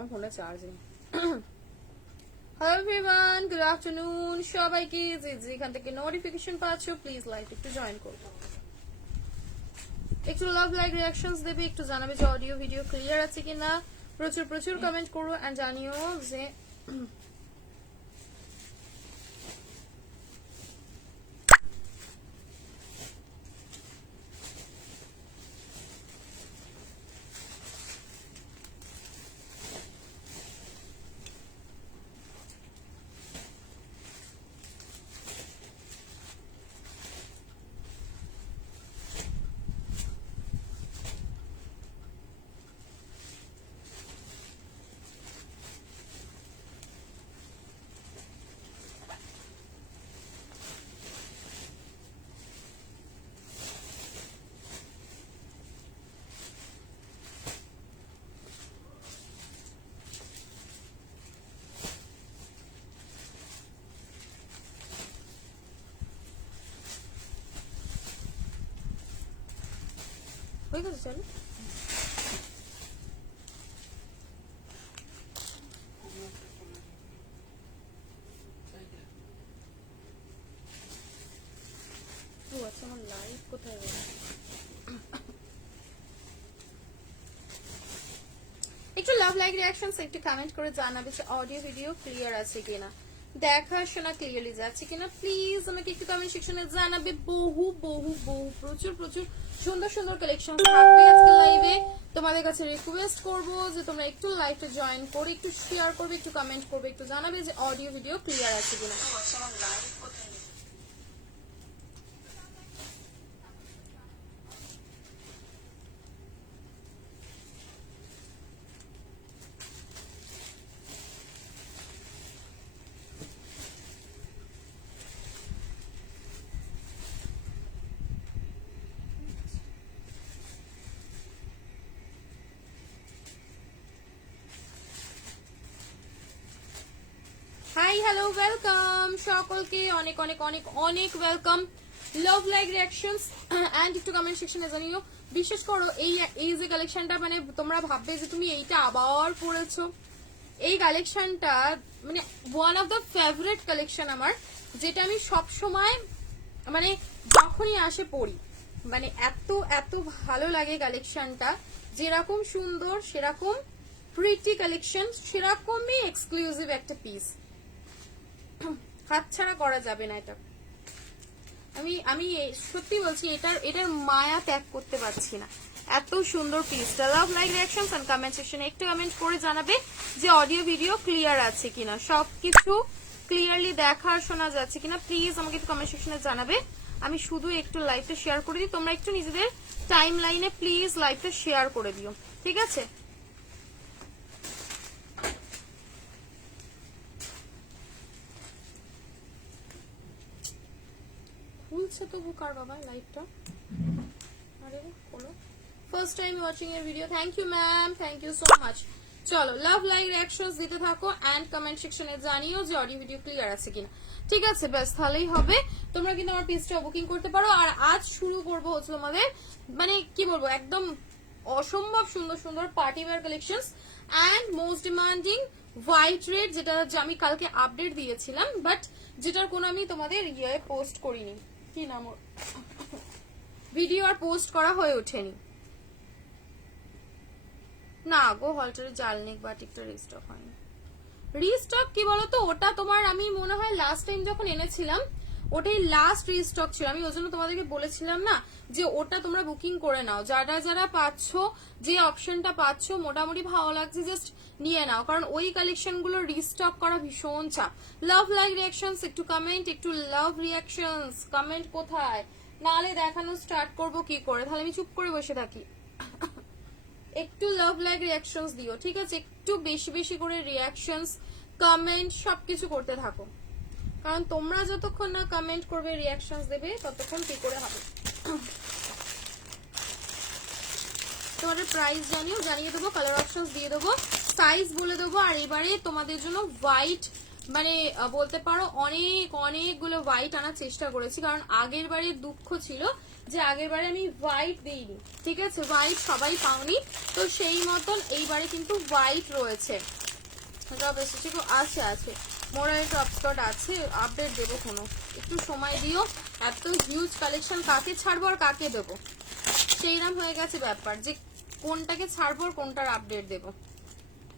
আমার ফোনে চার্জ নেই। হ্যালো এভরিওয়ান, গুড আফটারনুন সবাইকে। যেখান থেকে নোটিফিকেশন পাচ্ছ প্লিজ লাইক একটু জয়েন করো, একটু লাভ লাইক রিঅ্যাকশনস দেবে, একটু জানাবে যে অডিও ভিডিও ক্লিয়ার আছে কিনা, প্রচুর প্রচুর কমেন্ট করো এন্ড জানিও যে হয়ে গেছে। চলো ও আচ্ছা, আমার লাইভ কোথায় গেল? একটু লাভ লাইক রিঅ্যাকশনস একটু কমেন্ট করে জানাবে যে অডিও ভিডিও ক্লিয়ার আছে কিনা, দেখাশোনা ক্লিয়ারলি যাচ্ছে কিনা প্লিজ আমাকে একটু কমেন্ট সেকশনে জানাবে। বহু বহু বহু প্রচুর প্রচুর সুন্দর সুন্দর কালেকশন থাকবে আজকে লাইভে। তোমাদের কাছে রিকোয়েস্ট করব যে তোমরা একটু লাইভে জয়েন করে একটু শেয়ার করবে, একটু কমেন্ট করবে, একটু জানাবে যে অডিও ভিডিও ক্লিয়ার আছে কিনা। হাই হ্যালো ওয়েলকাম সকলকে, অনেক অনেক অনেক অনেক welcome. Love like reactions and একটু কমেন্ট সেকশনে জানিও। বিশেষ করো এই যে কালেকশনটা, মানে তোমরা ভাববে যে তুমি এইটা আবার পরেছো। এই কালেকশনটা মানে one of the favourite collection আমার, যেটা আমি সব সময় মানে যখনই আসে পড়ি, মানে এত এত ভালো লাগে কালেকশনটা। যেরকম সুন্দর সেরকম প্রিটি কালেকশন, সেরকমই এক্সক্লুসিভ একটা পিস, হাতছাড়া করা যাবে না এটা। আমি সত্যি বলছি, এটার মায়া ত্যাগ করতে পারছি না। এত সুন্দর পিসটা। Love like reactions and comment সেকশনে একটু কমেন্ট করে জানাবে যে অডিও ভিডিও ক্লিয়ার আছে কিনা, সবকিছু ক্লিয়ারলি দেখা শোনা যাচ্ছে কিনা প্লিজ আমাকে একটু কমেন্ট সেকশনে জানাবে। আমি শুধু একটু লাইভটা শেয়ার করে দিই, তোমরা একটু নিজেদের টাইম লাইনে প্লিজ লাইভটা শেয়ার করে দিও, ঠিক আছে? খুলছে তো বুকার বাবা লাইভটা। আরে খোলো। ফার্স্ট টাইম ওয়াচিং এর video, thank you ma'am, thank you so much. চলো লাভ লাইক রিঅ্যাকশনস দিতে থাকো এন্ড কমেন্ট সেকশনে জানিও যে অডিও ভিডিও ক্লিয়ার আছে কিনা, ঠিক আছে? ব্যাস তাহলেই হবে। তোমরা কিন্তু আমার পেজটা বুকিং করতে পারো। আর আজ শুরু করবো হচ্ছে তোমাদের মানে কি বলবো, একদম অসম্ভব সুন্দর সুন্দর party wear collections and most demanding white red, যেটা আমি কালকে আপডেট দিয়েছিলাম বাট যেটার কোনো আমি তোমাদের পোস্ট করিনি, কি নাম ওর, ভিডিও আর পোস্ট করা হয়ে ওঠেনি। না গো, হলটারে জালনেক বাটিকটা রিস্টক হয়নি। রিস্টক কি বলতো, ওটা তোমার আমি মনে হয় লাস্ট টাইম যখন এনেছিলাম ওটাই লাস্ট রিস্টক ছিল। আমি ওই জন্য তোমাদেরকে বলেছিলাম না যে ওটা তোমরা বুকিং করে নাও, যারা যারা পাচ্ছ, যে অপশনটা পাচ্ছ মোটামুটি ভালো লাগছে জাস্ট নিয়ে নাও, কারণ ওই কালেকশন গুলো রিস্টক করা ভীষণ চাপ। লাভ লাইক রিঅ্যাকশনস একটু কমেন্ট, একটু লাভ রিঅ্যাকশনস কমেন্ট কোথায়, নালে দেখানো স্টার্ট করব কি করে, তাহলে আমি চুপ করে বসে থাকি। একটু লাভ লাইক রিঅ্যাকশনস দিও, ঠিক আছে? একটু বেশি বেশি করে রিঅ্যাকশনস কমেন্ট সবকিছু করতে থাকো, কারণ তোমরা যতক্ষণ না কমেন্ট করবে রিঅ্যাকশনস দেবে ততক্ষণ কি করে হবে। তোমাদের প্রাইস জানিয়ে দেবো, কালার অপশনস দিয়ে দেবো, সাইজ বলে দেবো। আর এবারে তোমাদের জন্য হোয়াইট মানে বলতে পারো অনেকগুলো হোয়াইট আনার চেষ্টা করেছি, কারণ আগের বারে দুঃখ ছিল যে আগের বারে আমি হোয়াইট দিইনি, ঠিক আছে, হোয়াইট সবাই পাওনি, তো সেই মতন এইবারে কিন্তু হোয়াইট রয়েছে। টপ এসেছে আছে আছে মোরাল টপ স্কার্ট আছে, আপডেট দেবো, কোনো একটু সময় দিও। এত হিউজ কালেকশন কাকে ছাড়বো আর কাকে দেবো, সেইরকম হয়ে গেছে ব্যাপার যে কোনটাকে ছাড়বো আর কোনটার আপডেট দেবো।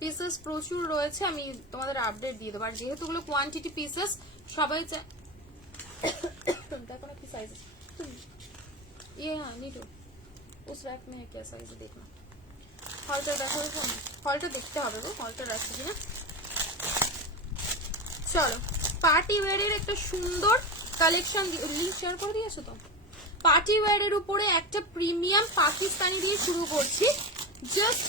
পিসেস প্রচুর রয়েছে, আমি তোমাদের আপডেট দিয়ে দেবো। আর যেহেতু গুলো কোয়ান্টিটি পিসেস সবাই চায়, দেখো না কি সাইজ ये हाँ नीटू उस रैक में है क्या साइज देखना। হলটা দেখো, হলটা দেখতে হবে গো, হলটা রাখছি কিনা। চলো পার্টি ওয়্যারের একটা সুন্দর কালেকশন লিংক শেয়ার করে দিয়েছো তো। পার্টি ওয়্যারের উপরে একটা প্রিমিয়াম পাকিস্তানি দিয়ে শুরু করছি। জাস্ট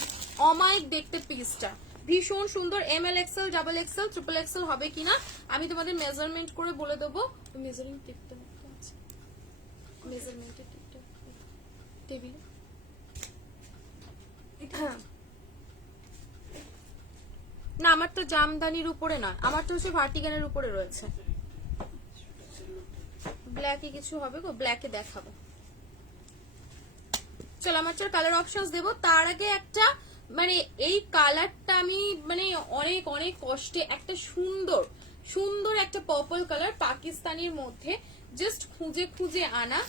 অমায়িক দেখতে পিসটা, ভীষণ সুন্দর। ML XL double XL triple XL হবে কিনা আমি তোমাদের মেজারমেন্ট করে বলে দেবো। মেজারিং টেপটা আছে, মেজারমেন্টের টেপটা টেবিলে, না আমার তো জামদানির উপরে না, আমার তো হচ্ছে ভার্টিকানের উপরে রয়েছে। ব্ল্যাকে কিছু হবে গো, ব্ল্যাকে দেখাবো। চলো আমার কালার অপশনস দেবো, তার আগে একটা মানে এই কালারটা আমি মানে অনেক কষ্টে একটা সুন্দর একটা পার্পল কালার পাকিস্তানির মধ্যে জাস্ট খুঁজে আনা।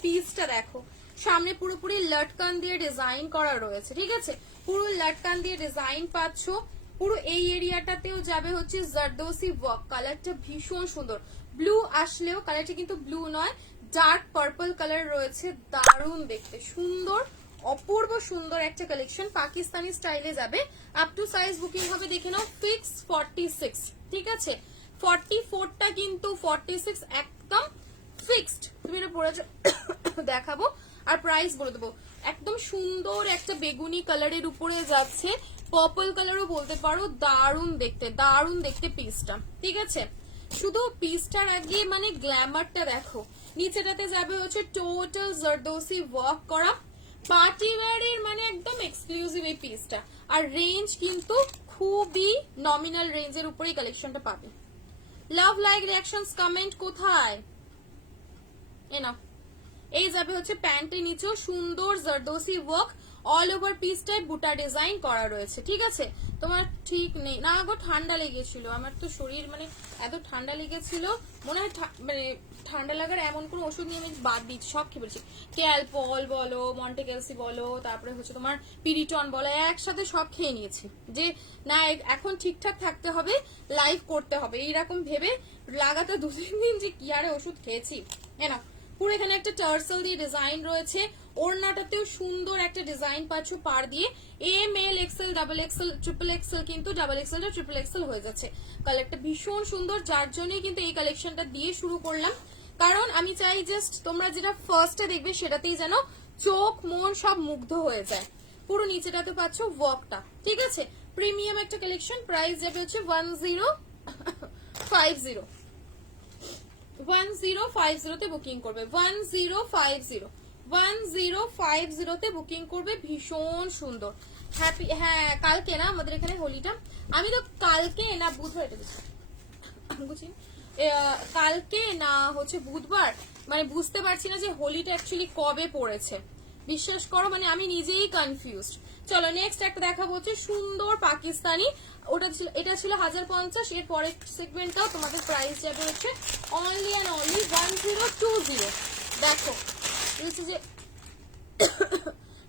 পিসটা দেখো, সামনে পুরোপুরি লটকান দিয়ে ডিজাইন করা রয়েছে, ঠিক আছে, পুরো লটকান দিয়ে ডিজাইন পাচ্ছ। পুরো এই এরিয়াটাতেও যাবে হচ্ছে জারদোসি ওয়ার্ক, কালারটা ভীষণ সুন্দর। ব্লু আসলেও কালারটা কিন্তু ব্লু নয়, ডার্ক পার্পল কালার রয়েছে, দারুণ দেখতে, সুন্দর, অপূর্ব সুন্দর একটা কালেকশন পাকিস্তানি স্টাইলে যাবে। আপ টু সাইজ বুকিং হবে দেখে নাও, ফিক্স 46, ঠিক আছে, 44টা কিন্তু 46 একদম ফিক্সড। তুমি এটা পরে দেখাবো আর প্রাইস বলে দেবো। একদম সুন্দর একটা বেগুনি কালারের উপরে যাচ্ছে, পার্পল কালারও বলতে পারো, দারুণ দেখতে পিসটা, ঠিক আছে। শুধু পিসটার আগে মানে গ্ল্যামারটা দেখো, নিচেটাতে যাবে হচ্ছে টোটাল জারদোসি ওয়ার্ক করা পার্টি ওয়্যারের মানে একদম এক্সক্লুসিভ এই পিসটা। আর রেঞ্জ কিন্তু খুবই নমিনাল রেঞ্জের উপরেই কালেকশনটা পাবে। লাভ লাইক রিঅ্যাকশনস কমেন্ট কোথায় এনা। এই যাবে হচ্ছে প্যান্টের নিচেও সুন্দর জারদোসি ওয়ার্ক, অল ওভার পিসটায় বুটা ডিজাইন করা রয়েছে, ঠিক আছে। তোমার ঠিক নেই না গো, ঠান্ডা লেগেছিল আমার তো, শরীর মানে এত ঠান্ডা লেগেছিল মনে হয়, মানে ঠান্ডা লাগার এমন কোনো ওষুধ নিয়ে আমি বাদ দিচ্ছি, সব খেয়ে পড়েছি। ক্যালপল বলো, মন্টেক্যালসি বলো, তারপরে হচ্ছে তোমার পিরিটন বলো, একসাথে সব খেয়ে নিয়েছি যে না এখন ঠিকঠাক থাকতে হবে, লাইভ করতে হবে, এইরকম ভেবে লাগাতে 2-3 দিন যে কি আরে ওষুধ খেয়েছি। না পুরো এখানে একটা টার্সেল দিয়ে ডিজাইন রয়েছে, ওড়নাটাতেও সুন্দর একটা ডিজাইন পাচ্ছ পার দিয়ে। ML XL double XL triple XL কিন্তু ডাবল XL টা ট্রিপল XL হয়ে যাচ্ছে। কালারটা ভীষণ সুন্দর, যার জন্যই কিন্তু এই কালেকশনটা দিয়ে শুরু করলাম, কারণ আমি চাই জাস্ট তোমরা যেটা ফার্স্টে দেখবে সেটাতেই যেন চোখ মন সব মুগ্ধ হয়ে যায়। পুরো নিচেটাতে পাচ্ছ ওয়ার্কটা, ঠিক আছে, প্রিমিয়াম একটা কালেকশন। প্রাইস যাবে হচ্ছে 1050 1050 তে বুকিং করবে, 1050 তে বুকিং করবে। ভীষণ সুন্দর, হ্যাপি। হ্যাঁ কালকে না আমাদের এখানে হোলিটা, আমি তো কালকে না বুধবার, এটা বুঝি কালকে না হচ্ছে বুধবার, মানে বুঝতে পারছি না যে হোলিটা অ্যাকচুয়ালি কবে পড়েছে, বিশ্বাস করো মানে আমি নিজেই কনফিউজড। চলো নেক্সট একটা দেখাবো হচ্ছে সুন্দর পাকিস্তানি, এটা ছিল 1050, এর পরের সেগমেন্টটাও তোমাদের প্রাইস যাবে হচ্ছে অনলি অ্যান্ড অনলি 1020। দেখো যে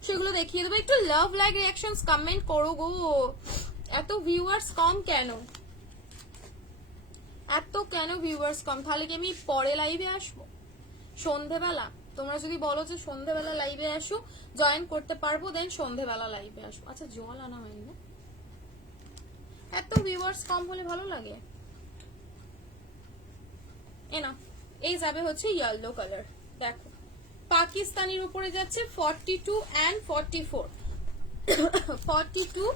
সেগুলো দেখিয়ে দেবো। একটু লাভ লাইক রিঅ্যাকশনস কমেন্ট করো গো, এত ভিউয়ার্স কম কেন, ভিউয়ার্স কম? তাহলে কি আমি পরে লাইভে আসবো সন্ধেবেলা? তোমরা যদি বলো যে সন্ধেবেলা লাইভে আসো, জয়েন করতে পারবো, দেন সন্ধেবেলা লাইভে আসবো। আচ্ছা জল আনা হয়নি না, এত ভিউয়ার্স কম হলে ভালো লাগে। না এই যাবে হচ্ছে ইয়েলো কালার, দেখো পাকিস্তানির উপরে যাচ্ছে 42 and 44, 42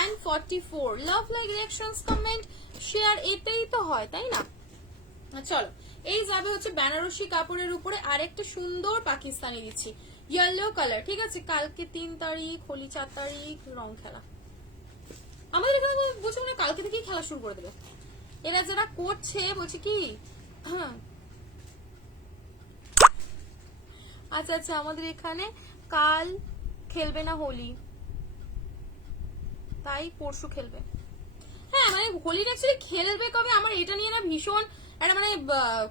and 44। Love like reactions comment share, এটাই তো হয় তাই না। চলো এই যাবে হচ্ছে বেনারসি কাপড়ের উপরে আরেকটা সুন্দর পাকিস্তানি দিচ্ছি, ইয়েলো কালার, ঠিক আছে। কালকে 3 তারিখ, হোলি 4 তারিখ, রং খেলা আমাদের এখানে বুঝছো না, কালকে থেকেই খেলা শুরু করে দেবে। এরা যারা করছে বলছে কি আচ্ছা আচ্ছা আমাদের এখানে কাল খেলবে না হোলি, তাই পরশু খেলবে। হ্যাঁ মানে হোলিটা অ্যাকচুয়ালি খেলবে কবে আমার এটা নিয়ে না ভীষণ একটা মানে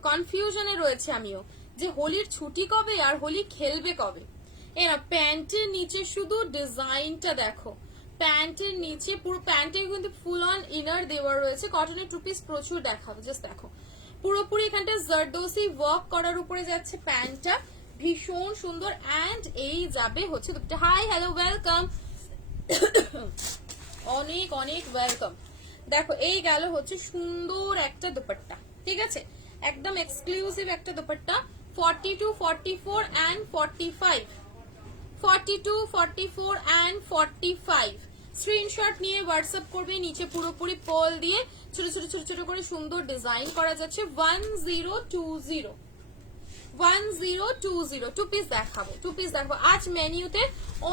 কনফিউশনে রয়েছে আমিও, যে হোলির ছুটি কবে আর হোলি খেলবে কবে। এরা প্যান্টের নিচে শুধু ডিজাইনটা দেখো, প্যান্টের নিচে পুরো প্যান্টে কিন্তু ফুল অন ইনার দেওয়া রয়েছে, কটনের টু পিস প্রচুর দেখাবো, জাস্ট দেখো পুরোপুরি এখানটা জারদোসি ওয়ার্ক করার উপরে যাচ্ছে প্যান্টটা, ভীষণ সুন্দর। অ্যান্ড এই যাবে হচ্ছে দুটো, হাই হ্যালো ওয়েলকাম, অনেক অনেক ওয়েলকাম। দেখো এই গেল হচ্ছে সুন্দর একটা দুপাট্টা, ঠিক আছে, একদম এক্সক্লুসিভ একটা দুপাট্টা, 42, 44 and 45, 42, 44 and 45 স্ক্রিনশট নিয়ে হোয়াটসঅ্যাপ করবে। নিচে পুরোপুরি পার্ল দিয়ে ছোট ছোট ছোট ছোট করে সুন্দর ডিজাইন করা যাচ্ছে। 1020, 1020 টু পিস দেখাবো, টু পিস দেখাবো। আজ মেনিউতে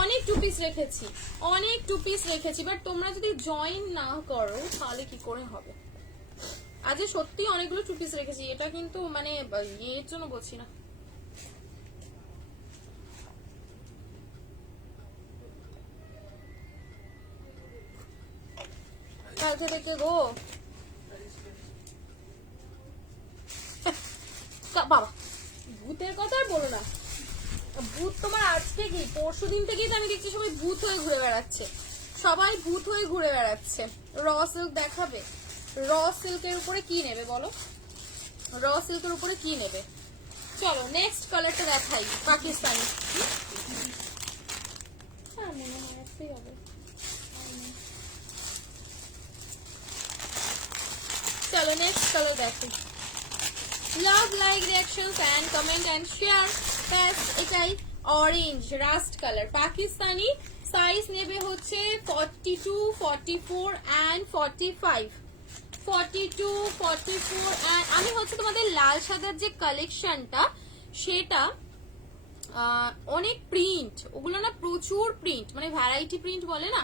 অনেক টু পিস রেখেছি, অনেক টু পিস রেখেছি, বাট তোমরা যদি জয়েন না করো তাহলে কি করে হবে। আজ সত্যি অনেকগুলো টু পিস রেখেছি, এটা কিন্তু মানে এর জন্য বলছি না। কালকে থেকে গো বাবা, ভূতের কথা আর বলো না, ভূত তোমার আজকে কি পরশু দিন থেকেই তো আমি দেখছি সবাই ভূত হয়ে ঘুরে বেড়াচ্ছে, সবাই ভূত হয়ে ঘুরে বেড়াচ্ছে। র সিল্ক দেখাবে, র সিল্কের উপরে কি নেবে বলো, র সিল্কের উপরে কি নেবে। চলো নেক্সট কালারটা দেখাই, পাকিস্তানি। হ্যাঁ মনে হয় একটাই হবে। চলো নেক্সট কালার দেখো। Love like reactions and comment and share. ব্যাস এটাই, orange rust colour Pakistani. Size নেবে হচ্ছে 42, 44 and 45, 42, 44 and আমি হচ্ছে তোমাদের লাল সাদার যে কালেকশনটা সেটা অনেক প্রিন্ট, ওগুলো না প্রচুর প্রিন্ট, মানে ভ্যারাইটি প্রিন্ট বলে না,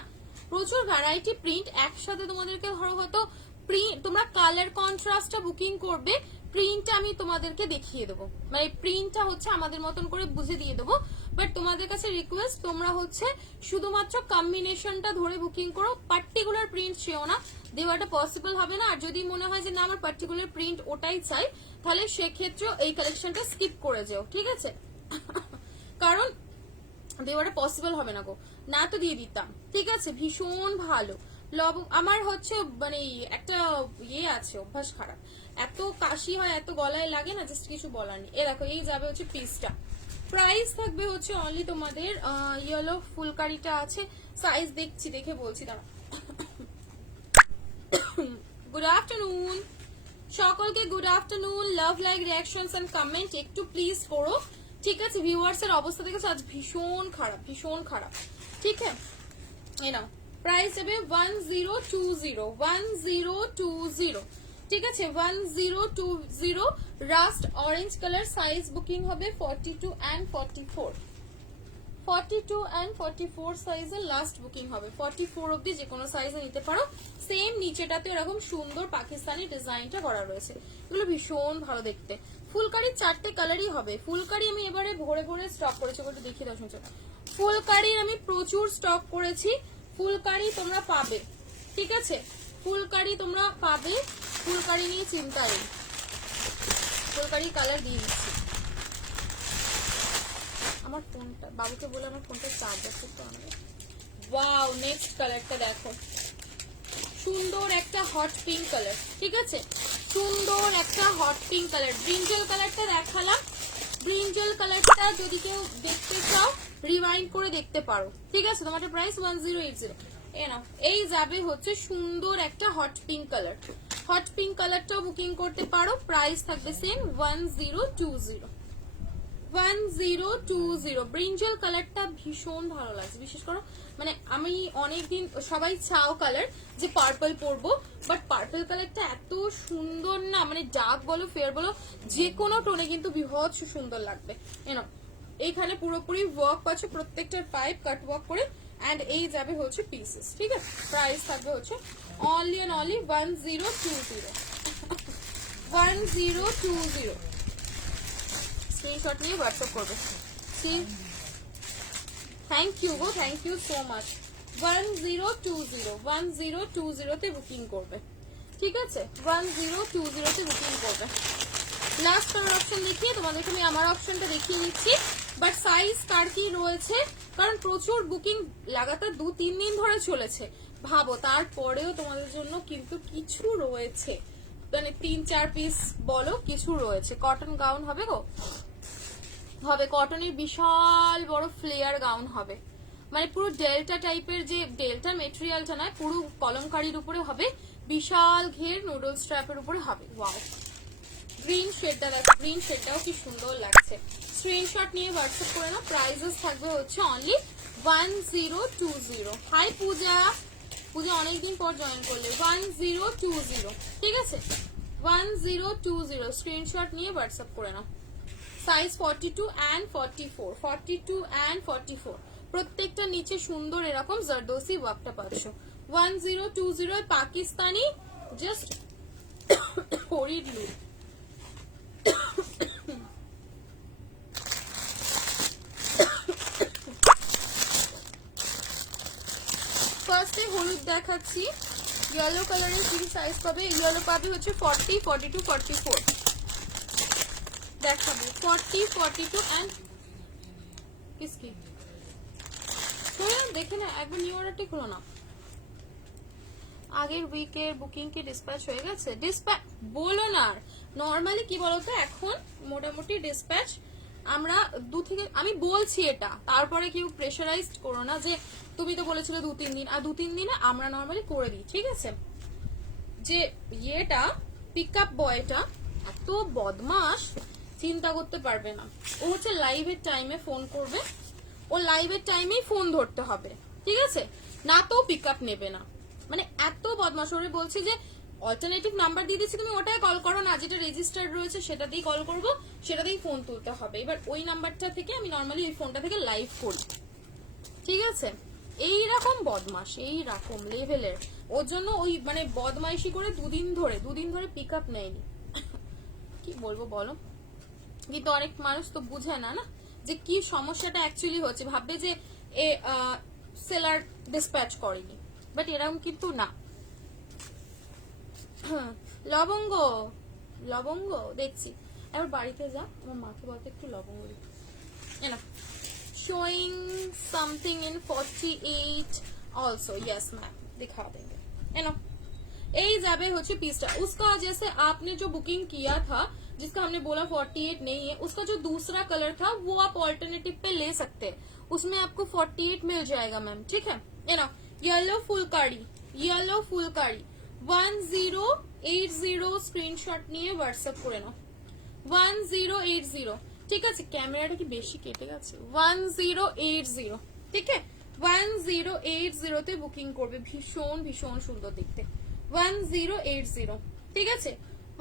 প্রচুর ভ্যারাইটি প্রিন্ট একসাথে তোমাদেরকে ধরো হয়তো প্রিন্ট, তোমরা কালার কন্ট্রাস্টটা বুকিং করবে, প্রিন্টটা আমি তোমাদেরকে দেখিয়ে দেবো, মানে প্রিন্টটা হচ্ছে আমাদের মতন করে বুঝে দিয়ে দেবো। বাট তোমাদের কাছে রিকোয়েস্ট, তোমরা হচ্ছে শুধুমাত্র কম্বিনেশনটা ধরে বুকিং করো, পার্টিকুলার প্রিন্ট চেও না, দেওয়াটা পসিবল হবে না। আর যদি মনে হয় যে না আমার পার্টিকুলার প্রিন্ট ওটাই চাই, তাহলে সেক্ষেত্রে এই কালেকশনটা স্কিপ করে যাও, ঠিক আছে, কারণ দেওয়াটা পসিবল হবে না গো, না তো দিয়ে দিতাম, ঠিক আছে। ভীষণ ভালো আমার হচ্ছে মানে একটা ইয়ে আছে, অভ্যাস খারাপ, এত কাশি হয়, এত গলায় লাগে না, জাস্ট কিছু বলার নেই। এ দেখো এই যাবে হচ্ছে পিসটা, প্রাইস থাকবে হচ্ছে অনলি তোমাদের ইয়েলো ফুলকারিটা আছে, সাইজ দেখছি দেখে বলছি দাঁড়া। গুড আফটারনুন সকলকে, good afternoon. Love like reactions and comment একটু প্লিজ করো, ঠিক আছে। ভিউয়ার্স এর অবস্থা দেখেছো আজ ভীষণ খারাপ, ভীষণ খারাপ, ঠিক আছে। এই নাও প্রাইস হবে 1020, 1020, ঠিক আছে, 1020 rushed orange colour. Size booking হবে 42 and 44, 42 and 44 সাইজের লাস্ট বুকিং হবে, 44 অবধি যে কোনো সাইজে নিতে পারো। সেম নিচেটাতে এরকম সুন্দর পাকিস্তানি ডিজাইনটা করা রয়েছে, এগুলো ভীষণ ভালো দেখতে। ফুলকারির 4টে কালারই হবে, ফুলকারি আমি এবারে ভরে ভরে স্টক করেছি, একটু দেখিয়ে দাও শুনছো। ফুলকারির আমি প্রচুর স্টক করেছি, ফুলকারি তোমরা পাবে, ঠিক আছে, ফুলকারি তোমরা পাবে, ফুলকারি নিয়ে চিন্তা নেই, ফুলকারি কালার দিয়ে দিচ্ছি। আমার ফোনটা বাবুকে বলে আমার ফোনটা চার্জার করতে আনবে। ওয়াও নেক্সট কালারটা দেখো, সুন্দর একটা হট পিঙ্ক কালার, ঠিক আছে, সুন্দর একটা হট পিঙ্ক কালার। ব্রিঞ্জল কালারটা দেখালাম, ব্রিঞ্জল কালারটা যদি কেউ দেখতে চাও রিওয়াইন্ড করে দেখতে পারো, ঠিক আছে। তোমাদের প্রাইস 1080। এই যাবে হচ্ছে সুন্দর একটা hot pink colour, hot pink কালারটাও বুকিং করতে পারো, প্রাইস থাকবে সেম 1020, 1020। ব্রিঞ্জল কালারটা ভীষণ ভালো লাগছে, বিশেষ করে মানে আমি অনেকদিন, সবাই চাও কালার যে পার্পল পরবো, বাট পার্পল কালারটা এত সুন্দর না, মানে ডার্ক বলো ফেয়ার বলো যে কোনো টোনে কিন্তু বিভৎস সুন্দর লাগবে। এইখানে পুরোপুরি ওয়ার্ক পাচ্ছে, প্রত্যেকটার পাইপ কাট ওয়ার্ক করে, এন্ড এই যাবে হচ্ছে পিসেস, ঠিক আছে। প্রাইস থাকবে হচ্ছে অনলি এন্ড অনলি 1020। 1020 স্ক্রিনশট নিয়ে হোয়াটসঅ্যাপ করবে। থ্যাংক ইউ গো, থ্যাংক ইউ সো মাচ। 1020 তে বুকিং করবে, ঠিক আছে? 1020 তে বুকিং করবে। লাস্ট কালার অপশন দেখিয়ে তোমাদেরকে আমি আমার অপশনটা দেখিয়ে নিচ্ছি, বাট সাইজ কার কি রয়েছে, কারণ প্রচুর বুকিং লাগাতার 2-3 দিন ধরে চলেছে, ভাবো তারপরেও তোমাদের জন্য কিন্তু কিছু রয়েছে, মানে 3-4 পিস বলো কিছু রয়েছে। কটন গাউন হবে গো, হবে কটনের বিশাল বড় ফ্লেয়ার গাউন হবে, মানে পুরো ডেল্টা টাইপের, যে ডেল্টা মেটেরিয়ালটা নয়, পুরো কলমকারির উপরে হবে, বিশাল ঘের নুডল স্ট্র্যাপের উপরে হবে। ওয়াও, গ্রিন শেডটা দেখো, গ্রিন শেডটাও কি সুন্দর লাগছে। স্ক্রিনশট নিয়ে হোয়াটসঅ্যাপ করে নাও। প্রাইসেস থাকবে হচ্ছে অনলি 1020। হাই পূজা, পূজা অনেকদিন পর জয়েন করলে। 1020, ঠিক আছে? 1020 স্ক্রিনশট নিয়ে হোয়াটসঅ্যাপ করে নাও। সাইজ 42 and 44, 42 and 44, প্রত্যেকটা নিচে সুন্দর এরকম জারদোসি ওয়ার্কটা পাচ্ছ। 1020 পাকিস্তানি জাস্ট হরিড লুক। ফার্স্টে হলুদ দেখাচ্ছি, ইয়েলো কালারের কি সাইজ পাবে? ইয়েলো পাবে হচ্ছে 40, 42, 44 দেখাবো। 40, 42 এন্ড কিসকি দেখে না, একবার নিউ অর্ডারটি খুলো না। আগের উইকের বুকিং কি ডিসপ্যাচ হয়ে গেছে? ডিসপ্যাচ বলো না, নর্মালি কি বলতো, এখন মোটামুটি ডিসপ্যাচ আমরা আমি বলছি এটা, তারপরে কেউ প্রেশারাইজড করো না যে তুমি তো বলেছিলে 2-3 দিন, আর 2-3 দিনে আমরা নর্মালি করে দিই, ঠিক আছে? যে ইয়েটা পিক আপ বয়টা এত বদমাস, চিন্তা করতে পারবে না। ও হচ্ছে লাইভের টাইমে ফোন করবে, ও লাইভের টাইমেই ফোন ধরতে হবে, ঠিক আছে? না তো পিক আপ নেবে না, মানে এত বদমাস। ওরে বলছি যে অল্টারনেটিভ নাম্বার দিয়ে দিচ্ছি, তুমি ওটাই কল করো না, যেটা রেজিস্টার্ড রয়েছে সেটাতেই কল করবো, সেটাতেই ফোন তুলতে হবে। এবার ওই নাম্বারটা থেকে আমি নর্মালি ওই ফোনটা থেকে লাইভ করি, ঠিক আছে? এইরকম বদমাস, এইরকম লেভেলের। ওর জন্য ওই মানে বদমাইশি করে দুদিন ধরে পিক আপ নেয়নি। কি বলবো বলো, কিন্তু অনেক মানুষ তো বুঝে না না যে কি সমস্যাটা অ্যাকচুয়ালি হচ্ছে, ভাববে যে এ সেলার ডিসপ্যাচ করেনি, বাট এরকম কিন্তু না। লবঙ্গ, লবঙ্গ দেখছি, এবার বাড়িতে যা, আমার মাকে বলতে একটু লবঙ্গ দিতে। না, showing something in 48 also, yes ma'am, दिखा देंगे, है ना? यही जाबे होचे पीसटा। उसका जैसे आपने जो बुकिंग किया था, जिसका हमने बोला 48 नहीं है, उसका जो दूसरा कलर था वो आप ऑल्टरनेटिव पे ले सकते हैं, उसमें आपको 48 मिल जाएगा मैम, ठीक है? ना, yellow Phulkari, yellow Phulkari 1080 screenshot নিয়ে হোয়াটসঅ্যাপ করে নাও। 1080, ঠিক আছে? ক্যামেরাটা কি বেশি কেটে গেছে? 1080, ঠিক আছে? 1080 তে বুকিং করবে, ভীষণ ভীষণ সুন্দর দেখতে। 1080, ঠিক আছে?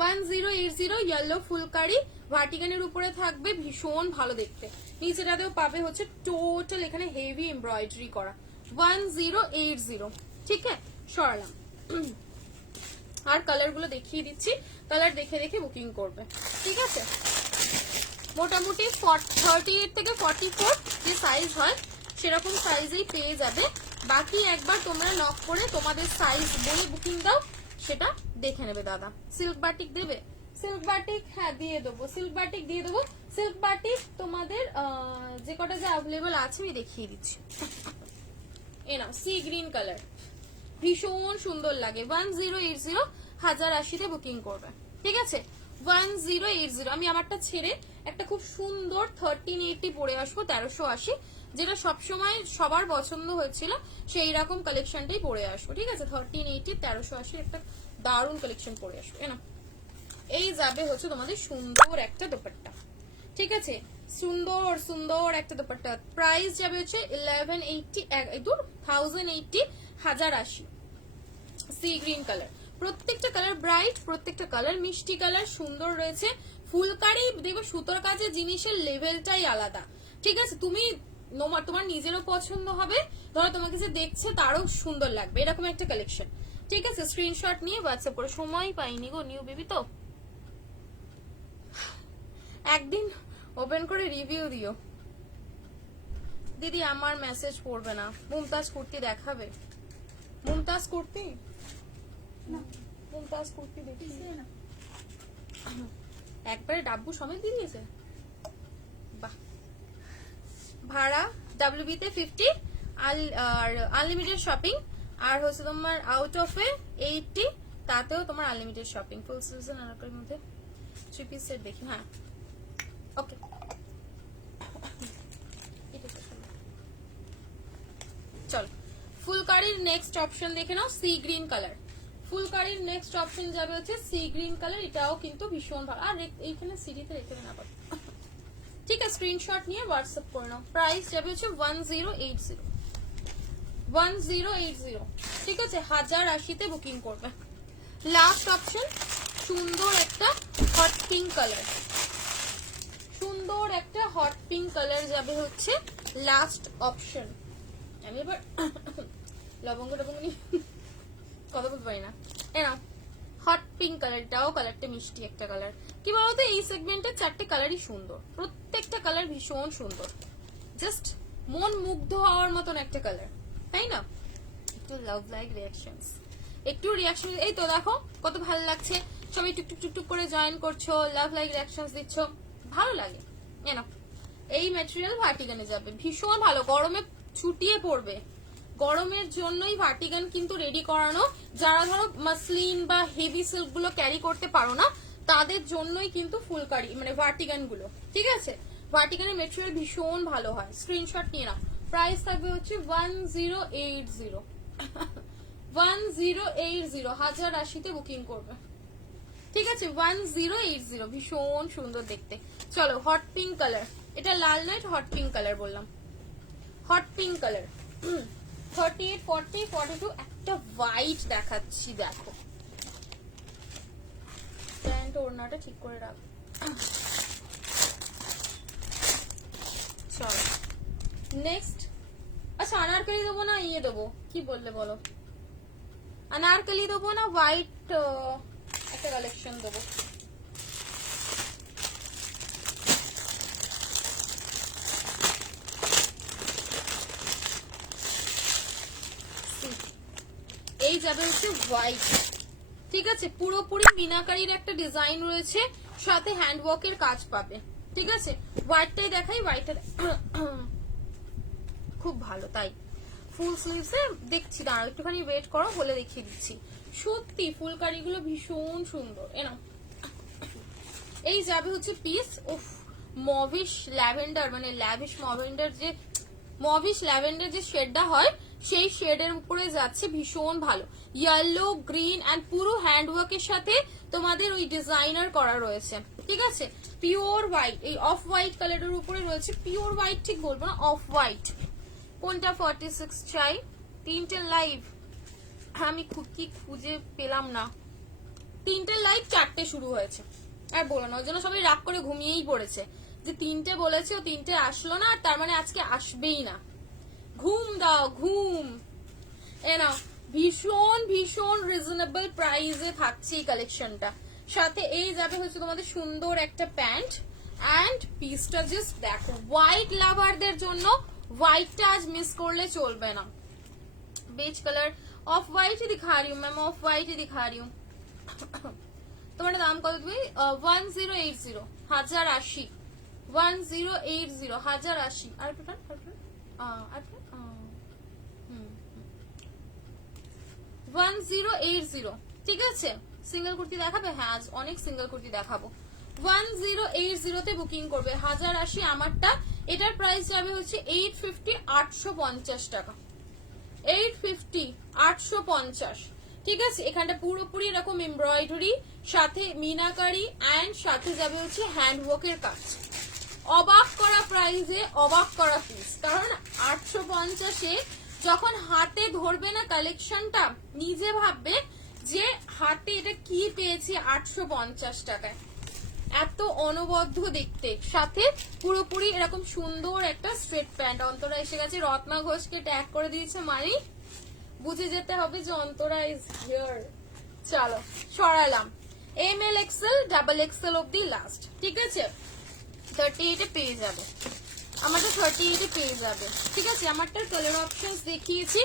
1080 ইয়েলো ফুলকারি ভার্টিকানের উপরে থাকবে, ভীষণ ভালো দেখতে। নিচেটাতেও পাবে হচ্ছে টোটাল এখানে হেভি এমব্রয়ডারি করা। 1080, ঠিক আছে? সরালাম। আর কালার গুলো দেখিয়ে দিচ্ছি, কালার দেখে দেখে বুকিং করবে, ঠিক আছে? মোটামুটি 38 থেকে 44 যে সাইজ হয় সেরকম সাইজেই পেয়ে যাবে। বাকি একবার তোমরা নক করে তোমাদের সাইজ বলে বুকিং দাও, সেটা দেখে নেবে দাদা। সিল্ক বাটিক দেবে? সিল্ক বাটিক হ্যাঁ দিয়ে দেবো, সিল্ক বাটিক দিয়ে দেবো। সিল্ক বাটিক তোমাদের যে কটা যে অ্যাভেলেবল আছে আমি দেখিয়ে দিচ্ছি। এ নাও, সি গ্রিন কালার, ভীষণ সুন্দর লাগে। 1080 1080 বুকিং করবে, ঠিক আছে? 1080। আমি আমারটা ছেড়ে একটা খুব সুন্দর 1380 পরে আসবো, 1380, যেটা সবসময় সবার পছন্দ হয়েছিল, সেই রকম কালেকশনটাই পরে আসবো, ঠিক আছে? 1380 1380 একটা দারুণ কালেকশন পরে আসবো। না, এই যাবে হচ্ছে তোমাদের সুন্দর একটা দোপাট্টা, ঠিক আছে? সুন্দর সুন্দর একটা দোপাট্টা। প্রাইস যাবে হচ্ছে 1180, 1080, 1080। সি গ্রিন কালার, প্রত্যেকটা কালার ব্রাইট, প্রত্যেকটা কালার মিষ্টি কালার, সুন্দর রয়েছে। ফুলকারি দেখো, সুতোর কাজে জিনিসের লেভেলটাই আলাদা, ঠিক আছে? তুমি তোমার নিজেরও পছন্দ হবে, ধরো তোমাকে যে দেখছে তারও সুন্দর লাগবে, এরকম একটা কালেকশন, ঠিক আছে? স্ক্রিনশট নিয়ে হোয়াটসঅ্যাপ করে। সময় পাইনি গো নিউ বেবি, তো একদিন ওপেন করে রিভিউ দিও। দিদি আমার মেসেজ পড়বে না। মুমতাজ কুর্তি দেখাবে? মুমতাজ কুর্তি না মুমতাজ কুর্তি দেখি না একবারে ডাব্বু সমেত দিয়ে দিয়েছে। বাহ। ভাড়া WB তে 50 আর আনলিমিটেড শপিং, আর হচ্ছে তোমার আউট অফ এ 80, তাতেও তোমার আনলিমিটেড শপিং। ফুল সিজন আনারকলির মধ্যে 3 পিস সেট দেখি। হ্যাঁ ওকে, চল ফুলকারির নেক্সট অপশন দেখে নাও, সি গ্রিন কালার। ফুলকারির নেক্সট অপশন যাবে হচ্ছে সি গ্রিন কালার, এটাও কিন্তু ভীষণ ভালো। আর এইখানে সিডিতে রেখে না পাবো, ঠিক আছে? স্ক্রিনশট নিয়ে হোয়াটসঅ্যাপ করে নাও। প্রাইস যাবে হচ্ছে 1080 1080, ঠিক আছে? 1080 তে বুকিং করবে। লাস্ট অপশন সুন্দর একটা হট পিঙ্ক কালার, সুন্দর একটা হট পিঙ্ক কালার যাবে হচ্ছে লাস্ট অপশন। আমি এবার লবঙ্গ টবঙ্গ নিয়ে কথা বলতে পারি না। এনাও হট পিঙ্ক কালার, এটাও কালারটা মিষ্টি একটা কালার। কি বলতো, এই সেগমেন্টের 4টে কালারই সুন্দর, প্রত্যেকটা কালার ভীষণ সুন্দর, জাস্ট মন মুগ্ধ হওয়ার মতন একটা কালার, তাই না? একটু লাভ লাইক রিয়াকশনস, একটু রিয়াকশন। এই তো দেখো কত ভালো লাগছে, সবাই টুকটুক টুকটুক করে জয়েন করছো, লাভ লাইক রিয়াকশনস দিচ্ছ, ভালো লাগে। এনাও এই ম্যাটেরিয়াল ভার্টিগানে যাবে, ভীষণ ভালো, গরমে ছুটিয়ে পড়বে। গরমের জন্যই ভার্টিগান কিন্তু রেডি করানো। যারা ধরো মাসলিন বা হেভি সিল্ক গুলো ক্যারি করতে পারো না, তাদের জন্যই কিন্তু ফুলকারি মানে ভার্টিগান গুলো, ঠিক আছে? ভার্টিগানের মেটেরিয়াল ভীষণ ভালো হয়, স্ক্রিনশট নিয়ে নাও। প্রাইস থাকবে হচ্ছে 1080 1080, 1080 বুকিং করবে, ঠিক আছে? 1080, ভীষণ সুন্দর দেখতে। চলো হট পিঙ্ক কালার, এটা লাল নয়, হট পিঙ্ক কালার বললাম, হট পিঙ্ক কালার। 38, 40, 42, একটা হোয়াইট দেখাচ্ছি, দেখো প্যান্ট ওড়নাটা ঠিক করে রাখ। চলো নেক্সট। আচ্ছা আনারকলি দেবো না ইয়ে দেবো, কি বললে বলো? अनारकली देबो ना व्हाइट একটা কালেকশন দেবো। এই যাবে হচ্ছে হোয়াইট, ঠিক আছে? পুরোপুরি মিনাকারির একটা ডিজাইন রয়েছে, সাথে হ্যান্ডওয়ার্কের কাজ পাবে, ঠিক আছে? হোয়াইটটাই দেখাই, হোয়াইটটা খুব ভালো, তাই ফুল স্লিভসে দেখছি, দাঁড়াও একটুখানি ওয়েট করো, বলে দেখিয়ে দিচ্ছি। সত্যি ফুলকারি গুলো ভীষণ সুন্দর। এনাও এই যাবে হচ্ছে পিস। উফ, মভিশ ল্যাভেন্ডার, মানে ল্যাভিশ মভেন্ডার, যে মভিশ ল্যাভেন্ডার যে শেডটা হয় সেই শেডের উপরে যাচ্ছে, ভীষণ ভালো। ইয়েলো, গ্রিন এন্ড পুরো হ্যান্ডওয়ার্কের সাথে তোমাদের ওই ডিজাইনার করা রয়েছে, ঠিক আছে? পিওর হোয়াইট, এই অফ হোয়াইট কালারের উপরে রয়েছে। পিওর হোয়াইট ঠিক বলবো না, অফ হোয়াইট। কোনটা 46 চাই? তিনটে লাইভ আমি কি খুঁজে পেলাম না, তিনটে লাইভ 4টে শুরু হয়েছে। আর বলো না, ওই জন্য সবাই রাগ করে ঘুমিয়েই পড়েছে যে 3টে বলেছে, ও 3টে আসলো না, আর তার মানে আজকে আসবেই না। ঘুম দাও, ঘুম। এ নাও, ভীষণ ভীষণ রিজনেবল প্রাইসে থাকছে এই কালেকশনটা। সাথে এই যাবে হচ্ছে তোমাদের সুন্দর একটা প্যান্ট এন্ড পিসটা জাস্ট দেখো। হোয়াইট লাভারদের জন্য হোয়াইটটা আজ মিস করলে চলবে না। बेज कलर ऑफ वाइट ही दिखा रही हूँ मैम, ऑफ वाइट ही दिखा रही हूँ। तुम्हारा दाम कत তুমি 1080 1080 1080 1080 আর প্যাটার্ন আর 1080, ঠিক আছে? সিঙ্গেল কুর্তি দেখাবে? হ্যাঁ আজ অনেক সিঙ্গেল কুর্তি দেখাবো। 1080 তে বুকিং করবে, 1080 আমারটা। এটার প্রাইস যাবে হচ্ছে 850 850 টাকা, 850 850, ঠিক আছে? এখানটা পুরোপুরি এরকম এমব্রয়ডারি, সাথে মিনাকারি এন্ড সাথে যাবে হচ্ছে হ্যান্ডওয়ার্কের কাজ। অবাক করা প্রাইসে অবাক করা পিস, কারণ 850-এ যখন হাতে ধরবে না কালেকশনটা, নিজে ভাববে যে হাতে এটা কি পেয়েছি 850 টাকায়। এত অনবদ্য দেখতে, সাথে পুরোপুরি এরকম সুন্দর একটা স্ট্রেট প্যান্ট। অন্তরা এসে গেছে, রত্না ঘোষকে ট্যাগ করে দিয়েছে, মানে বুঝে যেতে হবে যে অন্তরা ইজ হিয়ার। চলো সরালাম, ML XL XXL অব্দি লাস্ট, ঠিক আছে? 38 এ পেয়ে যাবে, আমাদের 38 এ পেয়ে যাবে। ঠিক আছে, আমারটার কালার অপশনস দেখিয়েছি,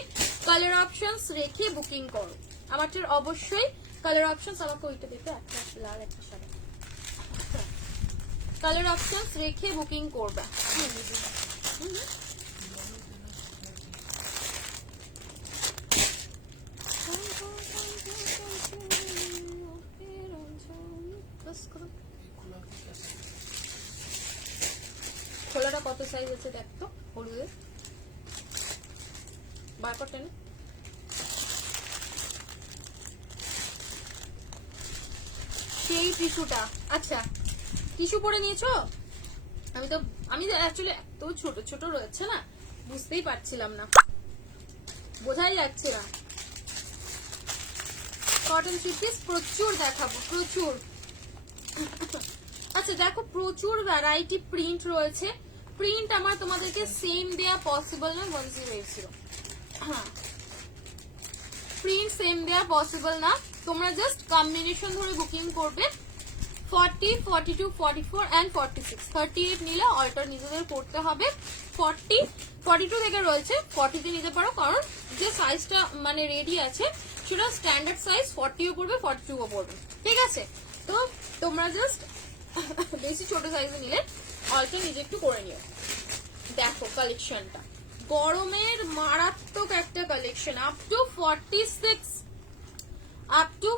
কালার অপশনস রেখে বুকিং করো। আমারটার অবশ্যই কালার অপশনস, আমাকে ওইটা দিতে, একটা লাল একটা সাদা, কালার অপশনস রেখে বুকিং করবে। খোলাটা কত সাইজ আছে দেখ তো, হলুদের বার করতে না। সেই টিস্যুটা, আচ্ছা টিস্যু পরে নিয়েছো? আমি তো অ্যাকচুয়ালি এত ছোট ছোট রয়েছে না, বুঝতেই পারছিলাম না, বোঝাই যাচ্ছে না। কটন থ্রি পিস প্রচুর দেখাবো, প্রচুর। আচ্ছা দেখো, প্রচুর ভ্যারাইটি প্রিন্ট রয়েছে। প্রিন্ট আমার তোমাদেরকে সেম দেয়া পসিবল না, 1080। হ্যাঁ, প্রিন্ট সেম দেয়া পসিবল না, তোমরা জাস্ট কম্বিনেশন ধরে বুকিং করবে। 40, 42, 44 and 46, 38 নিলে অল্টার নিজেদের করতে হবে। 40, 42 থেকে রয়েছে, 40 তে নিতে পারো, কারণ যে সাইজটা মানে রেডি আছে সেটা স্ট্যান্ডার্ড সাইজ, 40 ও পড়বে 42 ও পড়বে। ঠিক আছে, তো তোমরা জাস্ট বেশি ছোট সাইজে নিলে অল্টার নিজে একটু করে নিও। দেখো কালেকশনটা গরমের মারাত্মক একটা কালেকশন, আপ টু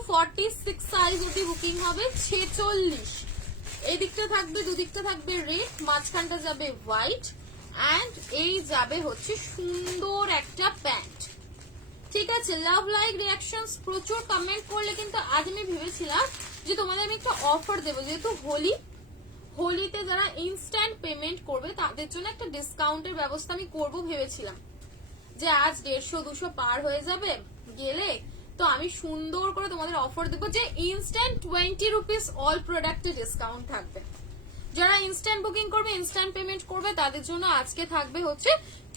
46 সাইজ অব্দি বুকিং হবে। 46 এই দিকটা থাকবে, দুদিকটা থাকবে রেড, মাঝখানটা যাবে হোয়াইট, এন্ড এই যাবে হচ্ছে সুন্দর একটা প্যান্ট। ঠিক আছে, লাভ লাইক রিয়াকশনস প্রচুর কমেন্ট করলে, কিন্তু আজ আমি ভেবেছিলাম যে তোমাদের আমি একটা অফার দেবো, যেহেতু হোলিতে যারা ইনস্ট্যান্ট পেমেন্ট করবে তাদের জন্য একটা ডিসকাউন্টের ব্যবস্থা আমি করব ভেবেছিলাম, যে আজ 150-200 পার হয়ে যাবে গেলে, তো আমি সুন্দর করে তোমাদের অফার দেবো যে ইনস্ট্যান্ট 20 রুপিস অল প্রোডাক্টে ডিসকাউন্ট থাকবে। যারা ইনস্ট্যান্ট বুকিং করবে, ইনস্ট্যান্ট পেমেন্ট করবে, তাদের জন্য আজকে থাকবে হচ্ছে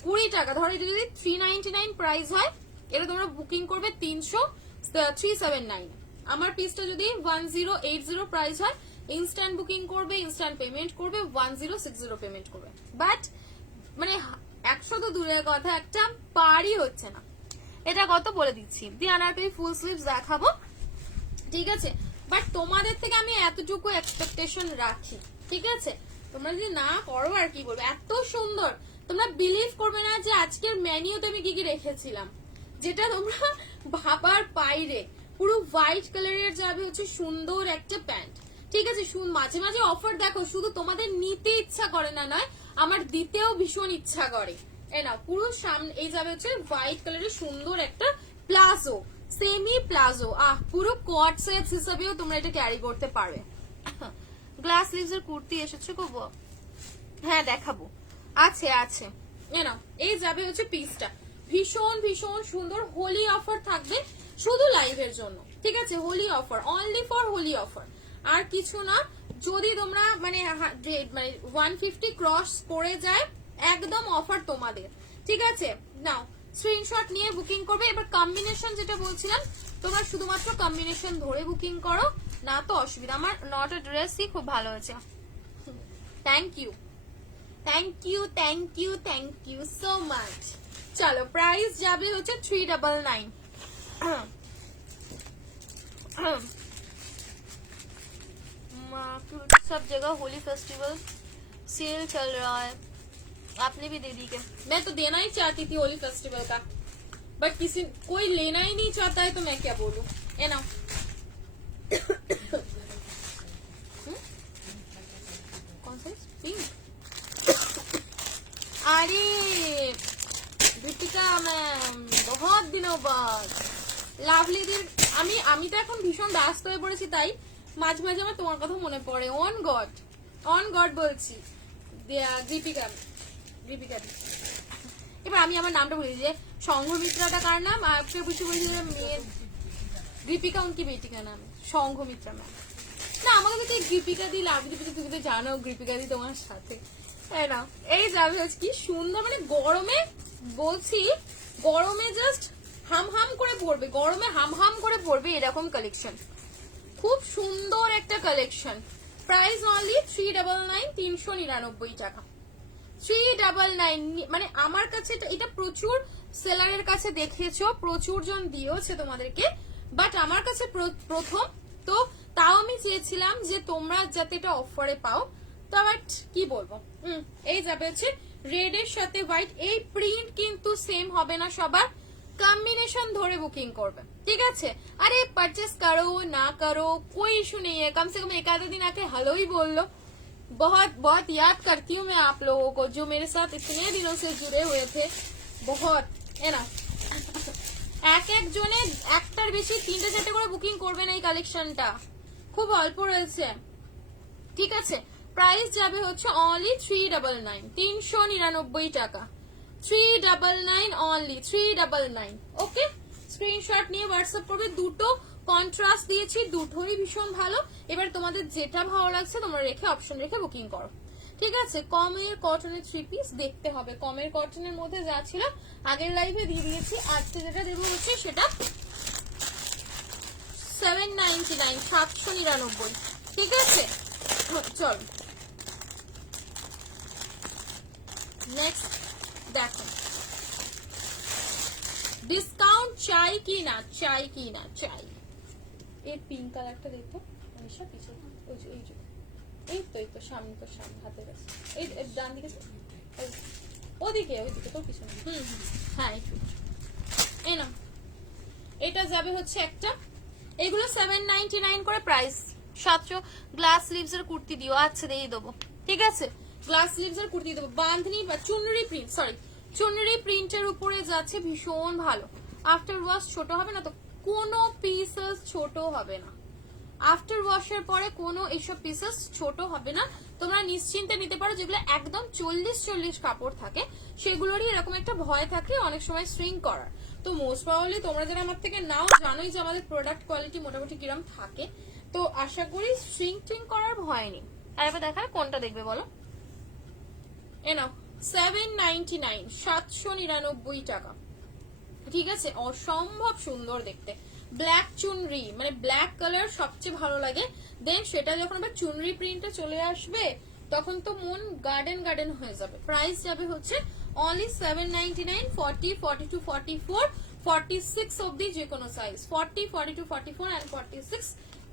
20 টাকা। ধরো এটা যদি 399 প্রাইস হয়, এটা তোমরা বুকিং করবে 379। আমার পিসটা যদি 1080 প্রাইস হয়, ইনস্ট্যান্ট বুকিং করবে, ইনস্ট্যান্ট পেমেন্ট করবে, 1060 পেমেন্ট করবে। বাট মানে 100 তো দূরের কথা, একটা পারই হচ্ছে না। এটা কত বলে দিচ্ছি, দিয়ে আনারকলি ফুল স্লিভস দেখাবো। ঠিক আছে, বাট তোমাদের থেকে আমি এতটুকু এক্সপেকটেশন রাখি। ঠিক আছে, তোমরা যদি না করো আর কি বলবো, এত সুন্দর, তোমরা বিলিভ করবে না যে আজকের মেনুতে আমি কি কি রেখেছিলাম, যেটা তোমরা ভাবার বাইরে। পুরো হোয়াইট কালারের যাবে হচ্ছে সুন্দর একটা প্যান্ট। ঠিক আছে, মাঝে মাঝে অফার দেখো, শুধু তোমাদের নিতে ইচ্ছা করে না, নয় আমার দিতেও ভীষণ ইচ্ছা করে। এ নাও, পুরো সামনে এই যাবে হচ্ছে হোয়াইট কালারের সুন্দর একটা প্লাজো, সেমি প্লাজো, পুরো কট সেটস হিসাবেও তোমরা এটা ক্যারি করতে পারবে। গ্লাস স্লিভস এর কুর্তি এসেছে গো, হ্যাঁ দেখাবো, আছে আছে। এ নাও, এই যাবে হচ্ছে পিসটা, ভীষণ ভীষণ সুন্দর। হোলি অফার থাকবে শুধু লাইভের জন্য। ঠিক আছে, Holi offer, only for Holi offer, আর কিছু না। যদি তোমরা মানে 150 ক্রস করে যায়, একদম অফার তোমাদের। ঠিক আছে, নাও স্ক্রিনশট নিয়ে বুকিং করবে। এবার কম্বিনেশন যেটা বলছিলাম, তোমরা শুধুমাত্র কম্বিনেশন ধরে বুকিং করো, না তো অসুবিধা। আমার নট আ ড্রেসই খুব ভালো হয়েছে, thank you thank you thank you thank you so much. চলো, প্রাইস যাবে হচ্ছে 399। सब जगह होली फेस्टिवल सेल चल रहा है, आपने भी दे दी क्या? मैं तो देना ही चाहती थी होली फेस्टिवल का, बट कोई लेना ही नहीं चाहता है, तो मैं क्या बोलूं। है ना, कौन सा पिंक? अरे দীপিকা ম্যাম, বহুত দিনों बाद লাভলিদের আমি তো এখন ভীষণ ব্যস্ত হয়ে পড়েছি, তাই মাঝে মাঝে আমার তোমার কথা মনে পড়ে। অন গড বলছি, দীপিকা। এবার আমি আমার নামটা বলি, যে সংঘমিত্রাটা কার নাম, आपके पूछे মেয়ের দীপিকা, উনকি বেটি কা নাম সংঘমিত্রা ম্যাম। না, আমাকে তো দীপিকা দি, দীপিকা তুমি তো জানো দীপিকা দি তোমার সাথে, তাই না। এই যাবে হচ্ছে কি সুন্দর, মানে গরমে বলছি, গরমে জাস্ট হাম করে পড়বে, গরমে হাম করে পড়বে এরকম কালেকশন। খুব সুন্দর একটা কালেকশন, প্রাইস অনলি 399, 399 টাকা। 399, মানে আমার কাছে এটা প্রচুর সেলারের কাছে দেখেছো, প্রচুর জন দিয়েছে তোমাদেরকে, বাট আমার কাছে প্রথম তো, তাও আমি চেয়েছিলাম যে তোমরা যাতে এটা অফারে পাও। তো বাট কি বলবো, এই যাবে হচ্ছে রেড এর সাথে হোয়াইট। এই প্রিন্ট কিন্তু সেম হবে না সবার, कॉम्बिनेशन ধরে বুকিং করবে, ঠিক আছে? अरे परचेस करो ना करो कोई इशू नहीं है, कम से कम एक आधा दिन आके हेलो ही बोल लो। बहुत बहुत याद करती हूँ मैं आप लोगों को जो मेरे साथ इतने दिनों से जुड़े हुए थे, बहुत है ना। এক এক জনে একটার বেশি 3-4টে করে বুকিং করবে না, এই কালেকশনটা খুব অল্প রয়েছে, ঠিক আছে? প্রাইস যাবে হচ্ছে অনলি 399, 399 টাকা। 399 অনলি, 399। ওকে, স্ক্রিনশট নিয়ে হোয়াটসঅ্যাপ করবে। দুটো কন্ট্রাস্ট দিয়েছি, দুটোই ভীষণ ভালো। এবার তোমাদের যেটা ভালো লাগছে তোমরা রেখে অপশন রেখে বুকিং করো, ঠিক আছে? কমের কটনের 3 পিস দেখতে হবে। কমের কটনের মধ্যে যা ছিল আগের লাইভে দিয়ে দিয়েছি, আজকে যেটা দেবো হচ্ছে সেটা 799, 799, ঠিক আছে? চল নেক্সট দেখো, ডিসকাউন্ট চাই কি না, চাই কি না চাই। এই পিঙ্ক কালারটা দেখো অনিশা, পিছনে এই তো সামনে, তো সামনে হাতে গেছে, এই ডান দিকে, ওদিকে তোর পিছনে, হ্যাঁ এই না, এটা যাবে হচ্ছে একটা। এগুলো 799 করে প্রাইস। 700 গ্লাস স্লিভস এর কুর্তি দিও, আচ্ছা দিয়ে দেবো, ঠিক আছে? গ্লাস স্লিভস এর কুর্তি দেবো, বাঁধনি বা চুনরি প্রিন্ট, সরি চুনরি প্রিন্টের উপরে যাচ্ছে, ভীষণ ভালো। আফটার ওয়াশ ছোট হবে না তো, কোনো পিসেস ছোট হবে না। আফটার ওয়াশের পরে কোনো এইসব পিসেস ছোট হবে না, তোমরা নিশ্চিন্তে নিতে পারো। যেগুলো একদম 40 কাপড় থাকে সেগুলোরই এরকম একটা ভয় থাকে অনেক সময় শ্রিঙ্ক করার। তো মোস্ট প্রবাবলি তোমরা যারা আমার থেকে নাও জানোই যে আমাদের প্রোডাক্ট কোয়ালিটি মোটামুটি কিরম থাকে, তো আশা করি শ্রিঙ্ক করার ভয় নেই। আর এবার দেখালে কোনটা দেখবে বলো, এ নাও 799, 799 টাকা, ঠিক আছে? অসম্ভব সুন্দর দেখতে, ব্ল্যাক চুনরি, মানে ব্ল্যাক কালার সবচেয়ে ভালো লাগে। দেন সেটা যখন আবার চুনরি প্রিন্টে চলে আসবে তখন তো মন গার্ডেন গার্ডেন হয়ে যাবে। প্রাইস যাবে হচ্ছে অনলি 799, 40, 42, 44, 46 অবধি যে কোনো সাইজ, 40, 42, 44 and 46।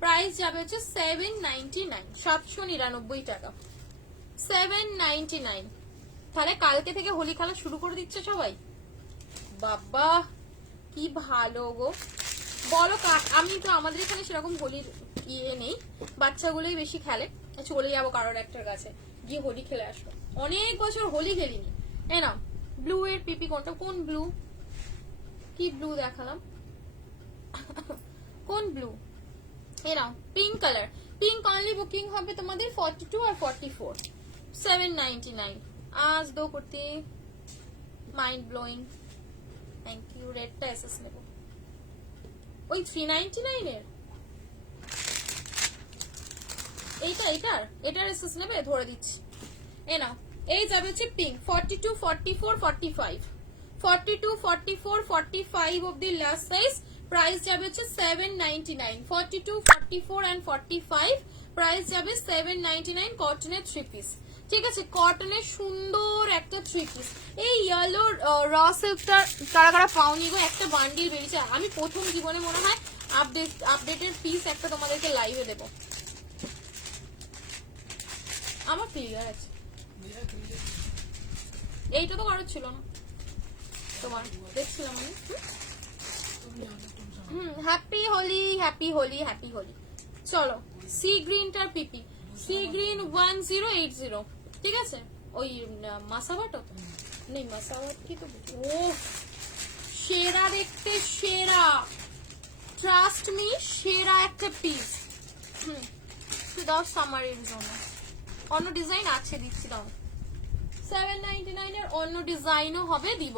প্রাইস যাবে হচ্ছে 799, 799 টাকা, 799। তাহলে কালকে থেকে হোলি খেলা শুরু করে দিচ্ছে সবাই, বাবা কি ভালো গো বলো। আমি তো আমাদের এখানে সেরকম হোলির ইয়ে নেই, বাচ্চাগুলোই বেশি খেলে। চলে যাবো কারোর একটার কাছে গিয়ে হোলি খেলে আসবো, অনেক বছর হোলি খেলিনি। এ না ব্লু এর পিপি কোনটা, কোন ব্লু, কি ব্লু দেখালাম, কোন ব্লু? এ নাও pink colour, pink only booking হবে তোমাদের 42 আর 44, 799। আজ দো kurti mind blowing, thank you. রেডটা এসএস নেব, ওই 399 এর এটার এসএস নেবে, ধরে দিচ্ছি। এ নাও, এই যাবে হচ্ছে পিঙ্ক 42, 44, 45, 42, 44, 45 অবধি লাস্ট সাইজ। প্রাইস যাবে হচ্ছে 799, 42, 44 and 45 প্রাইস যাবে 799। কটনের 3 পিস, ঠিক আছে? কটনের সুন্দর একটা 3 পিস। এই ইয়েলো র সিল্কটা কারা কারা পাওনি গো, একটা বান্ডিল বেরিয়েছে। আমি প্রথম জীবনে মনে হয় আপডেটের পিস একটা তোমাদেরকে লাইভে দেব। আমার ক্লিয়ার আছে, এইটা তো কারোর ছিল না, তোমার দেখছিলাম আমি। Happy Holi, happy Holi, happy Holi. চলো সি গ্রিনটার পিপি, সি গ্রিন 1080, ঠিক আছে? ওই মাসাবাটো নেই, মাসাবাট কি তো, ও সেরা দেখতে, সেরা, ট্রাস্ট মি, সেরা একটা পিস। দাও সামারির জন্য, অন্য ডিজাইন আছে দিচ্ছি, দাও। 799 এর অন্য ডিজাইনও হবে, দিব।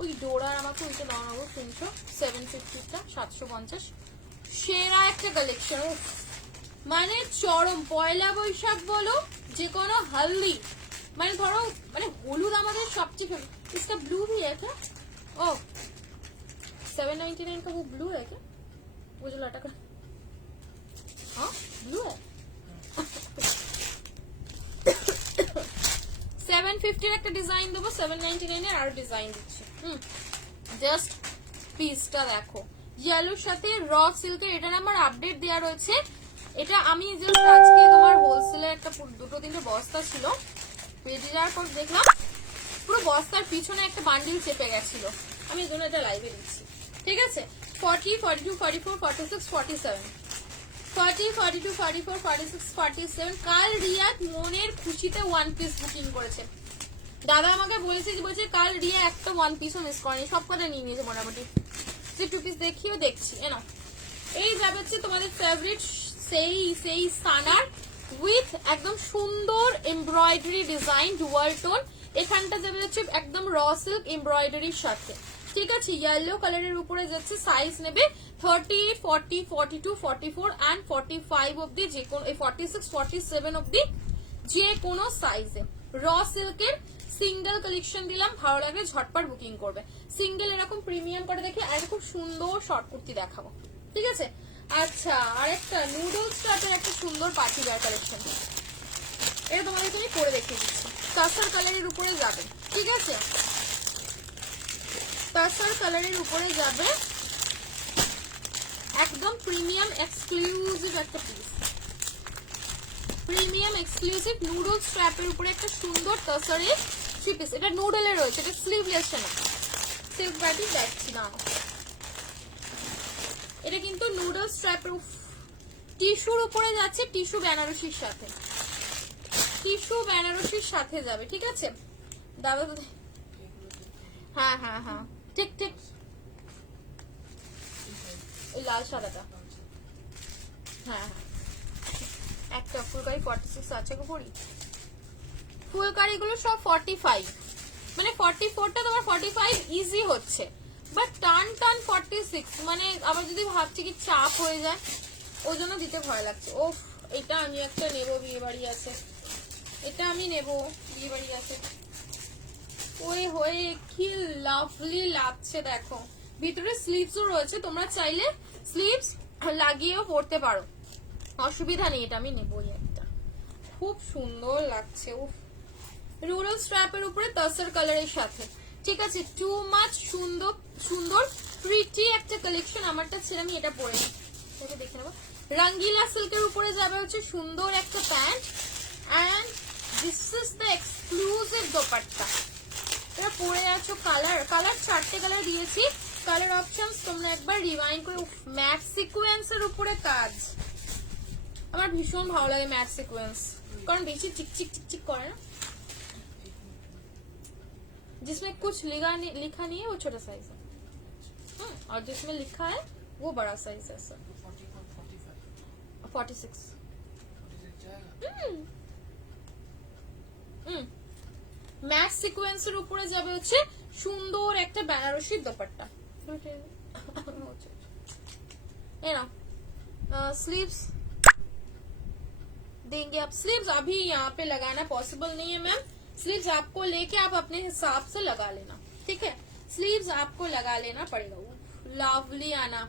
ওই ডোরার আমাকে ওইটা দাঁড়াবো 300, 750টা 750, সেরা একটা কালেকশন। মানে চরম, পয়লা বৈশাখ বলো যে কোনো হলদি, মানে ধরো মানে হলুদ আমাদের সবচেয়ে ফেভারিট। इसका ब्लू भी है क्या? ओ 799 का वो ब्लू है क्या? वो जो लटक रहा, हाँ ब्लू है। 750 এর একটা ডিজাইন দেবো, 799 এর আরো ডিজাইন দিচ্ছি। জাস্ট পিসটা দেখো, ইয়েলোর সাথে র সিল্কের, এটার আমার আপডেট দেওয়া রয়েছে। এটা আমি জাস্ট আজকে তোমার হোলসেলের একটা দুটো তিনটে বস্তা ছিল, বেরিয়ে যাওয়ার পর দেখলাম পুরো বস্তার পিছনে একটা বান্ডিল চেপে গেছিল, আমি এই জন্য এটা লাইভে দিচ্ছি। ঠিক আছে, 40, 42, 44, 46, 47, 40, 42, 44, 46, 47। কাল রিয়াদ মনের খুশিতে ওয়ান পিস বুকিং করেছে। দাদা আমাকে বলেছে যে বলছে কাল রিয়া একটা ওয়ান পিসও মিস করেনি, সব কটা নিয়ে নিয়েছে মোটামুটি। যে টু পিস দেখিও দেখছি এনো। এই যাবে হচ্ছে তোমাদের ফেভারিট সেই সানার উইথ একদম সুন্দর এমব্রয়ডারি ডিজাইন ডুয়াল টোন। এখানটা যাবে হচ্ছে একদম র সিল্ক এমব্রয়ডারির সাথে। ঠিক আছে, ইয়েলো কালারের উপরে যাচ্ছে। সাইজ নেবে 30, 40, 42, 44 অ্যান্ড 45 অব্দি, যে কোনো 46, 47 অব্দি যে কোনো সাইজে। র সিল্কের সিঙ্গেল কালেকশন দিলাম, ভালো লাগে ঝটপট বুকিং করবে। সিঙ্গেল এরকম প্রিমিয়াম করে দেখে আর খুব সুন্দর শর্ট কুর্তি দেখাবো। ঠিক আছে, আচ্ছা আরেকটা নুডলস টাইপের একটা সুন্দর পার্টিওয়্যার কালেকশন, এটা তোমাদেরকে আমি পরে দেখিয়ে দিচ্ছি। কাসার কালারের উপরে যাবে। ঠিক আছে, কাসার কালারের উপরে যাবে, একদম প্রিমিয়াম এক্সক্লুসিভ একটা পিস, প্রিমিয়াম এক্সক্লুসিভ নুডল স্ট্র্যাপের উপরে একটা সুন্দর তাসারের থ্রি পিস। এটা নুডলের রয়েছে, এটা স্লিভলেস না, সিল্ক ব্যাটি দেখছি না। এটা কিন্তু নুডল স্ট্র্যাপের টিস্যুর উপরে যাচ্ছে, টিস্যু বেনারসির সাথে, টিস্যু বেনারসির সাথে যাবে। ঠিক আছে দাদা, হ্যাঁ হ্যাঁ হ্যাঁ ঠিক ঠিক, ওই লাল সাদাটা, হ্যাঁ হ্যাঁ একটা ফুলকারি 46 আছে গো পরি। ফুলকারি গুলো সব 45, মানে 44টা তোমার 45 ইজি হচ্ছে, বাট টান 46, মানে আবার যদি ভাবছি কি চাপ হয়ে যায় ওই জন্য দিতে ভয় লাগছে। ওফ, এটা আমি একটা নেবো, বিয়ে বাড়ি আছে, এটা আমি নেবো, বিয়ে বাড়ি আছে। ওই হয়ে কি লাভলি লাগছে দেখো, ভিতরে স্লিভসও রয়েছে, তোমরা চাইলে স্লিভস লাগিয়েও পরতে পারো, অসুবিধা নেই। এটা আমি নেবই একটা, খুব সুন্দর লাগছে। উফ, রুরাল স্ট্র্যাপের উপরে তাসার কালারের সাথে। ঠিক আছে, টু মাচ সুন্দর সুন্দর প্রিটি একটা কালেকশন। আমারটা ছেড়ে আমি এটা পরে নিই, দেখে নেবো। রঙ্গিলা সিল্কের উপরে যাবে হচ্ছে সুন্দর একটা pant, and this is the exclusive dupatta. এটা পরে আছো, কালার 4টে কালার দিয়েছি, কালার অপশনস তোমরা একবার রিভাইন্ড করে। ম্যাট সিকোয়েন্সের উপরে কাজ, আমার ভীষণ ভালো লাগে ম্যাট সিকোয়েন্স, কারণ বেশি চিকচিক চিকচিক করে না। जिसमें कुछ लिखा नहीं है वो छोटा साइज है, और जिसमें लिखा है वो बड़ा साइज है सर, 46। ম্যাট সিকোয়েন্সের উপরে যাবে হচ্ছে সুন্দর একটা বেনারসি দোপাট্টা। स्लीव्स देंगे आप, स्लीव्स अभी यहाँ पे लगाना पॉसिबल नहीं है मैम, स्लीव्स आपको लेके आप अपने हिसाब से लगा लेना। ठीक है, स्लीव्स आपको लगा लेना पड़ेगा। लावली आना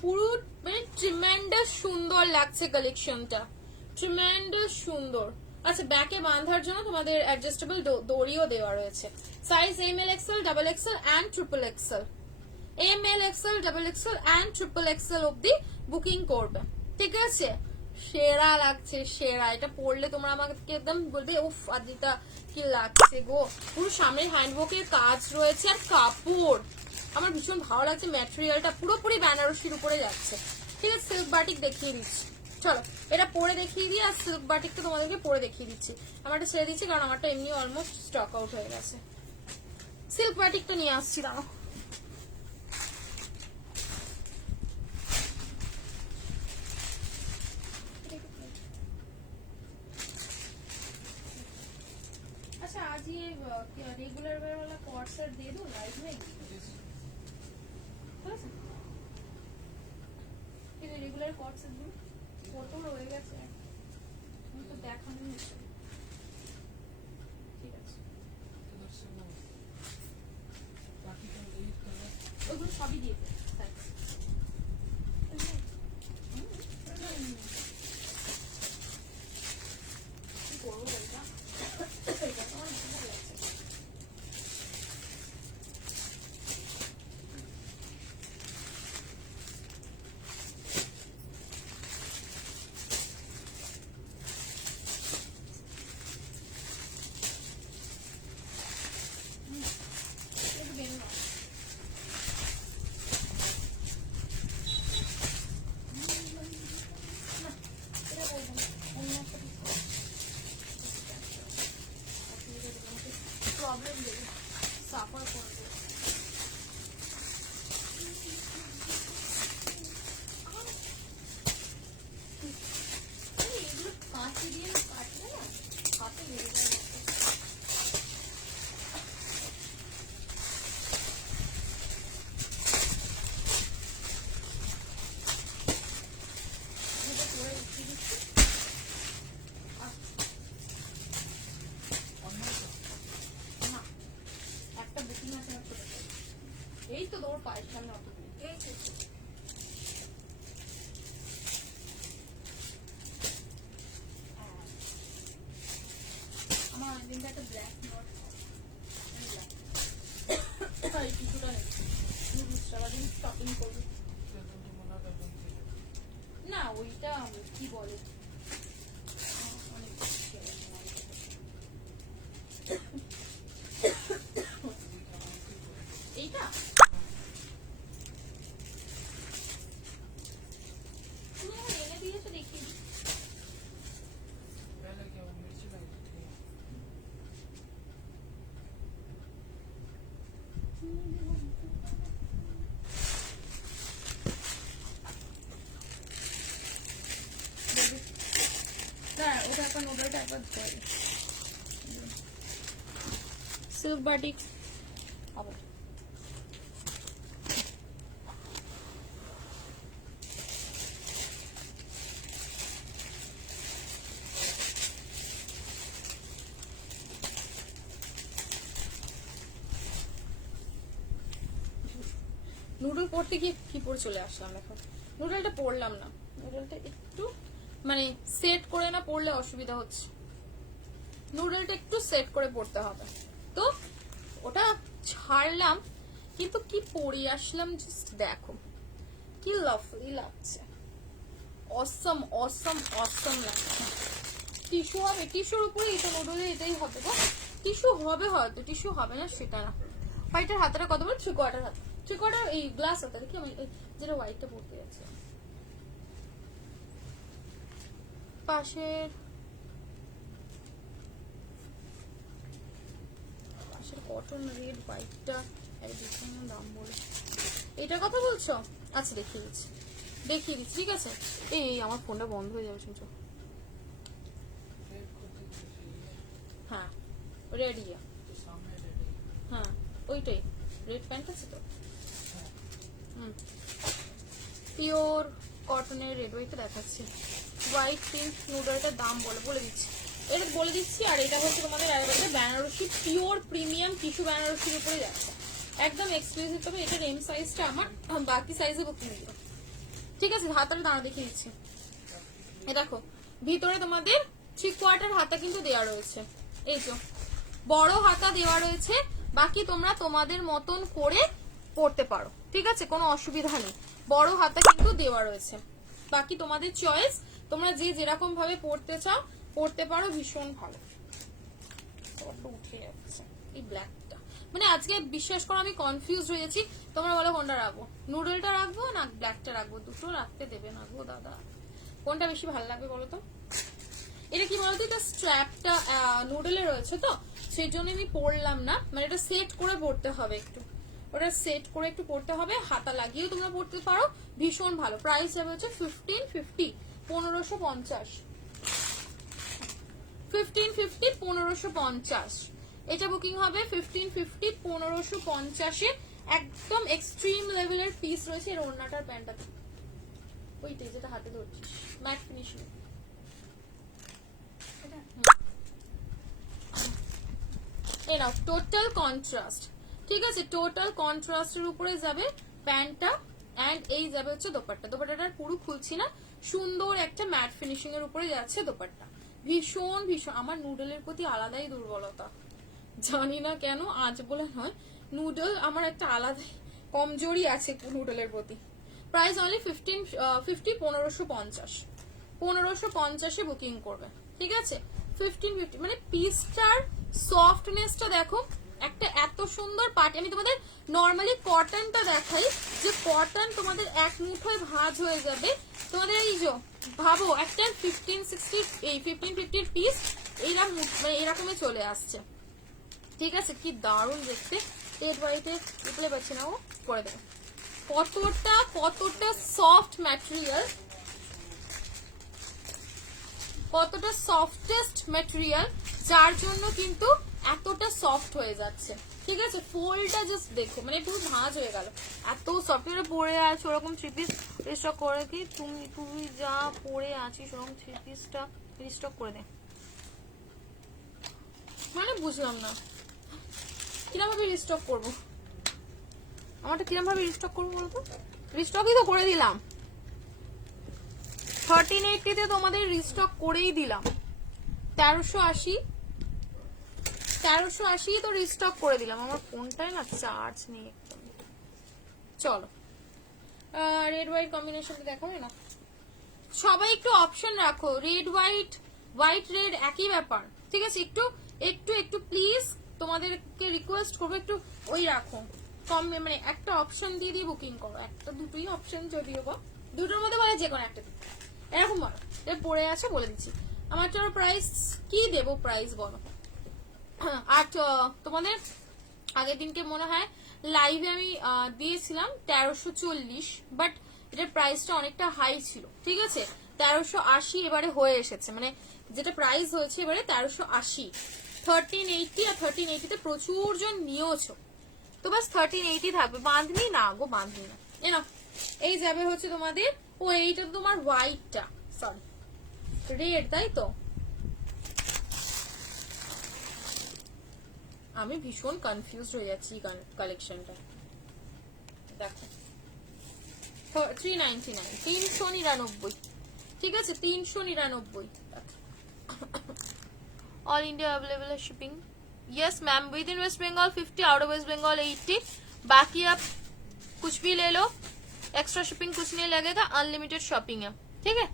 পুরো মানে ট্রিমেন্ডাস সুন্দর লাগছে কালেকশনটা, ট্রিমেন্ডাস সুন্দর। আচ্ছা, ব্যাকে বাঁধার জন্য তোমাদের অ্যাডজাস্টেবল দড়িও দেওয়া রয়েছে। Size ML XL double XL and triple XL, ML XL double XL and triple XL অব্দি বুকিং করবে। ঠিক আছে, সেরা লাগছে সেরা, এটা পরলে তোমরা আমাকে একদম বলবে উফ আদিতা কি লাগছে গো। পুরো সামনে হ্যান্ডওয়ার্কের কাজ রয়েছে, আর কাপড় আমার ভীষণ ভালো লাগছে, ম্যাটেরিয়ালটা পুরোপুরি বেনারসির উপরে যাচ্ছে। ঠিক আছে, সিল্ক বাটিক দেখিয়ে দিচ্ছি, চলো এটা পরে দেখিয়ে দিই, আর সিল্ক বাটিকটা তোমাদেরকে পরে দেখিয়ে দিচ্ছি। আমারটা ছেড়ে দিচ্ছি কারণ আমারটা এমনি অলমোস্ট স্টক আউট হয়ে গেছে। সিল্ক বাটিকটা নিয়ে আসছি, দাঁড়াও। अच्छा, आज ये रेगुलर वेयर वाला कॉर्ड सेट दे दो लाइव में, रेगुलर कॉर्ड सेट दो, फोटो হয়ে গেছে তো দেখানো হচ্ছে। ঠিক আছে, ওগুলো সবই দিয়ে দেবে। কি করবো বলটা, প্রবলেম দেবে, সাফার করবে। এগুলো কাঁচি দিয়ে কাটলে না হাতে লেগে যায়। এই তো তোমার পায়ের সামনে অত এই আমার অনেকদিন একটা ব্ল্যাক নট কিছুটা নেই শপিং করবো না, ওইটা কি বলে এইটা তুমি আমার এনে দিয়েছো দেখি। ওটা এখন ওটা একবার সিল্ক বাটিক আবার নুডল পরতে গিয়ে কি পরে চলে আসলাম দেখো। নুডলটা পরলাম না, নুডলটা একটু মানে সেট করে না পরলে অসুবিধা হচ্ছে। নুডলটা একটু সেট করে পরতে হবে। তো ওটা ছাড়লাম, কিন্তু কি পরে আসলাম জাস্ট দেখো, কি লাভলি লাগছে, অসম অসম অসম লাগছে। টিস্যু হবে, টিস্যুর উপরে এটা নুডলে এটাই হবে গো। টিস্যু হবে হয়তো, টিস্যু হবে না সেটা না। হোয়াইটের হাতাটা কত বড়? 3/4 হাত, 3/4 এই গ্লাস হাতা দেখি আমি যেটা হোয়াইটটা পড়তে যাচ্ছে। পাশের কটন রেড হোয়াইটটা দাম বলে এটার কথা বলছো? আচ্ছা দেখিয়ে দিচ্ছি, দেখিয়ে দিচ্ছি, ঠিক আছে। এই আমার ফোনটা বন্ধ হয়ে যাবে শুনছো। হ্যাঁ রেড ইয়া, হ্যাঁ ওইটাই রেড প্যান্ট আছে তো। পিওর কটনের রেড ওইটা দেখাচ্ছি। হোয়াইট প্রিন্ট নুডলটার দাম বলে দিচ্ছি, এটা বলে দিচ্ছি। আর এটা হচ্ছে তোমাদের বেনারসি পিওর প্রিমিয়াম টিস্যু বেনারসির উপরে যাচ্ছে, একদম এক্সক্লুসিভ। তবে এটার এম সাইজটা আমার বাকি সাইজে বুকিং দিল, ঠিক আছে। হাতাটা দাঁড়া দেখিয়ে দিচ্ছি। এ দেখো ভিতরে তোমাদের 3/4 হাতা কিন্তু দেওয়া রয়েছে, এই তো বড় হাতা দেওয়া রয়েছে। বাকি তোমরা তোমাদের মতন করে পড়তে পারো, ঠিক আছে, কোনো অসুবিধা নেই। বড় হাতা কিন্তু দেওয়া রয়েছে, বাকি তোমাদের চয়েস, তোমরা যে যেরকম ভাবে পড়তে চাও পড়তে পারো। ভীষণ ভালো উঠে যাচ্ছে এই ব্ল্যাকটা, মানে আজকে বিশ্বাস করো আমি কনফিউজ হয়ে যাচ্ছি। তোমরা বলো কোনটা রাখবো, নুডলটা রাখবো না ব্ল্যাকটা রাখবো? দুটো রাখতে দেবে না গো দাদা, কোনটা বেশি ভালো লাগবে বলো তো? এটা কি বলতো, এটা স্ট্র্যাপটা নুডলে রয়েছে তো সেই জন্য আমি পরলাম না, মানে এটা সেট করে পড়তে হবে একটু, ওটা সেট করে একটু পড়তে হবে। হাতা লাগিয়েও তোমরা পড়তে পারো, ভীষণ ভালো। প্রাইস যাবে হচ্ছে 1550, 1550, 1550, 1550। এটা বুকিং হবে 1550, 1550-এ। একদম এক্সট্রিম লেভেলের পিস রয়েছে। এর ওড়নাটার প্যান্টটা ওইটাই যেটা হাতে ধরছিস, ম্যাট ফিনিশিং। এই নাও টোটাল কন্ট্রাস্ট, ঠিক আছে, টোটাল কন্ট্রাস্টের উপরে যাবে প্যান্টটা, এন্ড এই যাবে হচ্ছে দোপাট্টা। দোপাট্টাটার পুরো খুলছি না, সুন্দর একটা ম্যাট ফিনিশিং এর উপরে যাচ্ছে দোপাট্টা। ভীষণ ভীষণ, আমার নুডলের প্রতি আলাদাই দুর্বলতা, জানি না কেন, আজ বলে নয়, নুডল আমার একটা আলাদাই কমজোরি আছে নুডলের প্রতি। প্রাইস অনলি 1550, 1550, 1550-এ বুকিং করবে, ঠিক আছে। 1550 মানে পিসটার সফটনেসটা দেখো, একটা এত সুন্দর পার্টি। আমি তোমাদের নর্মালি কটনটা দেখাই, যে কটন তোমাদের এক মুঠোয় ভাঁজ হয়ে যাবে তোমাদের। এই যে ভাবো একটা 1560 এই 1550 পিস এইরকম, মানে এরকমই চলে আসছে, ঠিক আছে, কি দারুণ দেখতে। রেড হোয়াইটে রিপ্লাই পাচ্ছি না, ও করে দেবে। কতটা সফট ম্যাটেরিয়াল, কতটা সফটেস্ট ম্যাটেরিয়াল, যার জন্য কিন্তু এতটা সফট হয়ে যাচ্ছে। ঠিক আছে, ফোল্ডটা জাস্ট দেখো, মানে পুরো ভাঁজ হয়ে গেল, এত সফটওয়্যার পরে আছে। ওরকম থ্রি পিস রিস্টক করে কি, তুই যা পরে আছিস ওরকম থ্রি পিসটা রিস্টক করে দে। মানে বুঝলাম না কিরম ভাবে রিস্টক করবো, আমারটা কিরম ভাবে রিস্টক করবো বলতো? রিস্টকই তো করে দিলাম, 1380 তে তোমাদের রিস্টক করেই দিলাম। 1380 তো রিস্টক করে দিলাম। আমার ফোনটায় না চার্জ নেই একদম। চলো রেড হোয়াইট কম্বিনেশনটা দেখাবে না? সবাই একটু অপশন রাখো, রেড হোয়াইট, হোয়াইট রেড একই ব্যাপার। ঠিক আছে, একটু একটু একটু প্লিজ তোমাদেরকে রিকোয়েস্ট করবো, একটু ওই রাখো কম, মানে একটা অপশন দিয়ে দিয়ে বুকিং করো। একটা দুটোই অপশন যদিও বা, দুটোর মধ্যে বলে যে কোনো একটা দিতে, এরকম বলো। এটা পড়ে আছে বলে দিচ্ছি। আমার তো প্রাইস কি দেবো, প্রাইস বলো। আর তোমাদের আগের দিনকে মনে হয় লাইভে আমি দিয়েছিলাম 1340, বাট এটার প্রাইসটা অনেকটা হাই ছিল। ঠিক আছে, 1380 এবারে হয়ে এসেছে, মানে যেটা প্রাইস হয়েছে এবারে 1380। 1380 আর 1380 তে প্রচুর জন নিয়েছো, তো বাস 1380 থাকবে। বাঁধনি না গো, বাঁধনি না। এই যাবে হচ্ছে তোমাদের, ও এইটা তো তোমার হোয়াইটটা, সরি রেড, তাই তো? আমি ভীষণ কনফিউজ হয়ে যাচ্ছি কালেকশনটা। দেখো 399, 399। ঠিক আছে, 399। ऑल इंडिया अवेलेबल है shipping. Yes ma'am, within West Bengal 50, out of West Bengal 80। बाकी आप कुछ भी ले लो, एक्स्ट्रा शिपिंग कुछ नहीं लगेगा, अनलिमिटेड शॉपिंग है। ठीक है,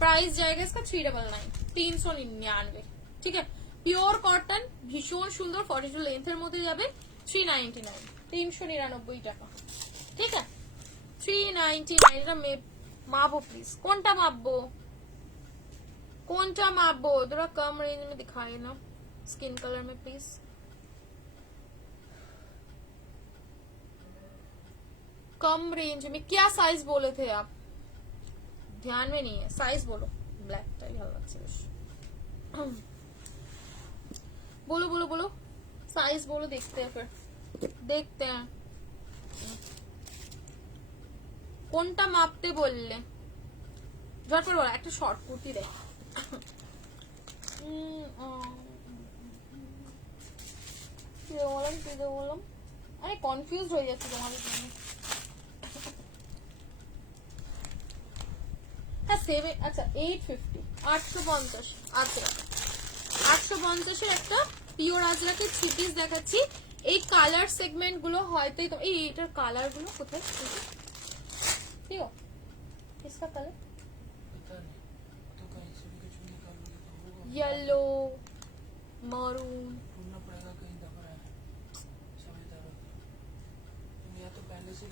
प्राइस जाएगा इसका 399, 399। ठीक है, পিওর কটন, ভীষণ সুন্দর, 42 লেন্থের মধ্যে যাবে, 399, 399 টাকা। ঠিক আছে, 399। এটা মাপো প্লিজ, কোনটা মাপবো, কোনটা मापबो? थोड़ा कम रेंज में दिखाए ना, स्किन कलर में प्लीज। कम रेंज में क्या साइज बोले थे आप? ध्यान में नहीं है, साइज बोलो। ब्लैक टाइप ভালো লাগছে বেশ। बोलो बोलो बोलो, साइज बोलो, देखते हैं फिर, देखते हैं কোনটা মাপতে বললে। ঝটপট বলো, একটা শর্ট কুর্তি দেখ। বললাম আরে কনফিউজ হয়ে যাচ্ছে তোমাদের জন্য। হ্যাঁ আচ্ছা 850, 850 আছে। 850 একটা পিওর আজরাকের থ্রি পিস দেখাচ্ছি। এই কালার সেগমেন্ট গুলো হয়তো এই এটার কালার গুলো কোথায়, পিও কিসকা কালার, येलो मरून, ढूंढना पड़ेगा कहीं दबा है सभी तरह। तुम या तो पहले से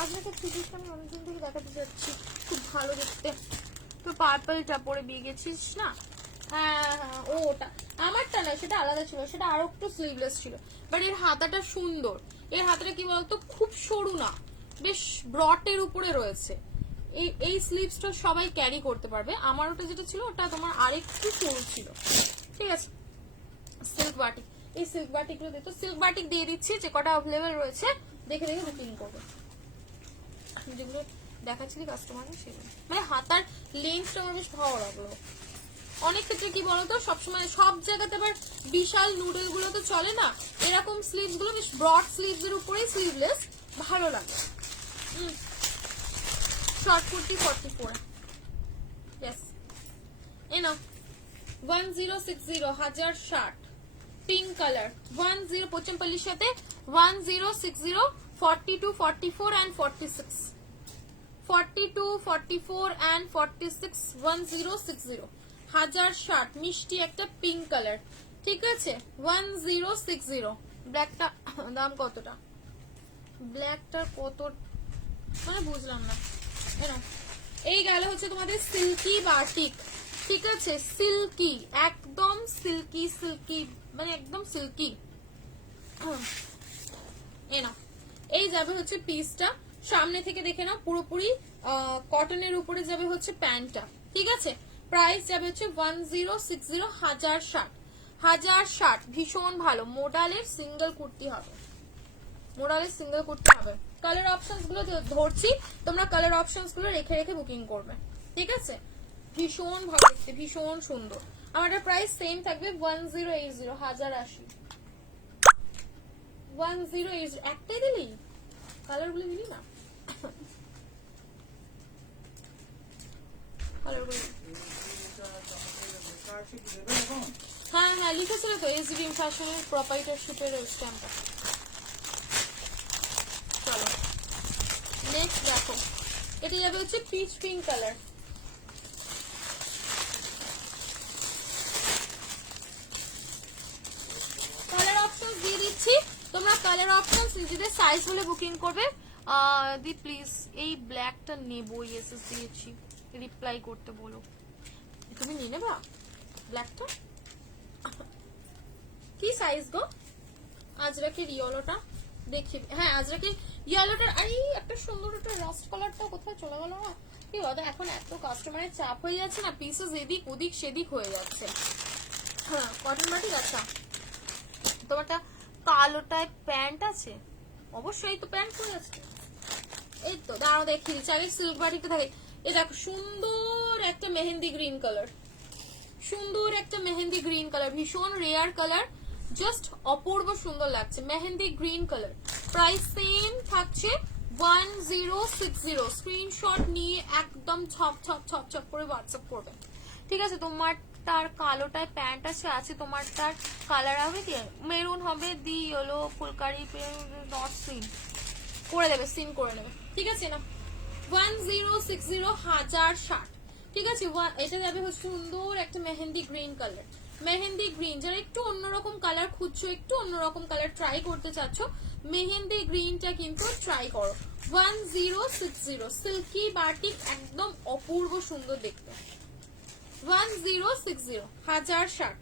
আজকে থ্রিপিসটা আমি অনেকদিন থেকে দেখাতে যাচ্ছি, খুব ভালো দেখতে। তো পার্পলটা পরে বিয়ে গেছিস না? হ্যাঁ হ্যাঁ, ওটা আমারটা না, সেটা আলাদা ছিল, সেটা আরো একটু স্লিভলেস ছিল। বাট এর হাতাটা সুন্দর, এর হাতাটা কি বলতো খুব সরু না, বেশ ব্রটের উপরে রয়েছে। এই স্লিভসটা সবাই ক্যারি করতে পারবে। আমার ওটা যেটা ছিল ওটা তোমার আরেকটু সরু ছিল। ঠিক আছে, সিল্ক বাটিক, এই সিল্ক বাটিক গুলো দিত, সিল্ক বাটিক দিয়ে দিচ্ছি, যে কটা অ্যাভেলেবেল রয়েছে দেখে দেখে বুকিং করবে। যেগুলো দেখাচ্ছি কাস্টমার, সেগুলো মানে হাতার লেন্থটা আমার বেশ ভালো লাগলো। অনেক ক্ষেত্রে কি বলতো, সবসময় সব জায়গাতে আবার বিশাল নুডল গুলো তো চলে না, এরকম স্লিভস গুলো বেশ ব্রড স্লিভস এর উপরেই স্লিভলেস ভালো লাগে। শর্ট কুর্তি 44, यस এ নাও 1060, 1060 পিঙ্ক কালার, 10 পোচমপল্লির সাথে 1060, 42, 44 and 46, 42, 44 and 46, 1060, 1060 মিষ্টি একটা পিঙ্ক কালার। ঠিক আছে 1060। ব্ল্যাকটা দাম কতটা, ব্ল্যাকটার কত মানে বুঝলাম না। এই গেল হচ্ছে তোমাদের সিল্কি বাটিক, ঠিক আছে সিল্কি, একদম সিল্কি সিল্কি মানে একদম সিল্কি। এই যাবে হচ্ছে পিসটা, সামনে থেকে দেখে নাও পুরোপুরি কটনের উপরে যাবে হচ্ছে প্যান্টটা, ঠিক আছে। প্রাইস যাবে হচ্ছে 1060, 1060, 1060। ভীষণ ভালো মোডালের সিঙ্গেল কুর্তি হবে, মোডালের সিঙ্গেল কুর্তি হবে। কালার অপশনস গুলো ধরছি, তোমরা কালার অপশনস গুলো রেখে রেখে বুকিং করবে, ঠিক আছে। ভীষণ ভালো দেখতে, ভীষণ সুন্দর। আমাদের প্রাইস সেম থাকবে 1080, 1080, 1080। একটাই দিলি, কালার গুলো দিলি না, কালার গুলো হ্যাঁ হ্যাঁ লিখেছিল তো, এসডিএম ফ্যাশনের প্রপাইটারশিপের স্ট্যাম্পটা। চলো নেক্সট দেখো, এটা যাবে হচ্ছে pitch pink colour. Colour option দিয়ে দিচ্ছি, তোমরা কালার অপশন নিজেদের সাইজ হলে বুকিং করবে। দি প্লিজ এই ব্ল্যাকটা নেবো, এসএস দিয়েছি, রিপ্লাই করতে বলো। তুমি নিয়ে নেবা ব্ল্যাকটা? কি সাইজ গো? আজরাকের ইয়েলোটা দেখি, হ্যাঁ আজরাকের ইয়েলোটার। আরে একটা সুন্দর একটা রাস্ট কালারটা কোথায় চলে গেল না? কি বলতো এখন এত কাস্টমারের চাপ হয়ে যাচ্ছে না, পিসেস এদিক ওদিক সেদিক হয়ে যাচ্ছে। হ্যাঁ কটন বাটিক। আচ্ছা তোমারটা কালোটায় প্যান্ট আছে? অবশ্যই তো প্যান্ট পরে আছে। এই তো দাঁড়াও দেখি দিচ্ছি, আগে সিল্ক বাটিকটা থাকে। এই দেখো সুন্দর একটা মেহেন্দি গ্রিন কালার, সুন্দর একটা মেহেন্দি গ্রিন কালার, ভীষণ রেয়ার কালার, জাস্ট অপূর্ব সুন্দর লাগছে mehndi green colour. Price same থাকছে 1060। স্ক্রিনশট নিয়ে একদম ছপ ছপ ছপ ছপ করে হোয়াটসঅ্যাপ করবে, ঠিক আছে। তোমার তার কালোটায় প্যান্ট আছে, তোমার তার কালার হবে কি মেরুন হবে, দি ইয়েলো ফুলকারি নট সিন করে দেবে, সিন করে নেবে, ঠিক আছে না। 1060, 1060, ঠিক আছে। এটা যাবে হচ্ছে সুন্দর একটা mehndi green colour, mehndi green. যারা একটু অন্যরকম কালার খুঁজছো, একটু অন্যরকম কালার ট্রাই করতে চাচ্ছ, মেহেন্দি গ্রিনটা কিন্তু ট্রাই করো। 1060 সিল্কি বাটিক, একদম অপূর্ব সুন্দর দেখতে। 1060, 1060,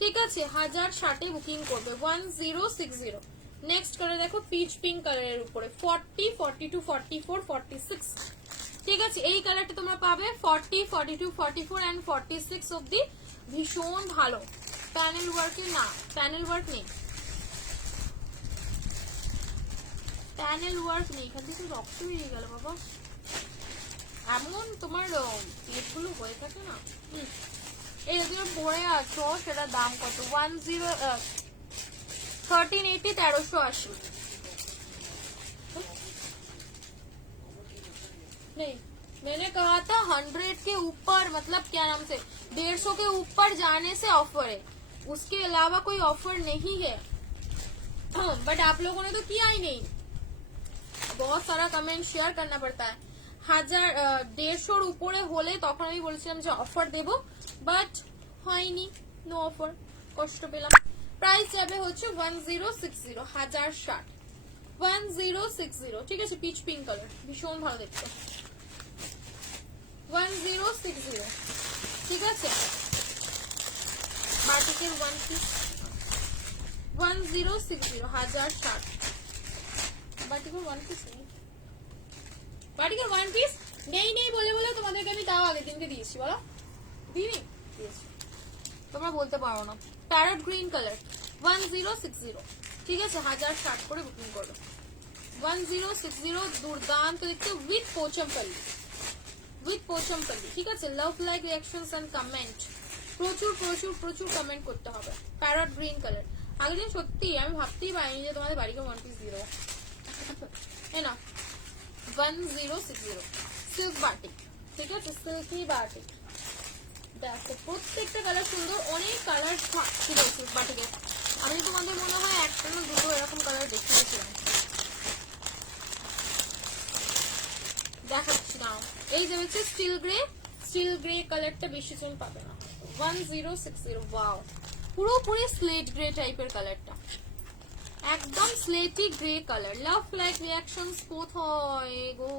ঠিক আছে 1060 বুকিং করবে 1060। নেক্সট কালার দেখো পিচ পিঙ্ক কালারের উপরে 40, 42, 44, 46, ঠিক আছে। এই কালারটা তোমরা পাবে 40, 42, 44 এন্ড 46 অবধি। ভীষণ ভালো প্যানেল ওয়ার্কের, না প্যানেল ওয়ার্ক নেই, প্যানেল ওয়ার্ক নেই, এখান থেকে রক্ত বেরিয়ে গেল বাবা। এমন তোমার প্লেটগুলো হয়ে থাকে না। এই যে পরে আছো সেটার দাম কত? 1380, 1380 नहीं। मैंने कहा था 100 के ऊपर, मतलब क्या नाम से 150 के ऊपर जाने से ऑफर है, उसके अलावा कोई ऑफर नहीं है। बट आप लोगों ने तो किया ही नहीं, बहुत सारा कमेंट शेयर करना पड़ता है। 150 উপরে হলে তখন আমি বলছিলাম যে অফার দেব, বাট হয়নি, নো অফার, কষ্ট পেলাম। প্রাইস যাবে হচ্ছে 1060, 1060, 1060, ঠিক আছে। পিচ পিঙ্ক কালার, ভীষণ ভালো দেখতে। 1060, ঠিক আছে। বাটিকের ওয়ান পিস 1060, 1060। বাটিকের ওয়ান পিস নেই, বাটিকের ওয়ান পিস নেই বলে বলে তোমাদেরকে আমি তাও আগের দিনকে দিয়েছি, বলো দিইনি? দিয়েছি, তোমরা বলতে পারো না। প্যারট গ্রিন কালার 1060, ঠিক আছে 1060 করে বুকিং করো। 1060 দুর্দান্ত দেখতে, উইথ পোচমপল্লি, উইথ পোচমপল্লি, ঠিক আছে। Love like reactions and comment, প্রচুর প্রচুর প্রচুর কমেন্ট করতে হবে। প্যারট গ্রিন কালার, আগের দিন সত্যি আমি ভাবতেই পারিনি যে তোমাদের বাড়িকে ওয়ান পিস দিয়ে দেবো। না 1060 সিল্ক বাটিক, ঠিক আছে সিল্কি বাটিক। দেখো প্রত্যেকটা কালার সুন্দর, অনেক কালার ছিল সিল্ক বাটিকের। আমি তোমাদের মনে হয় একটা না দুটো এরকম কালার দেখিয়েছিলাম, দেখাচ্ছি না। এই যে হচ্ছে স্টিল গ্রে, স্টিল গ্রে কালারটা বেশি জন পাবে না। 1060, ওয়াও পুরোপুরি স্লেট গ্রে টাইপের কালারটা, একদম স্লেটি grey colour. Love like reactions কোথায় গো?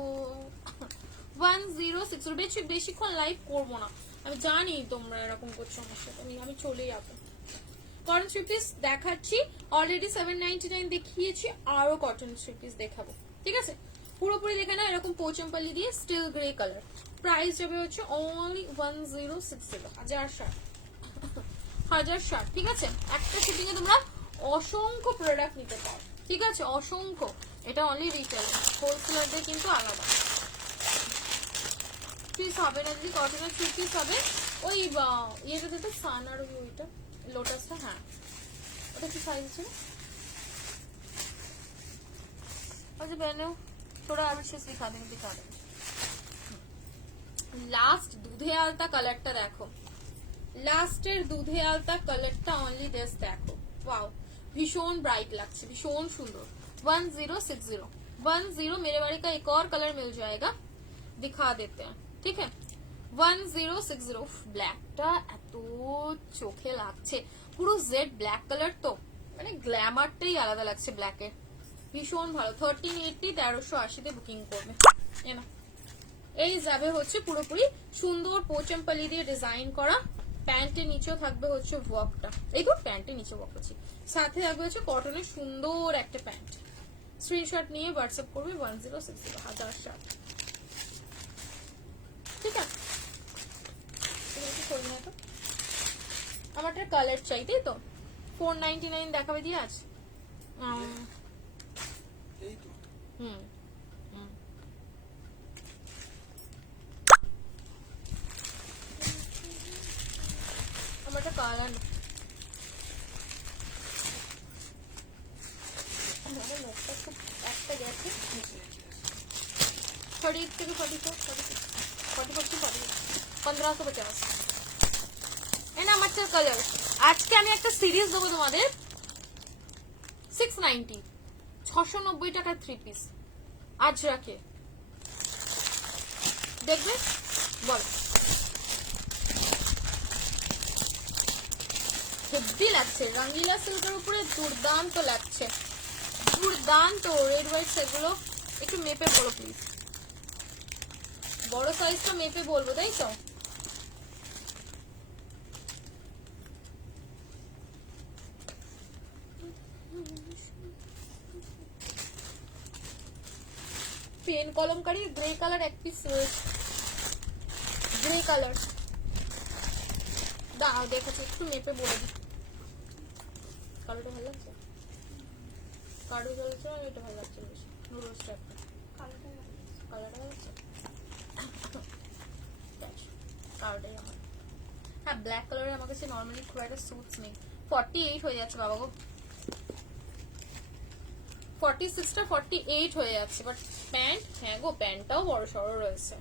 1060। বেশিক্ষণ লাইভ করবো না, আমি জানি তোমরা এরকম করছো আমার সাথে, আমি চলে যাবো। কটন থ্রি পিস দেখাচ্ছি, অলরেডি 799 দেখিয়েছি, আরো কটন থ্রি পিস দেখাবো, ঠিক আছে? পুরোপুরি দেখে না, এরকম পোচম্পালি দিয়ে স্টিল গ্রে কালার। প্রাইস যাবে হচ্ছে অনলি 1060, 1060, ঠিক আছে? একটা শিপিং এ তোমরা অসংখ্য প্রোডাক্ট নিতে পারো, ঠিক আছে? অসংখ্য। এটা অনলি রিটেল, হোলসেলারদের কিন্তু আলাদা পিস হবে না। যদি কটনের থ্রি পিস হবে, ওই ইয়েটা যেটা সান আর ওইটা লোটাসটা, হ্যাঁ ওটা কি সাইজ ছিল? अच्छा बहनों थोड़ा और अच्छे से दिखा देंगे। লাস্ট দুধে আলতা কালারটা দেখো, লাস্টের দুধে আলতা কালারটা অনলি জাস্ট দেখো, ওয়াও ভীষণ ব্রাইট লাগছে, ভীষণ সুন্দর। 1060, 10 मेरे वाले का एक और कलर मिल जाएगा, दिखा देते हैं, ठीक है? 1060। ব্ল্যাকটা এত চোখে লাগছে, পুরো জেড ব্ল্যাক কালার, তো মানে গ্ল্যামারটাই আলাদা লাগছে ব্ল্যাকের, ভীষণ ভালো। 1380, 1380 তে বুকিং করবে। এই যাবে হচ্ছে পুরোপুরি সুন্দর পোচম্পালি দিয়ে ডিজাইন করা, প্যান্টের নিচেও থাকবে হচ্ছে ওয়ার্কটা, এই তো প্যান্টের নিচে ওয়ার্ক আছে, সাথে থাকবে হচ্ছে কটনের সুন্দর একটা প্যান্ট। স্ক্রিনশট নিয়ে হোয়াটসঅ্যাপ করবে 1060, 1060, ঠিক আছে? আমারটা কালার চাই, তাই তো? 499 দেখাবে দিয়ে আজ। আমারটা কালার একটা গেছে 38 থেকে 44, 1550 এটা আমার কালার। আজকে আমি একটা সিরিজ দেবো তোমাদের, 690, 690 টাকার থ্রি পিস আজ রাখে, দেখবে বল হেভি লাগছে, রঙ্গিলা সিল্কের উপরে দুর্দান্ত লাগছে, দুর্দান্ত। রেড হোয়াইট সেগুলো একটু মেপে বলো প্লিজ, বড় সাইজটা মেপে বলবো, তাই তো? পেন কলমকারী গ্রে কালার এক পিস রয়েছে, গ্রে কালার দাও দেখাচ্ছি, একটু মেপে বলে দিই। কালোটা ভালো লাগছে, কালো জ্বলছে, আর এটা ভালো লাগছে বেশি, নুডলস টাইপটা। কালোটা ভালো লাগছে, কালোটাই আমার। হ্যাঁ ব্ল্যাক কালারের আমার কাছে নর্মালি খুব একটা স্যুটস নেই। 48 হয়ে যাচ্ছে বাবা গো, 46টা 48 হয়ে যাচ্ছে, বাট প্যান্ট, হ্যাঁ গো প্যান্টটাও বড় সড়ো রয়েছে।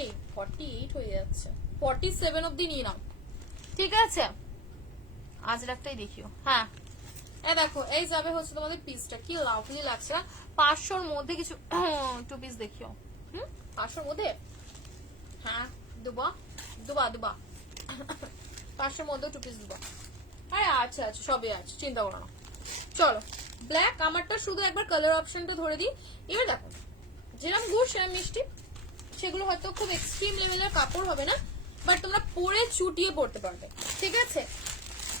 এই 48 হয়ে যাচ্ছে, 47 অব্দি নিয়ে নাও, ঠিক আছে? আজ রাখটাই দেখিও। হ্যাঁ এই দেখো, এই যাবে হচ্ছে তোমাদের পিসটা, কি লাভলি লাগছে না? 500-র মধ্যে কিছু টু পিস দেখিও। 500-র মধ্যে, হ্যাঁ দুবা 500-র মধ্যে টু পিস দুবা। আরে আচ্ছা আচ্ছা, সবই আছে, চিন্তা করো না। চলো ব্ল্যাক, আমারটা শুধু একবার কালার অপশনটা ধরে দিই। এবার দেখো, যেরকম গুড় সেরকম মিষ্টি, সেগুলো হয়তো খুব এক্সট্রিম লেভেলের কাপড় হবে না, বাট তোমরা পরে চুটিয়ে পড়তে পারবে, ঠিক আছে?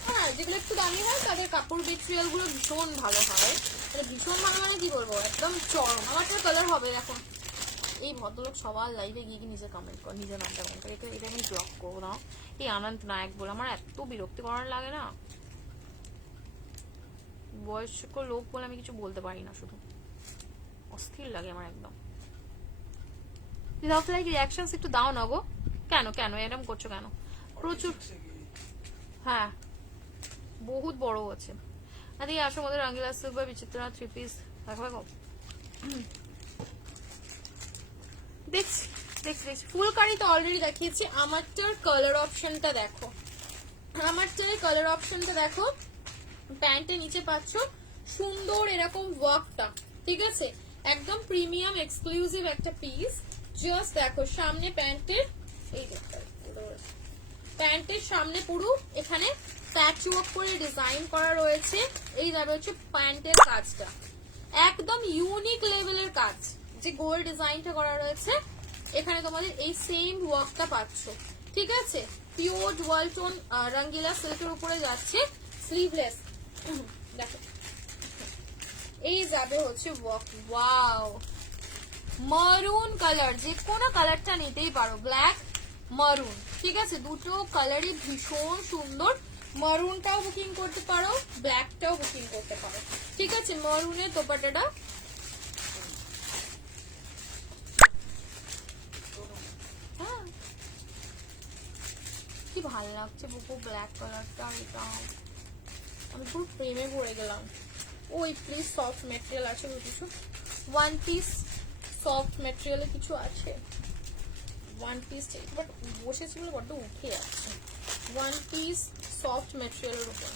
হ্যাঁ যেগুলো একটু দামি হয় তাদের কাপড় মেটেরিয়াল গুলো ভীষণ ভালো হয়, মানে ভীষণ ভালো, মানে কি বলবো, একদম চরম। আমারটা কালার হবে দেখো। এই ভদ্রলোক সবার লাইভে গিয়ে নিজে কমেন্ট কর, নিজের নামটা কমেন্ট করে, এটা আমি ব্লক করবো না। এই আনন্দ নায়ক বলে আমার এত বিরক্তি করার লাগে না, বয়স্ক লোক বলে আমি কিছু বলতে পারি না, শুধু অস্থির লাগে আমার একদম। লাভ লাইক রিঅ্যাকশনস একটু দাও না গো, কেন কেন এরকম করছো কেন? প্রচুর, হ্যাঁ বহুত বড় আছে। আরে আসো আমাদের রঙ্গিলা সিল্ক বা বিচিত্রা থ্রি পিস দেখাবে গো, দেখছি দেখছি দেখছি। ফুলকারি তো অলরেডি দেখিয়েছি। আমারটার কালার অপশনটা দেখো, আমারটার কালার অপশনটা দেখো, প্যান্টের নিচে পাচ্ছ সুন্দর এরকম ওয়ার্কটা, ঠিক আছে? একদম প্রিমিয়াম এক্সক্লুসিভ একটা পিস। জাস্ট দেখো সামনে প্যান্টের এই দেখো প্যান্টের সামনে পুরো এখানে প্যাচ ওয়ার্ক করে ডিজাইন করা রয়েছে। এই যাবে হচ্ছে প্যান্টের কাজটা, একদম ইউনিক লেভেলের কাজ, যে গোল ডিজাইনটা করা রয়েছে এখানে তোমাদের এই সেম ওয়ার্কটা পাচ্ছ। ঠিক আছে, পিওর ডুয়াল টোন রঙ্গিলা সিল্কের উপরে যাচ্ছে, স্লিভলেস। দেখো এই যাবে হচ্ছে ওয়ার্ক। ওয়াও, মারুন কালার, যে কোনো কালারটা নিতেই পারো, ব্ল্যাক মারুন। ঠিক আছে, দুটো কালারই ভীষণ সুন্দর। মারুনটাও বুকিং করতে পারো, ব্ল্যাকটাও বুকিং করতে পারো। ঠিক আছে, মারুনের দোপাট্টাটা কি ভালো লাগছে বুকু, ব্ল্যাক কালারটা। এটা আমি পুরো প্রেমে পড়ে গেলাম। ওই প্লিজ সফট ম্যাটেরিয়াল আছে কিছু, ওয়ান পিস সফট ম্যাটেরিয়ালে কিছু আছে, ওয়ান পিস, বাট বসেছি বলে বড্ড উঠে যাচ্ছে। ওয়ান পিস সফট ম্যাটেরিয়ালের উপর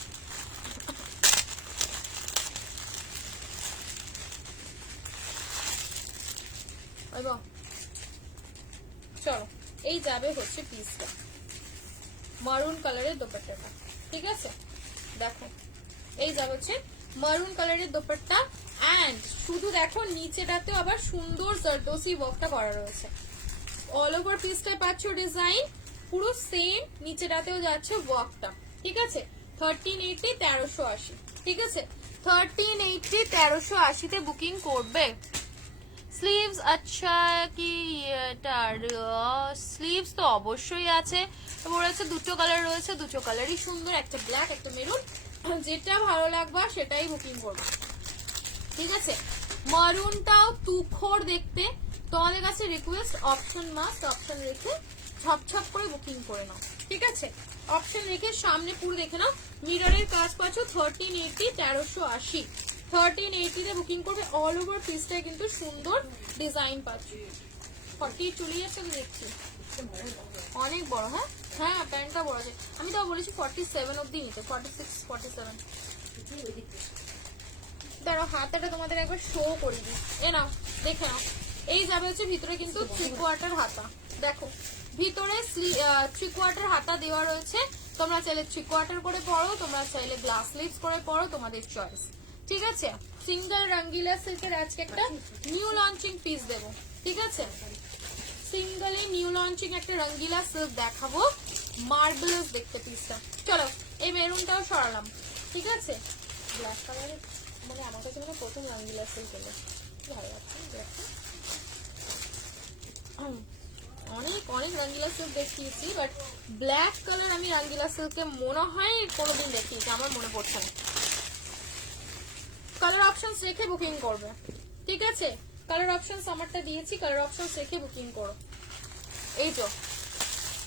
চলো, এই যাবে হচ্ছে পিসটা, মারুন কালারের দোপাট্টাটা। ঠিক আছে, দেখো এই যাবে হচ্ছে মারুন কালারের দোপাট্টা। এন্ড শুধু দেখো নিচেটাতেও আবার সুন্দর জারদোসি ওয়ার্কটা করা রয়েছে। অল ওভার পিসটায় পাচ্ছ ডিজাইন, পুরো সেম নিচেটাতেও যাচ্ছে ওয়ার্কটা। ঠিক আছে, 1380 1380। ঠিক আছে, 1380 1380 বুকিং করবে। স্লিভস আচ্ছা কি এটার স্লিভস তো অবশ্যই আছে, রয়েছে দুটো কালার রয়েছে, দুটো কালারই সুন্দর, একটা ব্ল্যাক একটা মেরুন, যেটা ভালো লাগবে সেটাই বুকিং করবে। ঠিক আছে, মারুনটাও তুখোর দেখতে, তোমাদের কাছে রিকোয়েস্ট অপশন মাস্ট, অপশন রেখে ছপ করে বুকিং করে নাও। ঠিক আছে, অপশন রেখে সামনে পুরো দেখে নাও। মিররের কাজ পাচ্ছ 1380 1380, 1380 বুকিং করবে। অল ওভার পিসটায় কিন্তু সুন্দর ডিজাইন পাচ্ছ। 40 চলে যাচ্ছে তো দেখছি, অনেক বড়। হ্যাঁ হ্যাঁ, প্যান্টটা বড় আছে, আমি তো বলেছি 47 অব্দি নিতে, 46 47। দাঁড়াও হাতাটা তোমাদের একবার শো করে দিই, এ নাও দেখে নাও। এই যাবে হচ্ছে ভিতরে কিন্তু 3/4 হাতা, দেখো ভিতরে 3/4 হাতা দেওয়া রয়েছে। তোমরা চাইলে 3/4 করে পরো, তোমরা চাইলে গ্লাস স্লিভস করে পরো, তোমাদের চয়েস। ঠিক আছে, সিঙ্গেল রঙ্গিলা সিল্কের আজকে একটা নিউ লঞ্চিং পিস দেবো। ঠিক আছে, সিঙ্গেলে নিউ লঞ্চিং একটা রঙ্গিলা সিল্ক দেখাবো, মার্বেলাস দেখতে পিসটা। চলো এই মেরুনটাও সরালাম। ঠিক আছে, ব্ল্যাক কালারের মানে আমার কাছে মানে প্রথম রঙ্গিলা সিল্ক এলো, ভালো লাগছে ব্ল্যাকটা। অনেক অনেক রঙ্গিলা সিল্ক দেখিয়েছি, বাট ব্ল্যাক কালার আমি রঙ্গিলা সিল্কে মনে হয় কোনোদিন দেখিয়েছি, আমার মনে পড়ছে না। কালার অপশনস রেখে বুকিং করবে। ঠিক আছে, কালার অপশনস আমারটা দিয়েছি, কালার অপশনস রেখে বুকিং করো। এই তো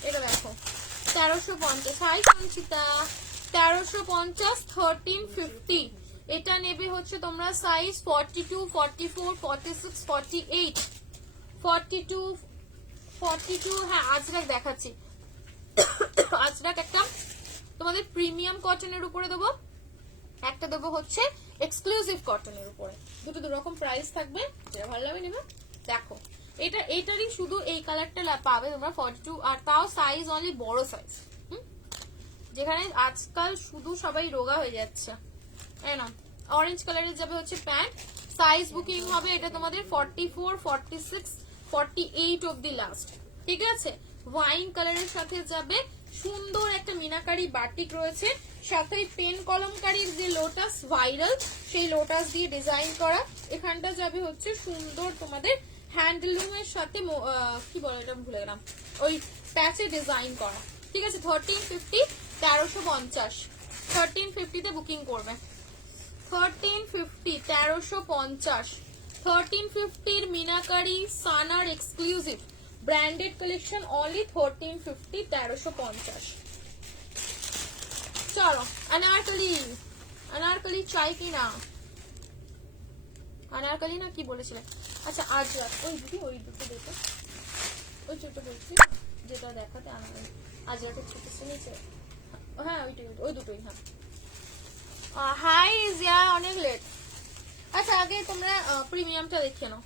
এটা দেখো 1350, হাই সঞ্চিতা, 1350 1350। এটা নেবে হচ্ছে তোমরা সাইজ 42 44 46 48 42 42। হ্যাঁ আজরাক দেখাচ্ছি, আজরাক একটা তোমাদের প্রিমিয়াম কটনের উপরে দেবো, একটা দেবো হচ্ছে এক্সক্লুসিভ কটনের উপরে, দুটো দু রকম প্রাইস থাকবে, যেটা ভালো লাগবে নেবে। দেখো এটারই শুধু এই কালারটা পাবে তোমরা 42, আর তাও সাইজ অনলি বড় সাইজ, যেখানে আজকাল শুধু সবাই রোগা হয়ে যাচ্ছে। না অরেঞ্জ কালারের যাবে হচ্ছে প্যান্ট, সাইজ বুকিং হবে এটা তোমাদের 44 46 48 অব্দি লাস্ট। ঠিক আছে, ওয়াইন কালারের সাথে যাবে সুন্দর একটা মিনাকারি বাটিক রয়েছে, সাথে পেন কলমকারীর যে লোটাস ভাইরাল সেই লোটাস দিয়ে ডিজাইন করা। এখানটা যাবে হচ্ছে সুন্দর তোমাদের হ্যান্ডলুমের সাথে কি বলে এটা ভুলে গেলাম, ওই প্যাচে ডিজাইন করা। ঠিক আছে, 1350 1350, 1350 তে বুকিং করবে। 1350 1350, 1350 মিনাকারি সানার এক্সক্লুসিভ ব্র্যান্ডেড কালেকশন অনলি 1350 1350। চলো अनारकली, अनारकली চাই কি না, अनारकली না কি বলেছিলে? আচ্ছা আজ ওই দুটো দেখো, ওই দুটো বলছি যেটা দেখাতে আজ রাতে ছোট নিচে। হ্যাঁ ওই দুটোই। হ্যাঁ হাই জিয়া, অনেক লেট। আচ্ছা আগে তোমরা প্রিমিয়ামটা দেখে নাও।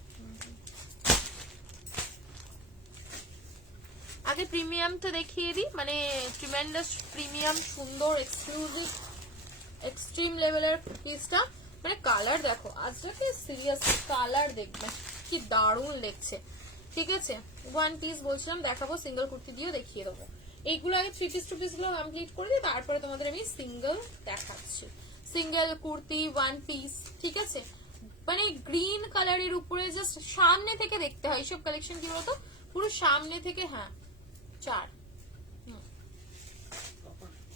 আগে প্রিমিয়ামটা দেখিয়ে দিই, মানে ট্রিমেন্ডাস প্রিমিয়াম সুন্দর এক্সক্লুসিভ এক্সট্রিম লেভেলের পিসটা। মানে কালার দেখো, আজকে সিরিয়াসলি কালার দেখবে কি দারুণ লাগছে। ঠিক আছে, ওয়ান পিস বলছিলাম দেখাবো, সিঙ্গেল কুর্তি দিয়েও দেখিয়ে দেবো। এইগুলো আগে 3 পিস 2 পিস গুলো কমপ্লিট করে দিই, তারপরে তোমাদের আমি সিঙ্গেল দেখাচ্ছি। সিঙ্গেল কুর্তি ওয়ান পিস, ঠিক আছে। মানে গ্রিন কালারের উপরে জাস্ট সামনে থেকে দেখতে হয় এইসব কালেকশন, কি বলতো পুরো সামনে থেকে। হ্যাঁ 4,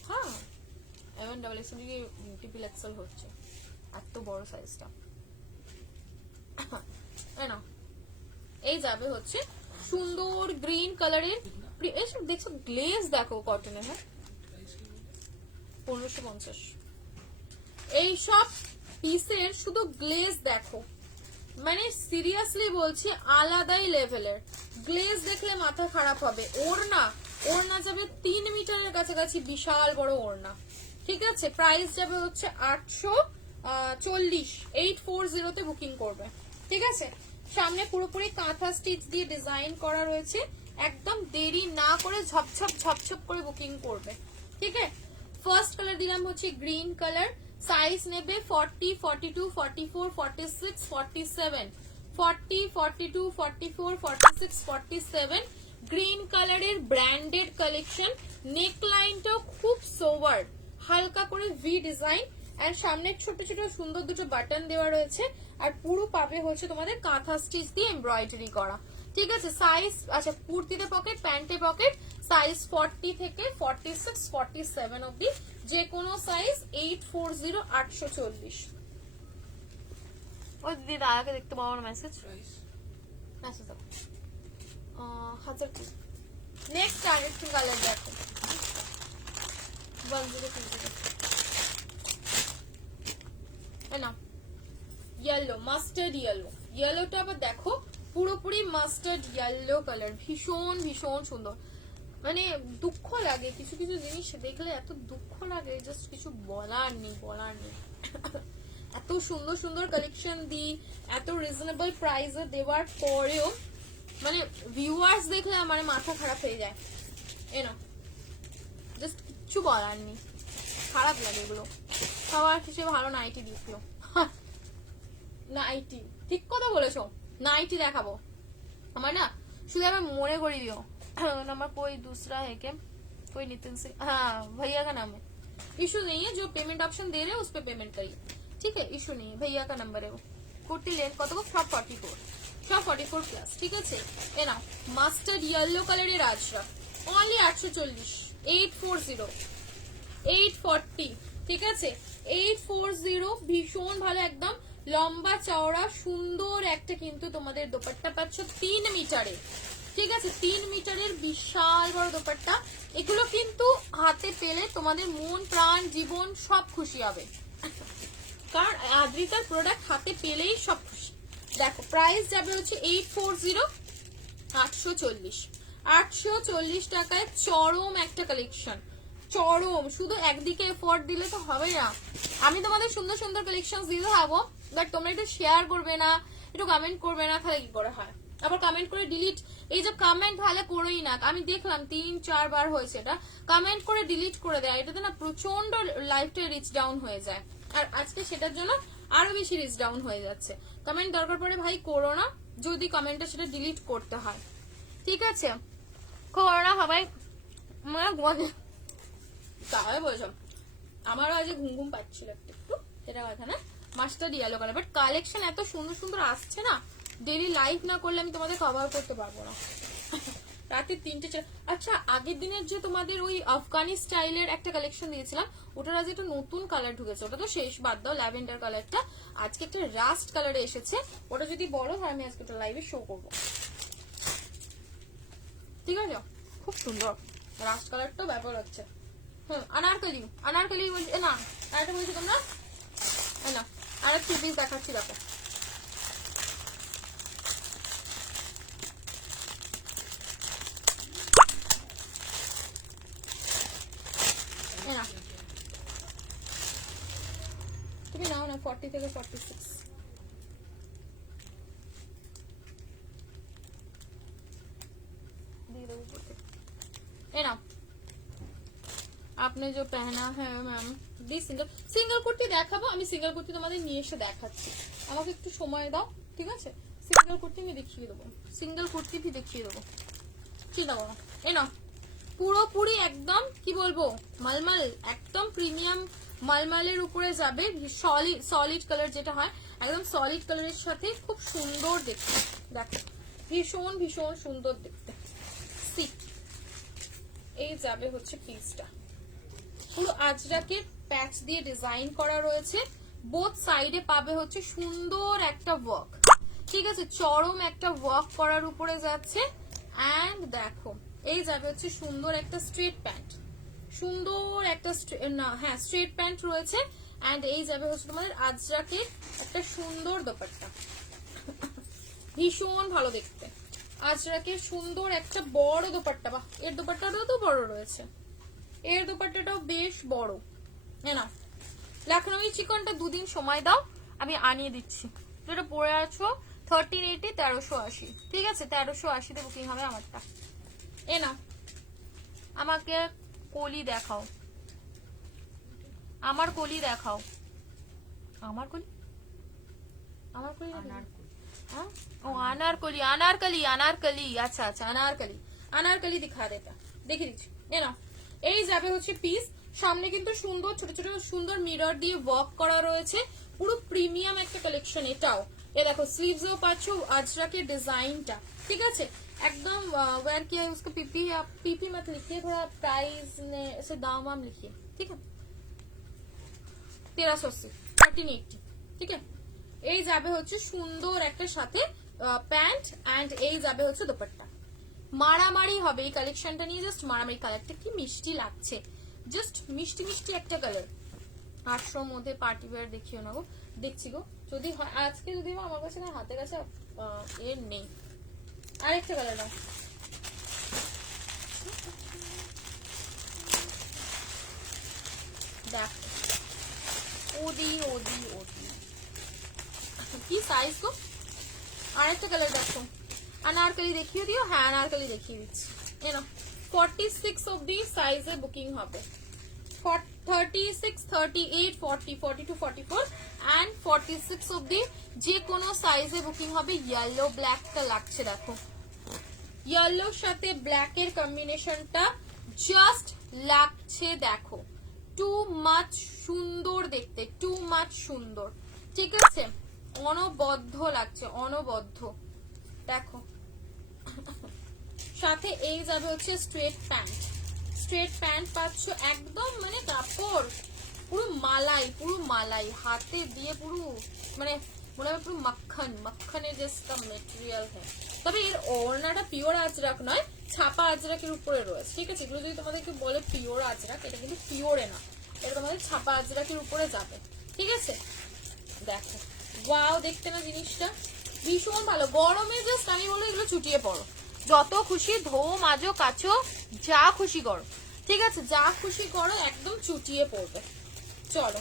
হ্যাঁ এমন ডাবল এক্সেল কি ট্রিপল এক্সেল হচ্ছে, এত বড় সাইজটা। না এই যাবে হচ্ছে সুন্দর গ্রিন কালারের, দেখছো গ্লেজ দেখো কটনের। হ্যাঁ 1550। এইসব পিসের শুধু গ্লেজ দেখো, মানে সিরিয়াসলি বলছি আলাদাই লেভেলের গ্লেজ, দেখলে মাথা খারাপ হবে। ওড়না ওড়না যাবে 3 মিটারের কাছাকাছি, বিশাল বড় ওড়না। ঠিক আছে, প্রাইস যাবে হচ্ছে 840, 840 তে বুকিং করবে। ঠিক আছে, সামনে পুরোপুরি কাঁথা স্টিচ দিয়ে ডিজাইন করা রয়েছে, একদম দেরি না করে ঝপঝপ ঝপঝপ করে বুকিং করবে। ঠিক আছে, ফার্স্ট কালার দিলাম হচ্ছে গ্রিন কালার, সাইজ নেবে 40, 42, 44, 46, 47, 40, 42, 44, 46, 47। গ্রিন কালারের ব্র্যান্ডেড কালেকশন, নেক লাইনটাও খুব সোভার, হালকা করে ভি ডিজাইন, আর সামনে ছোট ছোট সুন্দর দুটো বাটন দেওয়া রয়েছে, আর পুরো পাবে হচ্ছে তোমাদের কাঁথা স্টিচ দিয়ে এমব্রয়ডারি করা। ঠিক আছে, সাইজ আচ্ছা কুর্তিতে পকেট, প্যান্টে পকেট, সাইজ 40 থেকে 46, 47 অবধি, যে কোনো সাইজ 840, 840। ওই দিদি দাদাকে দেখতে পাবো না, মেসেজ মেসেজ হাজার। নেক্সট আরেকটি কালার দেখো, 1020 না ইয়েলো, মাস্টার্ড ইয়েলো। ইয়েলোটা আবার দেখো পুরোপুরি মাস্টার্ড ইয়েলো কালার, ভীষণ ভীষণ সুন্দর। মানে দুঃখ লাগে কিছু কিছু জিনিস দেখলে, এত দুঃখ লাগে, জাস্ট কিছু বলার নেই, বলার নেই। এত সুন্দর সুন্দর কালেকশন দিই, এত রিজনেবল প্রাইসে দেওয়ার পরেও মানে ভিউয়ার্স দেখলে আমার মাথা খারাপ হয়ে যায়। এনো জাস্ট কিচ্ছু বলার নেই, খারাপ লাগে এগুলো। সবার কিছু ভালো নাইটি দিয়েছিল, নাইটি ঠিক কথা বলেছো, নাইটি দেখাবো আমার না, শুধু আমার মনে করি দিও। नंबर कोई दूसरा है क्या, कोई नितिन सिंह, हाँ भैया का नाम है। इशू नहीं है, जो पेमेंट ऑप्शन दे रहे हैं उस पे पेमेंट करिए, ठीक है, इशू नहीं है, भैया का नंबर है वो। कुर्ती लेंथ কত, সব 44, সব 44 প্লাস। ঠিক আছে, এ নাও মাস্টার্ড ইয়েলো কালারের আজরা, অনলি 840, 840, 840। ঠিক আছে, 840, ভীষণ ভালো, একদম লম্বা চওড়া সুন্দর একটা কিন্তু তোমাদের দোপাট্টা পাচ্ছ 3 মিটারে। ঠিক আছে, 3 মিটারের বিশাল বড় দোপাট্টা। এগুলো কিন্তু হাতে পেলে তোমাদের মন প্রাণ জীবন সব খুশি হবে, কারণ আদ্রিতার প্রোডাক্ট হাতে পেলেই সব খুশি। দেখো প্রাইস যাবে হচ্ছে 840, 840, 840 টাকায় চরম একটা কালেকশন, চরম। শুধু একদিকে এফোর্ট দিলে তো হবে না, আমি তোমাদের সুন্দর সুন্দর কালেকশন দিতে থাকবো, বাট তোমরা একটু শেয়ার করবে না, একটু কমেন্ট করবে না, তাহলে কি করে হয়? আবার কমেন্ট করে ডিলিট, এই যে কমেন্ট ভালো করেই না, আমি দেখলাম 3-4 বার হয়েছে এটা, কমেন্ট করে ডিলিট করে দেয়, এটাতে না প্রচন্ড লাইফটা রিচ ডাউন হয়ে যায়, আর আজকে সেটার জন্য আরো বেশি রিচ ডাউন হয়ে যাচ্ছে। কমেন্ট দরকার পড়ে ভাই করো না, যদি কমেন্টটা সেটা ডিলিট করতে হয়, ঠিক আছে, করো না সবাই। তাই বলছো, আমারও আজ ঘুম ঘুম পাচ্ছিল একটু একটু, সেটা কথা না। Mustard yellow colour, but collection এত সুন্দর সুন্দর আসছে না, ডেলি লাইভ না করলে আমি তোমাদের কভার করতে পারবো না। রাতে 3টে। আচ্ছা আগের দিনের যে তোমাদের ওই আফগানি স্টাইলের একটা কালেকশন দিয়েছিলাম, ওটার আজ একটা নতুন কালার ঢুকেছে, ওটা তো শেষ, বাদ দাও ল্যাভেন্ডার কালারটা, আজকে একটা রাস্ট কালারে এসেছে, ওটা যদি বলো তাহলে আমি আজকে একটা লাইভে শো করবো, ঠিক আছে, খুব সুন্দর রাস্ট কালারটাও ব্যাপার হচ্ছে। আনারকলি, আনারকলি বলছি না, আরেকটা বলছি তোমরা না, আরেকটা পিস দেখাচ্ছি, দেখো তুমি নাও না, 40 থেকে 46 দিয়ে দেবো। आपने जो पहना है मैम দি সিঙ্গেল সিঙ্গেল কুর্তি দেখাবো আমি সিঙ্গেল কুর্তি তোমাদের নিয়ে এসে দেখাচ্ছি আমাকে একটু সময় দাও ঠিক আছে সিঙ্গেল কুর্তি আমি দেখিয়ে দেবো সিঙ্গেল কুর্তি भी দেখিয়ে দেবো ঠিক আছে এই নাও পুরোপুরি একদম কি বলবো মালমাল একদম প্রিমিয়াম মালমালের উপরে যাবে সলিড কালার যেটা হয় একদম সলিড কালারের সাথে খুব সুন্দর দেখতে দেখো ভীষণ ভীষণ সুন্দর দেখতে সি এই যাবে হচ্ছে পিসটা পুরো আজরাকের প্যাচ দিয়ে ডিজাইন করা রয়েছে বোথ সাইডে পাবে হচ্ছে সুন্দর একটা ওয়ার্ক ঠিক আছে চরম একটা ওয়ার্ক করার উপরে যাচ্ছে এন্ড দেখো এই যাবে হচ্ছে সুন্দর একটা স্ট্রেট প্যান্ট সুন্দর একটা না হ্যাঁ স্ট্রেট প্যান্ট রয়েছে এন্ড এই যাবে হচ্ছে তোমাদের আজরাকের একটা সুন্দর দোপাট্টা ভীষণ ভালো দেখতে আজরাকের সুন্দর একটা বড় দোপাট্টা বা এর দোপাট্টাটাও তো বড় রয়েছে এর দোপাট্টাটাও বেশ বড় না লখনউই চিকনটা দুদিন সময় দাও আমি আনিয়ে দিচ্ছি যেটা পরে আছো 1380 1380 ঠিক আছে 1380 তে বুকিং হবে আমারটা এ না আমাকে কলি দেখাও আমার কলি দেখাও আমার কলি हाँ अनारकली अनारकली अनारकली अच्छा अच्छा अनारकली अनारकली दिखा देता देखिए दीजिए ये ना এই যাবে হচ্ছে পিস সামনে কিন্তু সুন্দর ছোট ছোট সুন্দর মিরর দিয়ে ওয়ার্ক করা রয়েছে পুরো প্রিমিয়াম একটা কালেকশন এটাও ये देखो स्लीव्सও পাচ্ছো আজরাকের ডিজাইনটা ঠিক আছে एकदम वेयर किया है उसका पीपी आप पीपी मत लिखिए थोड़ा प्राइस ने ऐसे दाम वाम लिखिए ठीक है 1380 1380 ঠিক আছে এই যাবে হচ্ছে সুন্দর একটা সাথে প্যান্ট এন্ড এই যাবে হচ্ছে দোপাট্টা মারামারি হবে এই কালেকশনটা নিয়ে জাস্ট মারামারি কালারটা কি মিষ্টি লাগছে জাস্ট মিষ্টি মিষ্টি একটা কালার 800 এর মধ্যে পার্টি ওয়্যার দেখিও না গো দেখছি গো যদি আজকে যদি আমার কাছে না হাতে কাছে এর নেই আরেকটা কালার নাও দেখ ওদি ওদি ওদি কি সাইজ গো আরেকটা কালার দেখো अनारकली দেখিয়ে দিও হ্যাঁ अनारकली দেখিয়ে দিচ্ছি এই নাও 46 অবধি সাইজে বুকিং হবে 36 38 40 42 44 এন্ড 46 অবধি যে কোনো সাইজে বুকিং হবে ইয়েলো ব্ল্যাকটা লাগছে দেখো ইয়েলোর সাথে ব্ল্যাক এর কম্বিনেশনটা জাস্ট লাগছে দেখো টু মাচ সুন্দর দেখতে টু মাচ সুন্দর ঠিক আছে অনবদ্য লাগছে অনবদ্য দেখো সাথে এই যাবে হচ্ছে স্ট্রেট প্যান্ট পাচ্ছ একদম মানে কাপড় পুরো মালাই হাতে দিয়ে পুরো মানে মনে হয় পুরো মক্খনের জাস্ট মেটেরিয়াল হ্যাঁ তবে এর ওড়নাটা পিওর আজরাক নয় ছাপা আজরাকের উপরে রয়েছে ঠিক আছে এগুলো যদি তোমাদেরকে বলে পিওর আজরাক এটা কিন্তু পিওরে না এটা তোমাদের ছাপা আজরাকের উপরে যাবে ঠিক আছে দেখো ওয়াও দেখতে না জিনিসটা ভীষণ ভালো গরমে জাস্ট আমি বলবো এগুলো চুটিয়ে পড়ো যত খুশি ধো মাজো কাচো যা খুশি করো ঠিক আছে যা খুশি করো একদম চুটিয়ে পড়বে চলো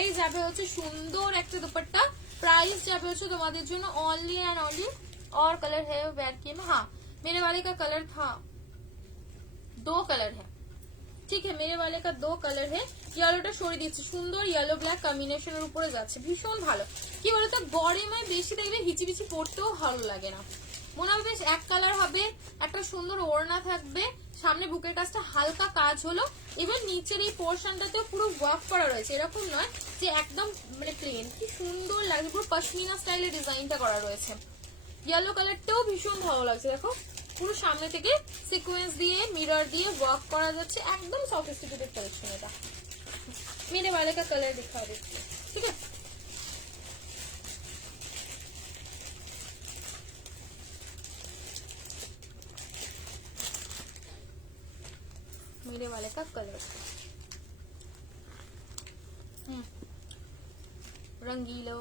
এই যাবে হচ্ছে সুন্দর একটা দুপাট্টা प्राइस যাবে হচ্ছে তোমাদের জন্য ओनली एंड ओनली और कलर है वेयर किए में हाँ मेरे वाले का कलर था 2 कलर है ঠিক আছে मेरे वाले का 2 कलर है येलोটা সরিয়ে দিচ্ছি সুন্দর ইয়েলো ব্ল্যাক কম্বিনেশনের উপরে যাচ্ছে ভীষণ ভালো কি বলতো গরমে বেশি দেখবে হিচিবিচি পড়তেও ভালো লাগে না মনে হবে বেশ এক কালার হবে একটা সুন্দর ওড়না থাকবে সামনে বুকের কাজটা হালকা কাজ হলো ইভেন নিচের এই পোরশনটাতে পুরো ওয়ার্ক করা রয়েছে এরকম নয় যে একদম মানে প্লেন কি সুন্দর লাগে পুরো পশমিনা স্টাইলে ডিজাইনটা করা রয়েছে ইয়েলো কালারটাও ভীষণ ভালো লাগছে দেখো পুরো সামনে থেকে সিকোয়েন্স দিয়ে মিরর দিয়ে ওয়ার্ক করা যাচ্ছে একদম সফিস্টিকেটেড কালেকশন এটা मेरे वाले का कलर दिखा देती है ठीक है मेरे वाले का कलर रंगीलो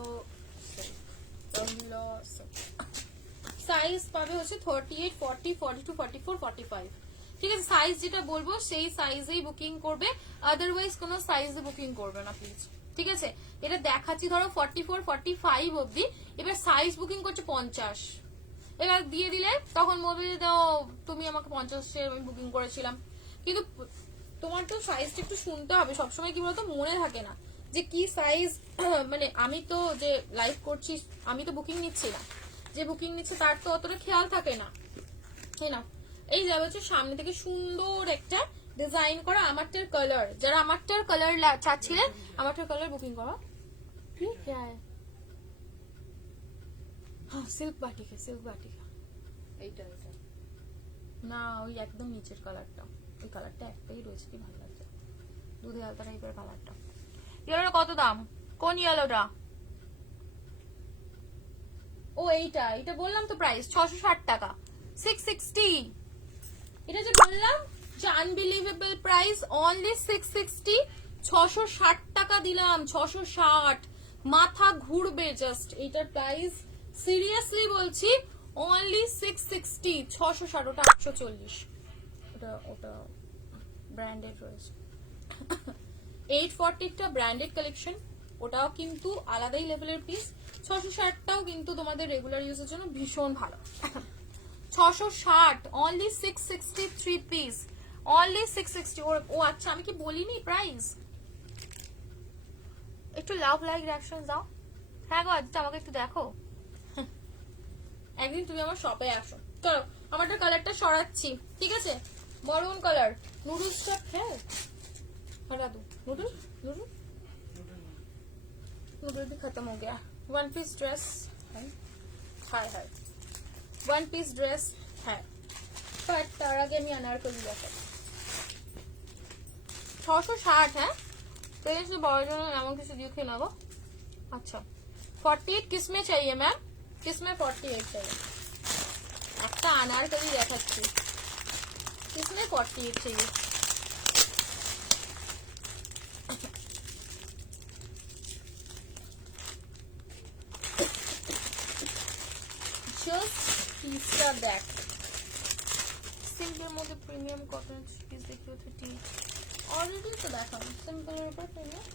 সাইজ পাবে হচ্ছে 38 40 42 44 45 ঠিক আছে সাইজ যেটা বলবো সেই সাইজেই বুকিং করবে আদারওয়াইজ কোনো সাইজে বুকিং করবে না প্লিজ ঠিক আছে এটা দেখাচ্ছি ধরো 44 45 অবধি এবার সাইজ বুকিং করছে 50 এবার দিয়ে দিলে তখন বলবে দাও তুমি আমাকে 50 এর আমি বুকিং করেছিলাম কিন্তু তোমার তো সাইজটা একটু শুনতে হবে, সবসময় কি বলতো মনে থাকে না যে কি সাইজ। মানে আমি তো যে লাইভ করছি, আমি তো বুকিং নিচ্ছি না, যে বুকিং নিচ্ছে তার তো অতটা খেয়াল থাকে না, তাই না? এই যাবে হচ্ছে সামনে থেকে সুন্দর একটা ডিজাইন করা আমারটার কালার। যারা আমারটার কালার চাচ্ছিলেন, আমারটার কালার বুকিং করো। ঠিক আছে, হ্যাঁ সিল্ক বাটিকা, সিল্ক বাটিকা এইটা না, ওই একদম নিচের কালারটা, ওই কালারটা একটাই রয়েছে, কি ভালো লাগছে, দুধে আলতা টাইপের কালারটা। ইয়েলোটা কত দাম? কোন ইয়েলোটা? ও এইটা, এটা বললাম তো প্রাইস 660 টাকা, 660। এটা যে বললাম যে আনবিলিভেবল প্রাইস, অনলি 660, 660 টাকা দিলাম, 660, মাথা ঘুরবে জাস্ট এটার প্রাইস, সিরিয়াসলি বলছি, অনলি 660, 660, ওটা 840, ওটা ওটা ব্র্যান্ডেড রয়েছে। 840 টা ব্র্যান্ডেড কালেকশন, ওটাও কিন্তু আলাদাই লেভেলের পিস। 660টাও কিন্তু তোমাদের রেগুলার ইউজের জন্য ভীষণ ভালো। 660, অনলি 663 পিস, অনলি 660। ও আচ্ছা, আমি কি বলিনি প্রাইস? একটু লাভ লাইক রিঅ্যাকশন দাও। হ্যাঁ গো, আজকে আমাকে একটু দেখো, একদিন তুমি আমার শপে আসো। চলো আমারটা কালারটা সরাচ্ছি, ঠিক আছে? মরুন কালার, নুডলসটা হ্যাঁ हटा दो। नूडल नूडल नूडल भी खत्म हो गया। वन पीस ड्रेस है, हाय हाय, वन पीस ड्रेस है, বাট তার আগে আমি আনারকলি দেখাই। 660, হ্যাঁ तेरे से बड़े जन एमन किसी दिखे ना गो। अच्छा 48 किस में चाहिए मैम? किस में 48 चाहिए? একটা আনারকলি দেখাচ্ছি, किस में 48 चाहिए? পিসটা দেখ, সিম্পলের মধ্যে প্রিমিয়াম কটন পিস দেখিও 30, অলরেডি তো দেখাম। সিম্পলের উপর প্রিমিয়াম,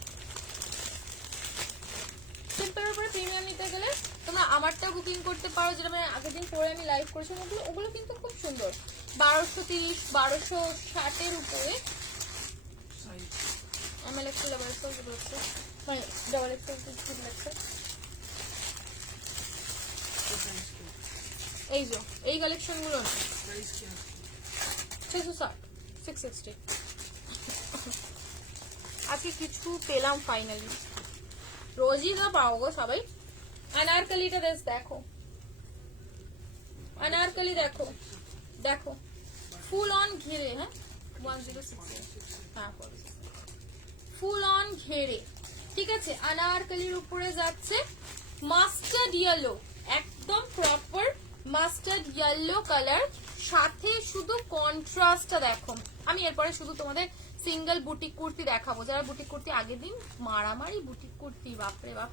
সিম্পলের উপর প্রিমিয়াম নিতে গেলে তোমরা আমারটা বুকিং করতে পারো, যেটা আমি আগের দিন পরে আমি লাইভ করেছি। ওগুলো কিন্তু খুব সুন্দর, 1230, 1260 এর উপরে। এমএল এক্সেল ডাবল এক্সেল যেটা হচ্ছে, মানে ডাবল এক্সেল ট্রিপল এক্সেল। এই যে এই কালেকশন গুলো না, 660, 660। আজকে কিছু পেলাম ফাইনালি, রোজই না পাও গো সবাই। अनारकलीটা দেখো, अनारकली দেখো, দেখো ফুল অন ঘিরে, হ্যাঁ 1060, হ্যাঁ ফুল অন ঘিরে, ঠিক আছে? अनारकलीর উপরে যাচ্ছে মাস্টার্ড ইয়েলো, একদম প্রপার মাস্টার্ড ইয়েলো কালার, সাথে শুধু কন্ট্রাস্টটা দেখো। আমি এরপরে শুধু তোমাদের সিঙ্গেল বুটিক কুর্তি দেখাবো। যারা বুটিক কুর্তি আগের দিন মারামারি বুটিক কুর্তি, বাপরে বাপ,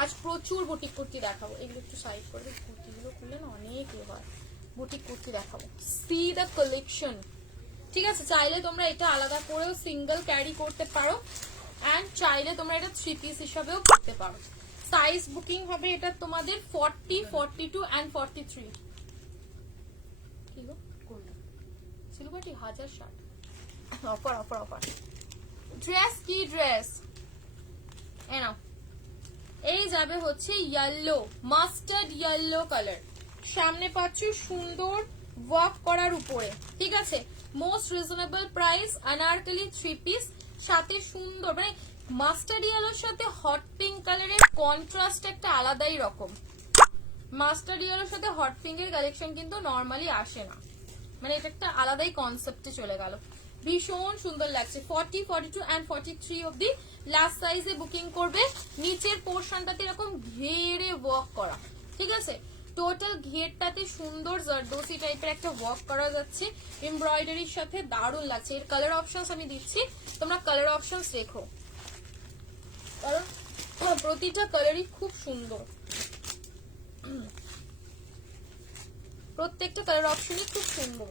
আজ প্রচুর বুটিক কুর্তি দেখাবো। এগুলো একটু সাইড করবে, কুর্তিগুলো খুললে না অনেক এ হয়। বুটিক কুর্তি দেখাবো, সি দ্য কালেকশন, ঠিক আছে? চাইলে তোমরা এটা আলাদা করেও সিঙ্গেল ক্যারি করতে পারো, এন্ড চাইলে তোমরা এটা 3 পিস হিসাবেও করতে পারো। সাইজ বুকিং হবে এটা তোমাদের 40, 42 এন্ড 43। কি গো সিলভারটি 1060, অফার অফার অফার। ড্রেস কি ড্রেস এ নাও, এই যাবে হচ্ছে ইয়েলো, মাস্টার্ড ইয়েলো কালার, সামনে পাচ্ছ সুন্দর ওয়ার্ক করার উপরে, ঠিক আছে? Most reasonable price, Anarkali 3 piece, সাথে সুন্দর মানে মাস্টার্ড ইয়েলোর সাথে হট পিঙ্ক কালারের কন্ট্রাস্ট একটা আলাদাই রকম। মাস্টার্ড ইয়েলোর সাথে হট পিঙ্কের কালেকশন কিন্তু নরমালি আসে না, মানে এটা একটা আলাদাই কনসেপ্টে চলে গেল, ভীষণ সুন্দর লাগছে। 40, 42 এন্ড 43 অবধি লাস্ট সাইজে বুকিং করবে। নিচের পোর্শনটাতে এরকম ঘেরে ওয়ার্ক করা, ঠিক আছে? টোটাল ঘেরটাতে সুন্দর জারদোসি টাইপের একটা ওয়ার্ক করা যাচ্ছে এমব্রয়ডারির সাথে, দারুণ লাগছে। এর কালার অপশনস আমি দিচ্ছি, তোমরা কালার অপশনস দেখো, কারণ প্রতিটা কালারই খুব সুন্দর, প্রত্যেকটা কালার অপশনই খুব সুন্দর।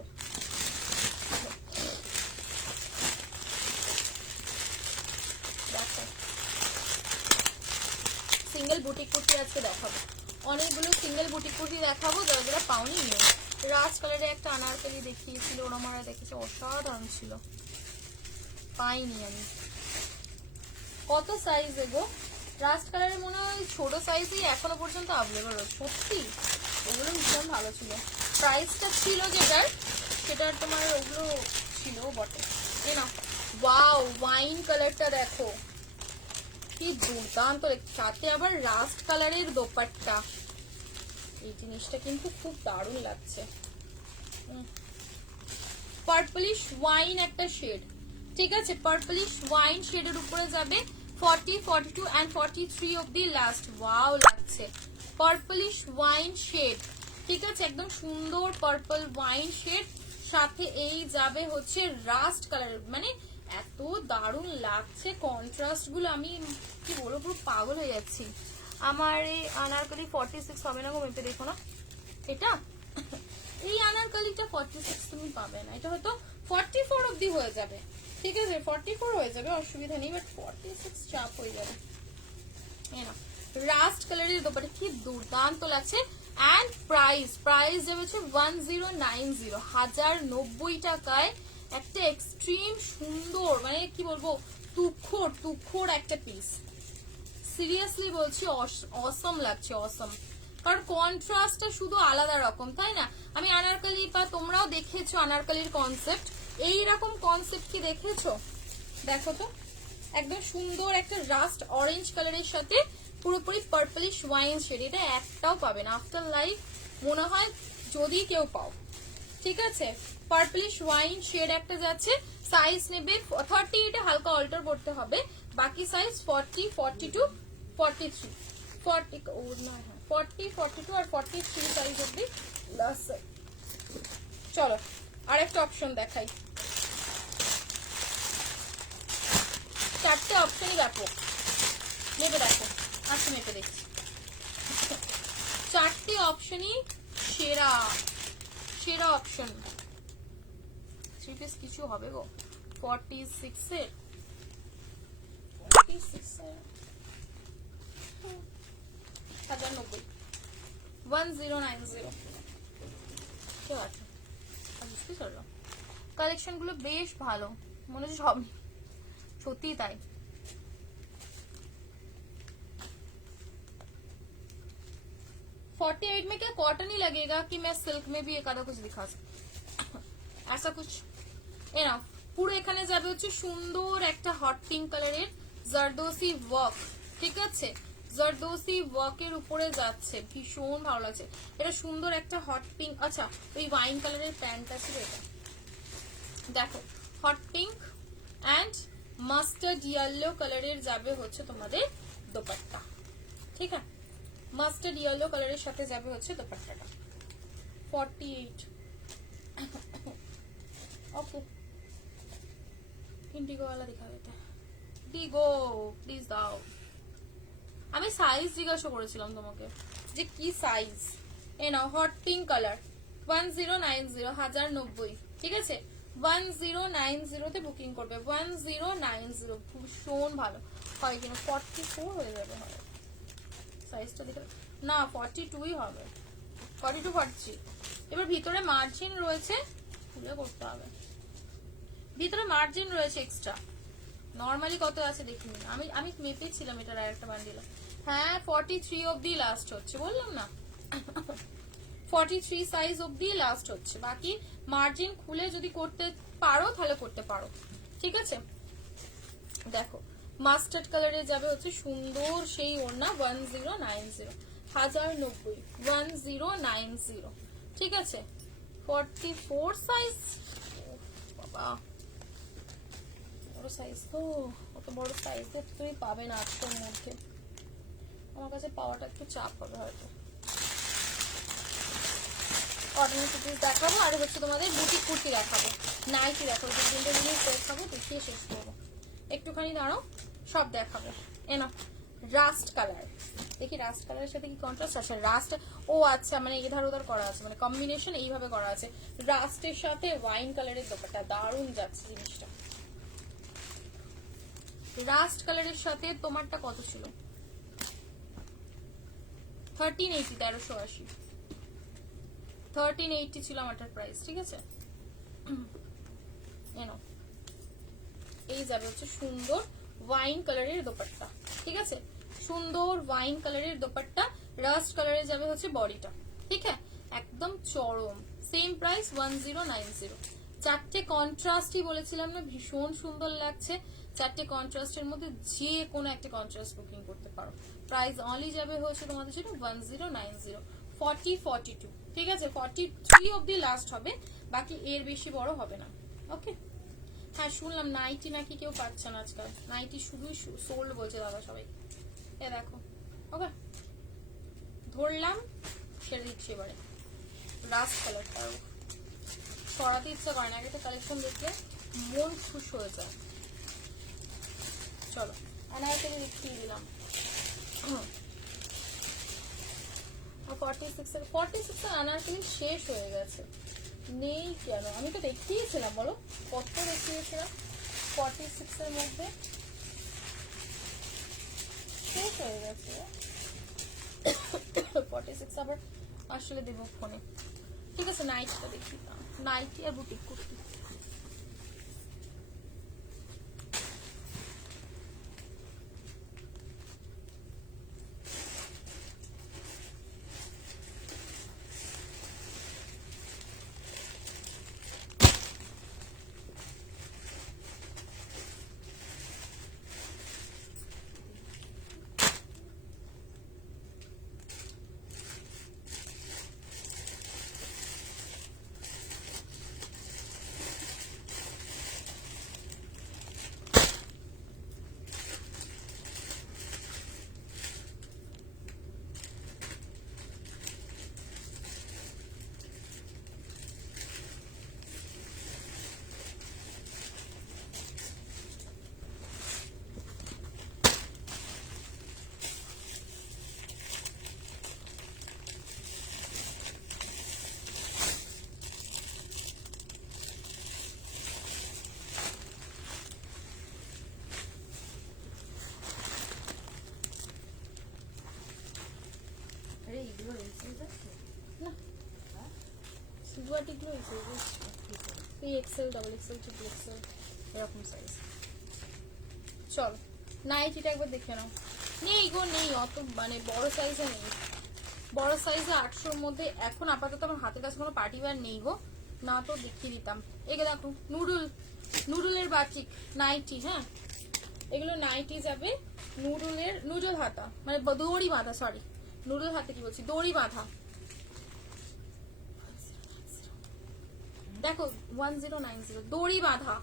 দেখো সিঙ্গেল বুটিক কুর্তি আজকে দেখাবো, অনেকগুলো সিঙ্গেল বুটিক কুর্তি দেখাবো, যারা যারা পাওনি নিও। রাজ কালারে একটা अनारकली দেখিয়েছিল, ওরা মারা দেখেছে, অসাধারণ ছিল। পাইনি আমি। কত সাইজ এগো? রাস্ট কালারের মনে হয় ছোট সাইজই এখনো পর্যন্ত অ্যাভেলেবল রয়েছে। সত্যি ওগুলো ভীষণ ভালো ছিল, প্রাইসটা ছিল যেটার সেটার তোমার ওগুলো ছিল বটে। এ না, ওয়াও ওয়াইন কালারটা দেখো কি দুর্দান্ত, সাথে আবার রাস্ট কালারের দোপাট্টা। এই জিনিসটা কিন্তু খুব দারুণ লাগছে। পার্পলিশ ওয়াইন একটা শেড, ঠিক আছে, পার্পলিশ ওয়াইন শেডের উপরে যাবে 40, 42 and 43 অব্দি লাস্ট। ওয়াও লাগছে, পার্পলিশ ওয়াইন শেড, ঠিক আছে, একদম সুন্দর পার্পল ওয়াইন শেড, সাথে এই যাবে হচ্ছে রাস্ট কালার। মানে এত দারুণ লাগছে কন্ট্রাস্ট গুলো, আমি কি বলবো পুরো পাগল হয়ে যাচ্ছি। আমার এই আনারকলি 46 হবে না গো মেপে দেখো না, এটা এই আনারকলিটা 46 তুমি পাবে না, এটা হয়তো 44 অব্দি হয়ে যাবে, ঠিক আছে, 44 হয়ে যাবে, অসুবিধা নেই, বাট 46 চাপ হয়ে যাবে। রাস্ট কালারের দোপাট্টা কি দুর্দান্ত লাগছে। এন্ড প্রাইস যাবে হচ্ছে 1090, 1090 টাকায় একটা এক্সট্রিম সুন্দর, মানে কি বলবো তুখোর একটা পিস। সিরিয়াসলি বলছি অসম লাগছে, অসম, কারণ কন্ট্রাস্টটা শুধু আলাদা রকম, তাই না? আমি আনারকলি বা তোমরাও দেখেছো আনারকলির কনসেপ্ট, এইরকম কনসেপ্ট কি দেখেছো? দেখো তো একদম সুন্দর একটা রাস্ট অরেঞ্জ কালারের সাথে পুরোপুরি পার্পলিশ ওয়াইন শেড, এটা একটাও পাবে না আফটার লাইফ মনে হয়, যদি কেউ পাও, ঠিক আছে। পার্পলিশ ওয়াইন শেড একটা যাচ্ছে, সাইজ নেবে 30, এটা হালকা অল্টার করতে হবে, বাকি সাইজ 40, 42, 43, 40 ও না, 40, 42 আর 43 সাইজ অব্দি লাস্ট সাইজ। চলো আরেকটা অপশন দেখাই, চারটে অপশনই ব্যাপক, মেপে দেখো, আচ্ছা মেপে দেখছি, চারটে অপশনই সেরা সেরা অপশন। থ্রি পিস কিছু হবে গো 46 এর, 1090, 1090 কেউ আছে? বুঝতে পারলো কালেকশন গুলো বেশ ভালো, মনে হচ্ছে সব সত্যি তাই। $48 में क्या कॉटन ही लगेगा कि मैं सिल्क में भी एक आधा कुछ दिखा सकती, ऐसा कुछ। এ নাও, পুরো এখানে যাবে হচ্ছে সুন্দর একটা হট পিঙ্ক কালারের জারদোসি ওয়ার্ক, ঠিক আছে, জারদোসি ওয়ার্কের উপরে যাচ্ছে, ভীষণ ভালো লাগছে। এটা সুন্দর একটা হট পিঙ্ক, আচ্ছা ওই ওয়াইন কালারের প্যান্টটা ছিল এটা, দেখো hot pink and mustard yellow কালারের যাবে হচ্ছে তোমাদের দোপাট্টা, ঠিক আছে, মাস্টার্ড ইয়েলো কালারের সাথে যাবে হচ্ছে দোপাট্টাটা। 48 ওকে, इंडिगो वाला दिखा देते हैं, ডিগো প্লিজ দাও। আমি সাইজ জিজ্ঞাসা করেছিলাম তোমাকে যে কি সাইজ। এ নাও হট পিঙ্ক কালার 1090, 1090, ঠিক আছে, 1090 তে বুকিং করবে, 1090, ভীষণ ভালো হয় কিনা। 44 হয়ে যাবে, হয় সাইজটা দেখে না, 42ই হবে, 42, 43। এবার ভিতরে মার্জিন রয়েছে, খুলে করতে হবে, ভিতরে মার্জিন রয়েছে এক্সট্রা, নরমালি কত আছে দেখিনি, আমি মেপেছিলাম এটার আরেকটা বান্ডিল, হ্যাঁ 43 অবধি লাস্ট হচ্ছে, বললাম না 43 সাইজ অবধি লাস্ট হচ্ছে, বাকি মার্জিন খুলে যদি করতে পারো তাহলে করতে পারো, ঠিক আছে। দেখো মাস্টার্ড কালারে যাবে হচ্ছে সুন্দর সেই ওড়না 1090, 1090, 1090, ঠিক আছে। 44 সাইজ, বাবা বড় সাইজ তো, অত বড় সাইজ তুমি পাবে না আজকের মধ্যে, আমার কাছে পাওয়াটা একটু চাপ হবে হয়তো। অর্ডিনারি পিস দেখাবো আর হচ্ছে তোমাদের বুটিক কুর্তি দেখাবো, নাইটি দেখাবো, তিনটে জিনিস দেখাবো, দেখিয়ে শেষ করবো, একটুখানি দাঁড়াও সব দেখাবো। এনা রাস্ট কালার, দেখি রাস্ট কালারের সাথে কি কন্ট্রাস্ট আছে, রাস্ট, ও আচ্ছা মানে এধার ওধার করা আছে, মানে কম্বিনেশন এইভাবে করা আছে, রাস্টের সাথে ওয়াইন কালারের দোপাট্টা, দারুণ যাচ্ছে জিনিসটা। রাস্ট কালারের সাথে তোমারটা কত ছিল? 1380, 1380, 1380 ছিল আমারটার প্রাইস, ঠিক আছে। এই যাবে হচ্ছে সুন্দর ওয়াইন কালারের দোপাট্টা, ঠিক আছে, সুন্দর ওয়াইন কালারের দোপাট্টা, রাস্ট কালারে যাবে হচ্ছে বডিটা, ঠিক আছে, একদম চরম। Same price 1090। চারটে কন্ট্রাস্টই বলেছিলাম না, ভীষণ সুন্দর লাগছে। চারটে কন্ট্রাস্টের মধ্যে যে কোনো একটা কন্ট্রাস্ট বুকিং করতে পারো। প্রাইস অনলি যাবে হচ্ছে তোমাদের জন্য 1090, 40-42, ঠিক আছে, 43 অব্দি লাস্ট হবে, বাকি এর বেশি বড় হবে না। ওকে, হ্যাঁ শুনলাম নাইটি নাকি কেউ পাচ্ছে না আজকাল, নাইটি শুধুই সোল্ড বলছে দাদা সবাই। এ দেখো, ওকে ধরলাম, ছেড়ে দিচ্ছি এবারে রাস্ট কালারটা। সরাতে ইচ্ছা করে না, একটা কালেকশন দেখলে মন খুশ হয়ে যায়। চলো অনায়াসে দেখিয়ে দিলাম। 46 এর আনারকলি শেষ হয়ে গেছে, নেই কেন? আমি তো দেখিয়েছিলাম, বলো কত দেখিয়েছিলাম 46 এর মধ্যে, শেষ হয়ে গেছে। 46 আবার আসলে দেবো ফোনে, ঠিক আছে। নাইটটা দেখি, নাইটি আর বুটিক কুর্তি। চল নাইটিটা একবার দেখে নাও। নেই গো, নেই অত, মানে বড় সাইজে নেই, বড় সাইজে 800-র মধ্যে এখন আপাতত আমার হাতের কাছে কোনো পার্টি ওয়্যার নেই গো, না তো দেখিয়ে দিতাম। এগুলো দেখো নুডলের বাটিক নাইটি, হ্যাঁ এগুলো নাইটি যাবে নুডল হাতা, মানে দড়ি বাঁধা, সরি নুডল হাতে কি বলছি, দড়ি বাঁধা। দেখো 1090 দড়ি বাঁধা,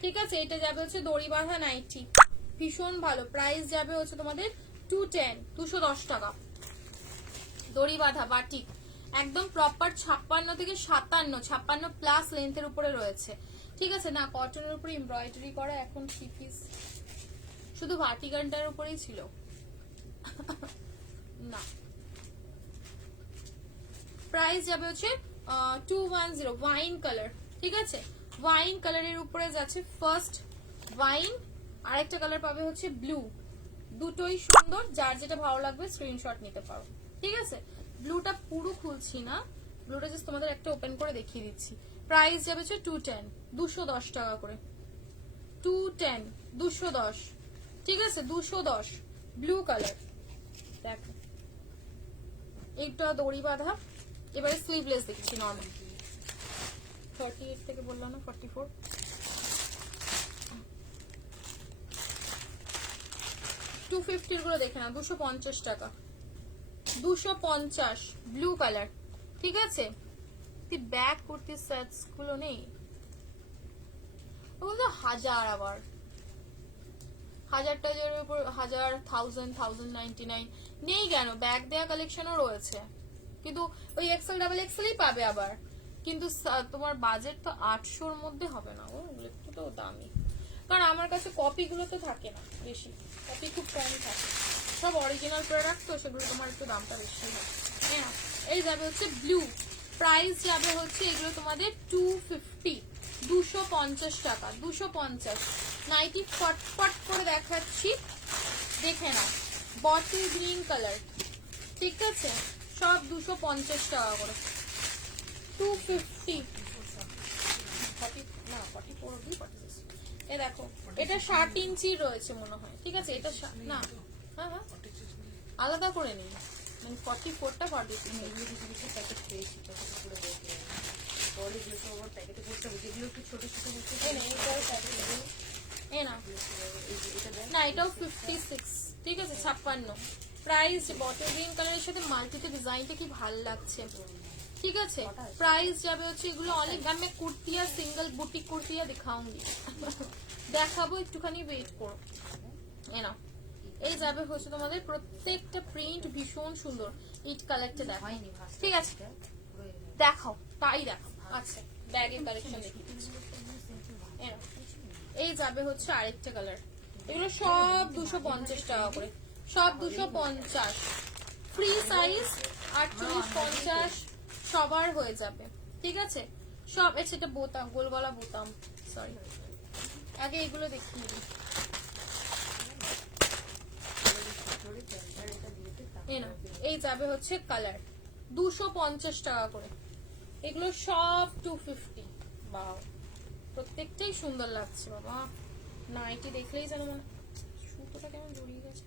ঠিক আছে, এটা যাবে হচ্ছে দড়ি বাঁধা নাইটি, ভীষণ ভালো। প্রাইস যাবে হচ্ছে তোমাদের 210 টাকা। দড়ি বাঁধা বাটিক, একদম প্রপার 56 থেকে 57 প্লাস লেন্থের উপরে রয়েছে, ঠিক আছে না, কটনের উপরে এমব্রয়ডারি করা, এখন 3 পিস শুধু ভার্টিকানটার উপরেই ছিল না। প্রাইস যাবে হচ্ছে 210, ওয়াইন কালার, ঠিক আছে, ওয়াইন কালারের উপরে যাচ্ছে ফার্স্ট ওয়াইন, আরেকটা কালার পাবে হচ্ছে ব্লু, দুটোই সুন্দর, যার যেটা ভালো লাগবে স্ক্রিনশট নিতে পারো, ঠিক আছে। ব্লুটা পুরো খুলছি না, ব্লুটা জাস্ট তোমাদের একটা ওপেন করে দেখিয়ে দিচ্ছি। প্রাইস যাবে হচ্ছে 210 টাকা করে, 210, ঠিক আছে, 210 ব্লু কালার। দেখো এইটা দড়ি বাঁধা। এবারে স্লিভলেস দেখছি নর্মাল, 38 থেকে বললাম না 44। 250 গুলো দেখে না, 250 টাকা, 250 ব্লু কালার, ঠিক আছে। ব্যাক কুর্তি সেটস গুলো নেই, ওগুলো হাজার, আবার 1000 টাকার উপর 1000, 1099 নেই কেন, ব্যাগ দেয়া কালেকশনও রয়েছে, কিন্তু ওই এক্সেল ডাবল এক্সেলই পাবে আবার, কিন্তু তোমার বাজেট তো 800-র মধ্যে হবে না, ওগুলো একটু তো দামি, কারণ আমার কাছে কপি গুলো তো থাকে না বেশি, কপি খুব কম থাকে, সব অরিজিনাল প্রোডাক্ট তো, সেগুলো তোমার একটু দামটা বেশি হয়। হ্যাঁ এই যাবে হচ্ছে ব্লু, প্রাইস যাবে হচ্ছে এগুলো তোমাদের 250 টাকা, 250। নাইটি ফটফট করে দেখাচ্ছি, দেখে নাও, বটল গ্রিন কালার, ঠিক আছে, সব 250 টাকা করে, 250, 44 অবধি, এ দেখো এটা 60 ইঞ্চি রয়েছে মনে হয়, ঠিক আছে? এটা না, হ্যাঁ হ্যাঁ আলাদা করে নিই, মানে 44টা 46 প্যাকেট পেয়েছি তখন করে দেখে বলে যে তো আমার প্যাকেটে করতে হবে, যেগুলো একটু ছোট ছোট হচ্ছে এ না না, এটাও 56, ঠিক আছে? 56 প্রাইস। বটল গ্রিন কালারের সাথে মাল্টিতে ডিজাইনটা কি ভালো লাগছে, ठीक है। प्राइस যাবে হচ্ছে এগুলো অনেক দামে কুর্তিয়া, সিঙ্গেল বুটিক কুর্তিয়া দেখাऊंगी দেখাবো, একটুখানি ওয়েট করো। এই নাও, এই যাবে হচ্ছে তোমাদের প্রত্যেকটা প্রিন্ট ভীষণ সুন্দর, ইট কালারটা দেখাইনি, ঠিক আছে? দেখাও, তাই দেখাও। আচ্ছা ব্যাগের কালেকশন দেখি, এই যাবে হচ্ছে আরেকটা কালার, এগুলো সব 250 টাকা করে, সব 250, ফ্রি সাইজ 48 50 সবার হয়ে যাবে, ঠিক আছে? সব এটা বোতাম, গোল গলা বোতাম, সরি আগে এগুলো দেখিয়ে দিই। এই যাবে হচ্ছে কালার 250 টাকা করে, এগুলো সব 250। বাও, প্রত্যেকটাই সুন্দর লাগছে বাবা, নাইটি দেখলেই যেন মনে, সুতোটা কেমন জড়িয়ে গেছে।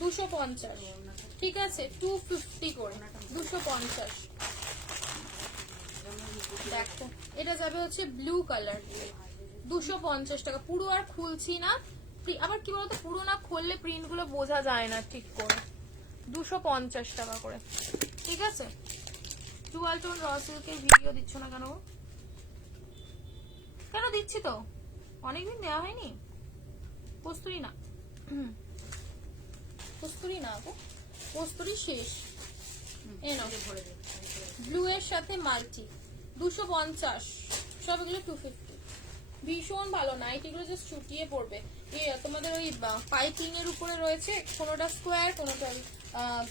250, ঠিক আছে? 250 করে 250। দেখো এটা যাবে হচ্ছে ব্লু কালার, 250 টাকা। পুরো আর খুলছি না, আবার কি বলতো পুরো না খুললে প্রিন্ট গুলো বোঝা যায় না ঠিক করে। 250 টাকা করে, ঠিক আছে? ডুয়াল টোন র সিল্কের ভিডিও দিচ্ছ না কেন? কেন দিচ্ছি তো, অনেকদিন দেওয়া হয়নি। কস্তুরি না, কস্তুরি না গো, কস্তুরি শেষ। ব্লু এর সাথে মাল্টি 250, সব এগুলো 250। ভীষণ ভালো নাইট, এগুলো জাস্ট চুটিয়ে পড়বে। তোমাদের ওই পাইপিং এর উপরে রয়েছে, কোনোটা স্কোয়ার কোনোটা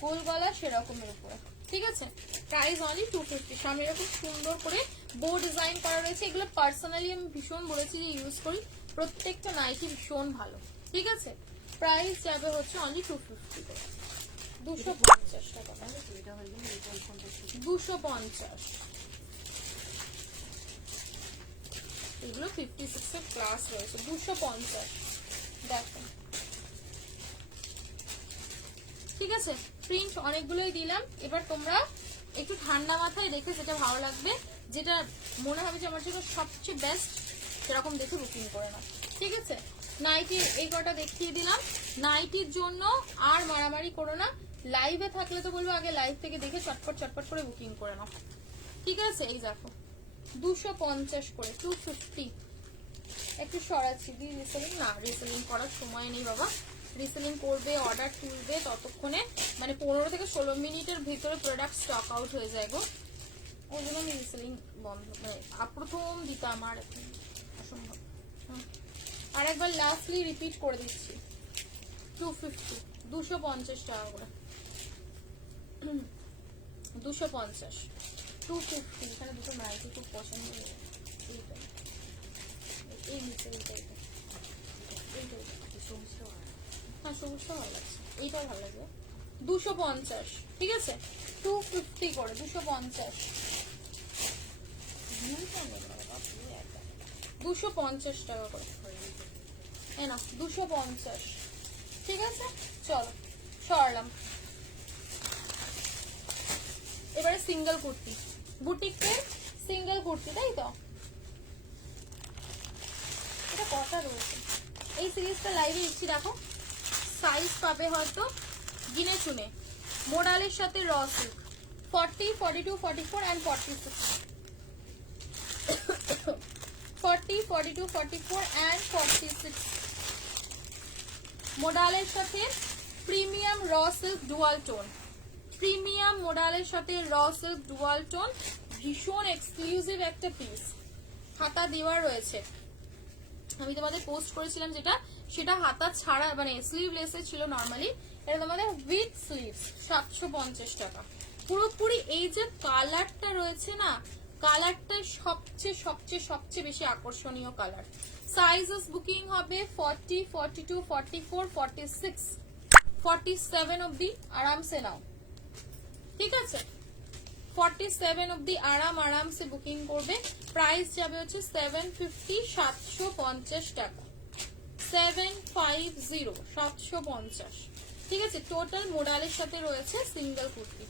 গোল গলা সেরকমের উপরে, ঠিক আছে? Price only 250। সামনে এরকম সুন্দর করে বো ডিজাইন করা রয়েছে, এগুলো পার্সোনালি আমি ভীষণ বলেছি যে ইউজ করি, প্রত্যেকটা নাইটি ভীষণ ভালো, ঠিক আছে? প্রাইস যাবে হচ্ছে অনলি 250 করে, 250 টাকা, 250। এগুলো 56 এর ক্লাস রয়েছে, 250। দেখো, ঠিক আছে? প্রিন্ট অনেকগুলোই দিলাম, এবার তোমরা একটু ঠান্ডা মাথায় দেখে যেটা ভালো লাগবে, যেটা মনে হবে যে আমার জন্য সবচেয়ে বেস্ট, সেরকম দেখে বুকিং করে নাও, ঠিক আছে? নাইটি এই কটা দেখিয়ে দিলাম, নাইটির জন্য আর মারামারি করো না, লাইভে থাকলে তো বলবো আগে লাইভ থেকে দেখে চটপট চটপট করে বুকিং করে নাও, ঠিক আছে? এই দেখো 250 করে, 250। একটু সরাচ্ছি, রিসেলিং না, রিসেলিং করার সময় নেই বাবা, রিসেলিং করবে, অর্ডার তুলবে, ততক্ষণে মানে 15 থেকে 16 মিনিটের ভিতরে প্রোডাক্ট স্টক আউট হয়ে যায় গো, ওই জন্য আমি রিসেলিং বন্ধ, মানে প্রথম দিতে আমার অসম্ভব। আর একবার লাস্টলি রিপিট করে দিচ্ছি, 250, 250 টাকা করে, 250, 250। এখানে দুটো নাইটি খুব পছন্দ হয়ে, এইটা এই নিচে, হ্যাঁ সবুজটা ভালো লাগছে, এইটাও ভালো লাগবে। 250, ঠিক আছে? 250 করে, 250, 250 টাকা করে, এই না 250, ঠিক আছে? চলো সরলাম। এবারে সিঙ্গেল কুর্তি, বুটিকের সিঙ্গেল কুর্তি, তাই তো? এটা কটা রয়েছে, এই সিরিজটা লাইভে দিচ্ছি, দেখো সাইজ পাবে হয়তো গিনে চুনে। মোডালের সাথে র সিল্ক 40, 42, 44 and 46, 40, 42, 44 and 46। মোডালের সাথে premium raw silk dual tone, premium মোডালের সাথে র সিল্ক ডুয়াল টোন, ভীষণ এক্সক্লুসিভ একটা পিস, হাতা দেওয়া রয়েছে। আমি তোমাদের পোস্ট করেছিলাম যেটা, সেটা হাতা ছাড়া মানে স্লিভলেসে ছিল নরমালি, এটা তোমাদের উইথ স্লিভস 750 টাকা। পুরোপুরি এই যে কালারটা রয়েছে না, কালারটা সবচেয়ে সবচেয়ে সবচেয়ে বেশি আকর্ষণীয় কালার। সাইজেস বুকিং হবে 40, 42, 44, 46, 47 অবধি আরামসে নাও, ঠিক আছে? 47 অবধি আরামসে বুকিং করবে। প্রাইস যাবে হচ্ছে 750, 750 টাকা, 750, 750। ঠিক আছে, টোটাল মোডালের সাথে রয়েছে সিঙ্গেল কুর্তি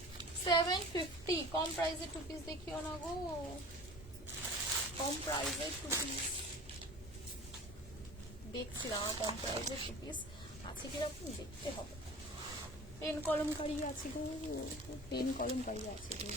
750। কম প্রাইসে টু পিস দেখিও না গো, কম প্রাইসে টু পিস দেখছিলাম, কম প্রাইসে টু পিস আছে কিরকম দেখতে হবে। পেন কলমকারি আছে গো, পেন কলমকারি আছে গো।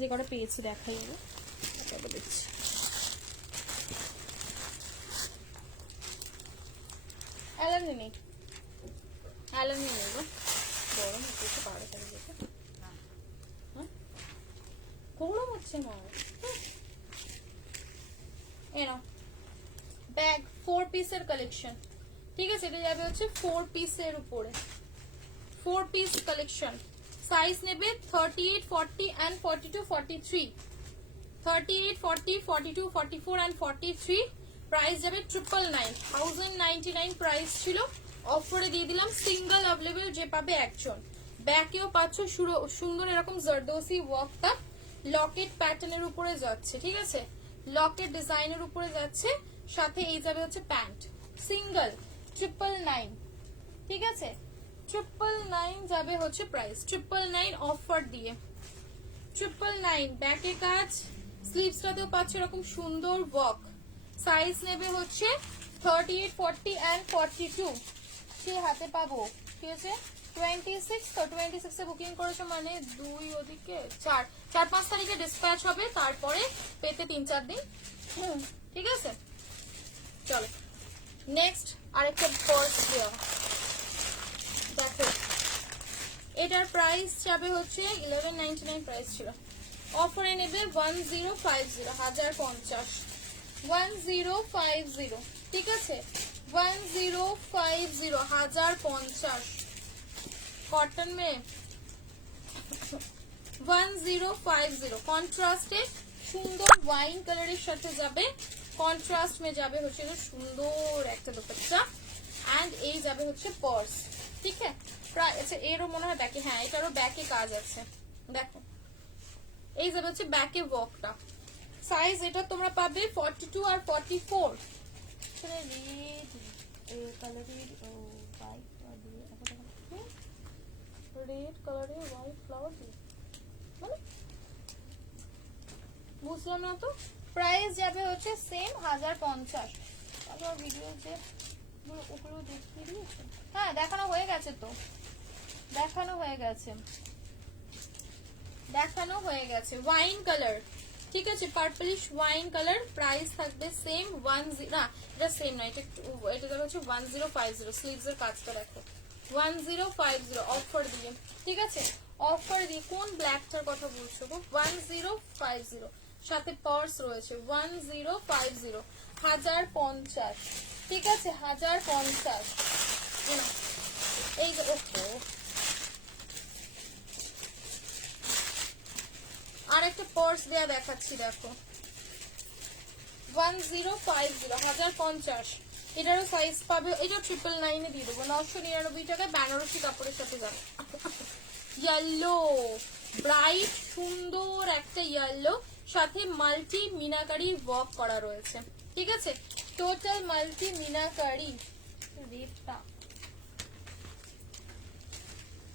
যে কটা পেয়েছি দেখা যাবে, দেখছি। অ্যালার্মি নেই, অ্যালার্মি নেই গো, গরম হচ্ছে তাড়াতাড়ি যেতে, গরম হচ্ছে না। এনো ব্যাগ 4 পিসের কালেকশন। ঠিক আছে, এটা যাবে হচ্ছে 4 পিসের উপরে, 4 পিস কালেকশন। সাইজ নেবে 38, 40 and 42, 43, 38, 40, 42, 44 and 43। প্রাইস যাবে 999, 1099 প্রাইস ছিল, অফারে দিয়ে দিলাম। সিঙ্গেল অ্যাভেলেবল যে পাবে একজন। ব্যাকেও পাচ্ছ সুন্দর এরকম জারদোসি ওয়ার্কটা লকেট প্যাটার্নের উপরে যাচ্ছে। ঠিক আছে, লকেট ডিজাইনের উপরে যাচ্ছে, সাথে এই যাবে হচ্ছে প্যান্ট। সিঙ্গেল 999। ঠিক আছে, 999 যাবে হচ্ছে প্রাইস, 999 অফার দিয়ে 999। ব্যাকে কাজ, স্লিভসটাতেও পাচ্ছে এরকম সুন্দর ওয়ার্ক। সাইজ নেবে হচ্ছে 38, 40 and 42। সে হাতে পাবো। ঠিক আছে, 26, তো 26 এ বুকিং করেছো মানে 2 ওদিকে 4-5 তারিখে ডিসপ্যাচ হবে, তারপরে পেতে 3-4 দিন। ঠিক আছে, চলো নেক্সট আরেকটা পার্স দেওয়া। দেখো এটার প্রাইস যাবে হচ্ছে 1199 প্রাইস ছিল, অফারে নেবে 1050, 1050, 1050। ঠিক আছে, 1050, 1050 कॉटन में 1050। কন্ট্রাস্টে সুন্দর ওয়াইন কালারের সাথে যাবে, কন্ট্রাস্ট মে যাবে হচ্ছে সুন্দর একটা দুপাট্টা এন্ড এই যাবে হচ্ছে পার্স। ঠিক আছে, প্রায় আচ্ছা এরও মনে হয় ব্যাকে, হ্যাঁ এটারও ব্যাকে কাজ আছে। দেখো এই যাবে হচ্ছে ব্যাকে ওয়ার্কটা। সাইজ এটা তোমরা পাবে 42 আর 44। রেড কালারের রেড কালারের হোয়াইট ফ্লাওয়ার দিয়ে মানে বুঝলাম না তো। প্রাইস যাবে হচ্ছে সেম 1050। তারপর ভিডিও যে উপরে দেখিয়ে দিয়েছে, হ্যাঁ দেখানো হয়ে গেছে, তো দেখানো হয়ে গেছে, দেখানো হয়ে গেছে। ওয়াইন কালার, ঠিক আছে, পার্পলিশ ওয়াইন কালার। প্রাইস থাকবে সেম 10, না এটা সেম না, এটা যাবে হচ্ছে 1050। স্লিভস এর কাজটা দেখো 1050 অফার দিয়ে। ঠিক আছে, অফার দিয়ে কোন ব্ল্যাকটার কথা বলছো গো? 1050 সাথে পার্স রয়েছে 1050, 1050। ঠিক আছে, 1050। এই যে ওহো, আর একটা পার্স দেয়া দেখাচ্ছি, দেখো 1050, 1050। এটারও সাইজ পাবে, এটা 999 দিয়ে দেবো, 999 টাকায় বেনারসি কাপড়ের সাথে যাবে। ইয়েলো ব্রাইট সুন্দর একটা ইয়েলো, সাথে মাল্টি মিনাকারি ওয়ার্ক করা রয়েছে। ঠিক আছে, টোটাল মাল্টি মিনাকারি। রেটটা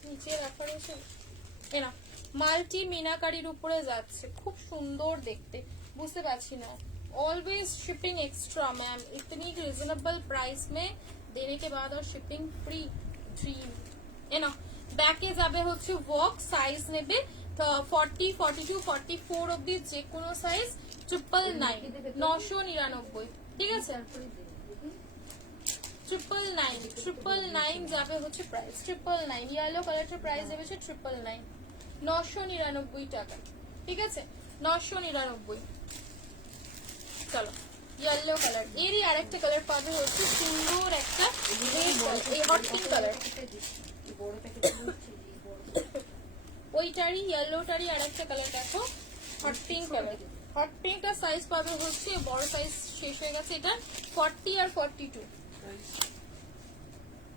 নিচে রাখা রয়েছে, এনা মাল্টি মিনাকারির উপরে যাচ্ছে, খুব সুন্দর দেখতে। বুঝতে পারছি না, ऑलवेज शिपिंग एक्स्ट्रा मैम, इतनी रिजनेबल प्राइस में देने के बाद और शिपिंग फ्री ड्रीम है ना। ব্যাকে যাবে হচ্ছে ওয়ার্ক, সাইজ নেবে 40, 42, 44 অব্দি যে কোনো সাইজ, 999, 999, ঠিক আছে? 999 যাবে হচ্ছে প্রাইস, 999 ইয়েলো কালারটার প্রাইস যাবে 999, 999 টাকা, ঠিক আছে? 999। চলো ইয়েলো কালার, এরই আরেকটা কালার পাবে হচ্ছে সুন্দর একটা রেড কালার, এই হট পিঙ্ক কালার, বড় প্যাকেট ওইটারই ইয়েলোটারই আরেকটা কালার দেখো, হট পিঙ্ক কালার। হট পিঙ্কটার সাইজ পাবে হচ্ছে, বড় সাইজ শেষ হয়ে গেছে এটা, 40 আর 42,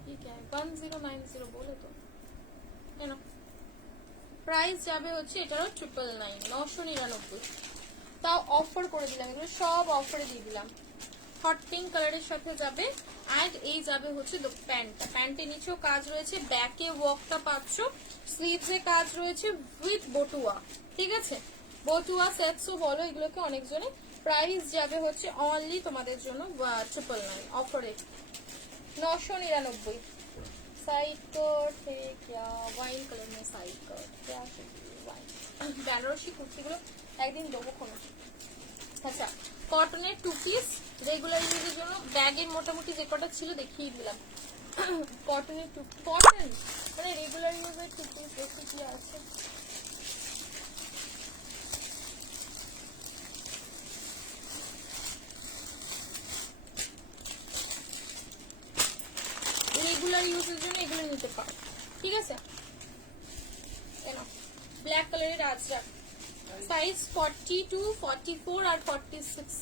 ঠিক আছে? 1090 বলে তো কেন, প্রাইস যাবে হচ্ছে এটারও 999, 999। তাও অফার করে দিলাম, এগুলো সব অফারে দিয়ে দিলাম। হট পিঙ্ক কালারের সাথে যাবে, এন্ড এই যাবে হচ্ছে প্যান্টটা, প্যান্টের নিচেও কাজ রয়েছে, ব্যাকে ওয়ার্কটা পাচ্ছ, স্লিভসে কাজ রয়েছে উইথ বটুয়া, ঠিক আছে? বটুয়া সেটসও বলো এগুলোকে অনেকজনে। প্রাইস যাবে হচ্ছে অনলি তোমাদের জন্য 999 অফারে, 999। साइड कट है क्या, वाइन कलर में साइड कट क्या, वाइन বেনারসি কুর্তিগুলো একদিন দেবো কোনো। আচ্ছা, কটনের 2 পিস রেগুলার ইউজের জন্য, ব্যাগের মোটামুটি যে কটা ছিল দেখিয়ে দিলাম। কটনের কটন মানে রেগুলার ইউজের 2 পিস দেখি কি আছে। রেগুলার ইউজের জন্য এগুলো নিতে পারো, ঠিক আছে? ব্ল্যাক কালারের আজরাক, সাইজ 42, 44 আর 46,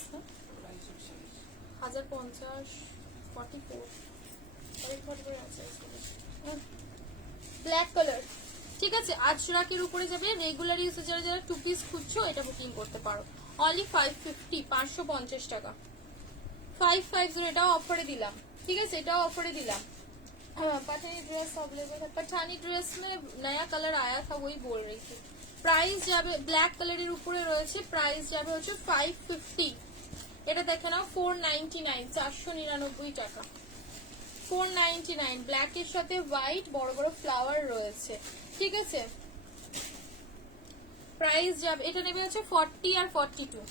1050, 44 ব্ল্যাক কালার, ঠিক আছে? আজরাকের উপরে যাবে, রেগুলার ইউজে যারা যারা 2 পিস খুঁজছো এটা বুকিং করতে পারো, অনলি 550, 550 টাকা, 550, এটাও অফারে দিলাম, ঠিক আছে? এটাও অফারে दिला। पठानी ड्रेस अवेलेबल है, पठानी ड्रेस में नया कलर आया था वही बोल रही थी। प्राइस যাবে ব্ল্যাক কালারের উপরে রয়েছে, প্রাইস যাবে হচ্ছে 550, এটা দেখে নাও 499, 499 টাকা, 499। ব্ল্যাক এর সাথে হোয়াইট বড় বড় ফ্লাওয়ার রয়েছে, ঠিক আছে? প্রাইস যাবে, এটা নেবে হচ্ছে 40 আর 42,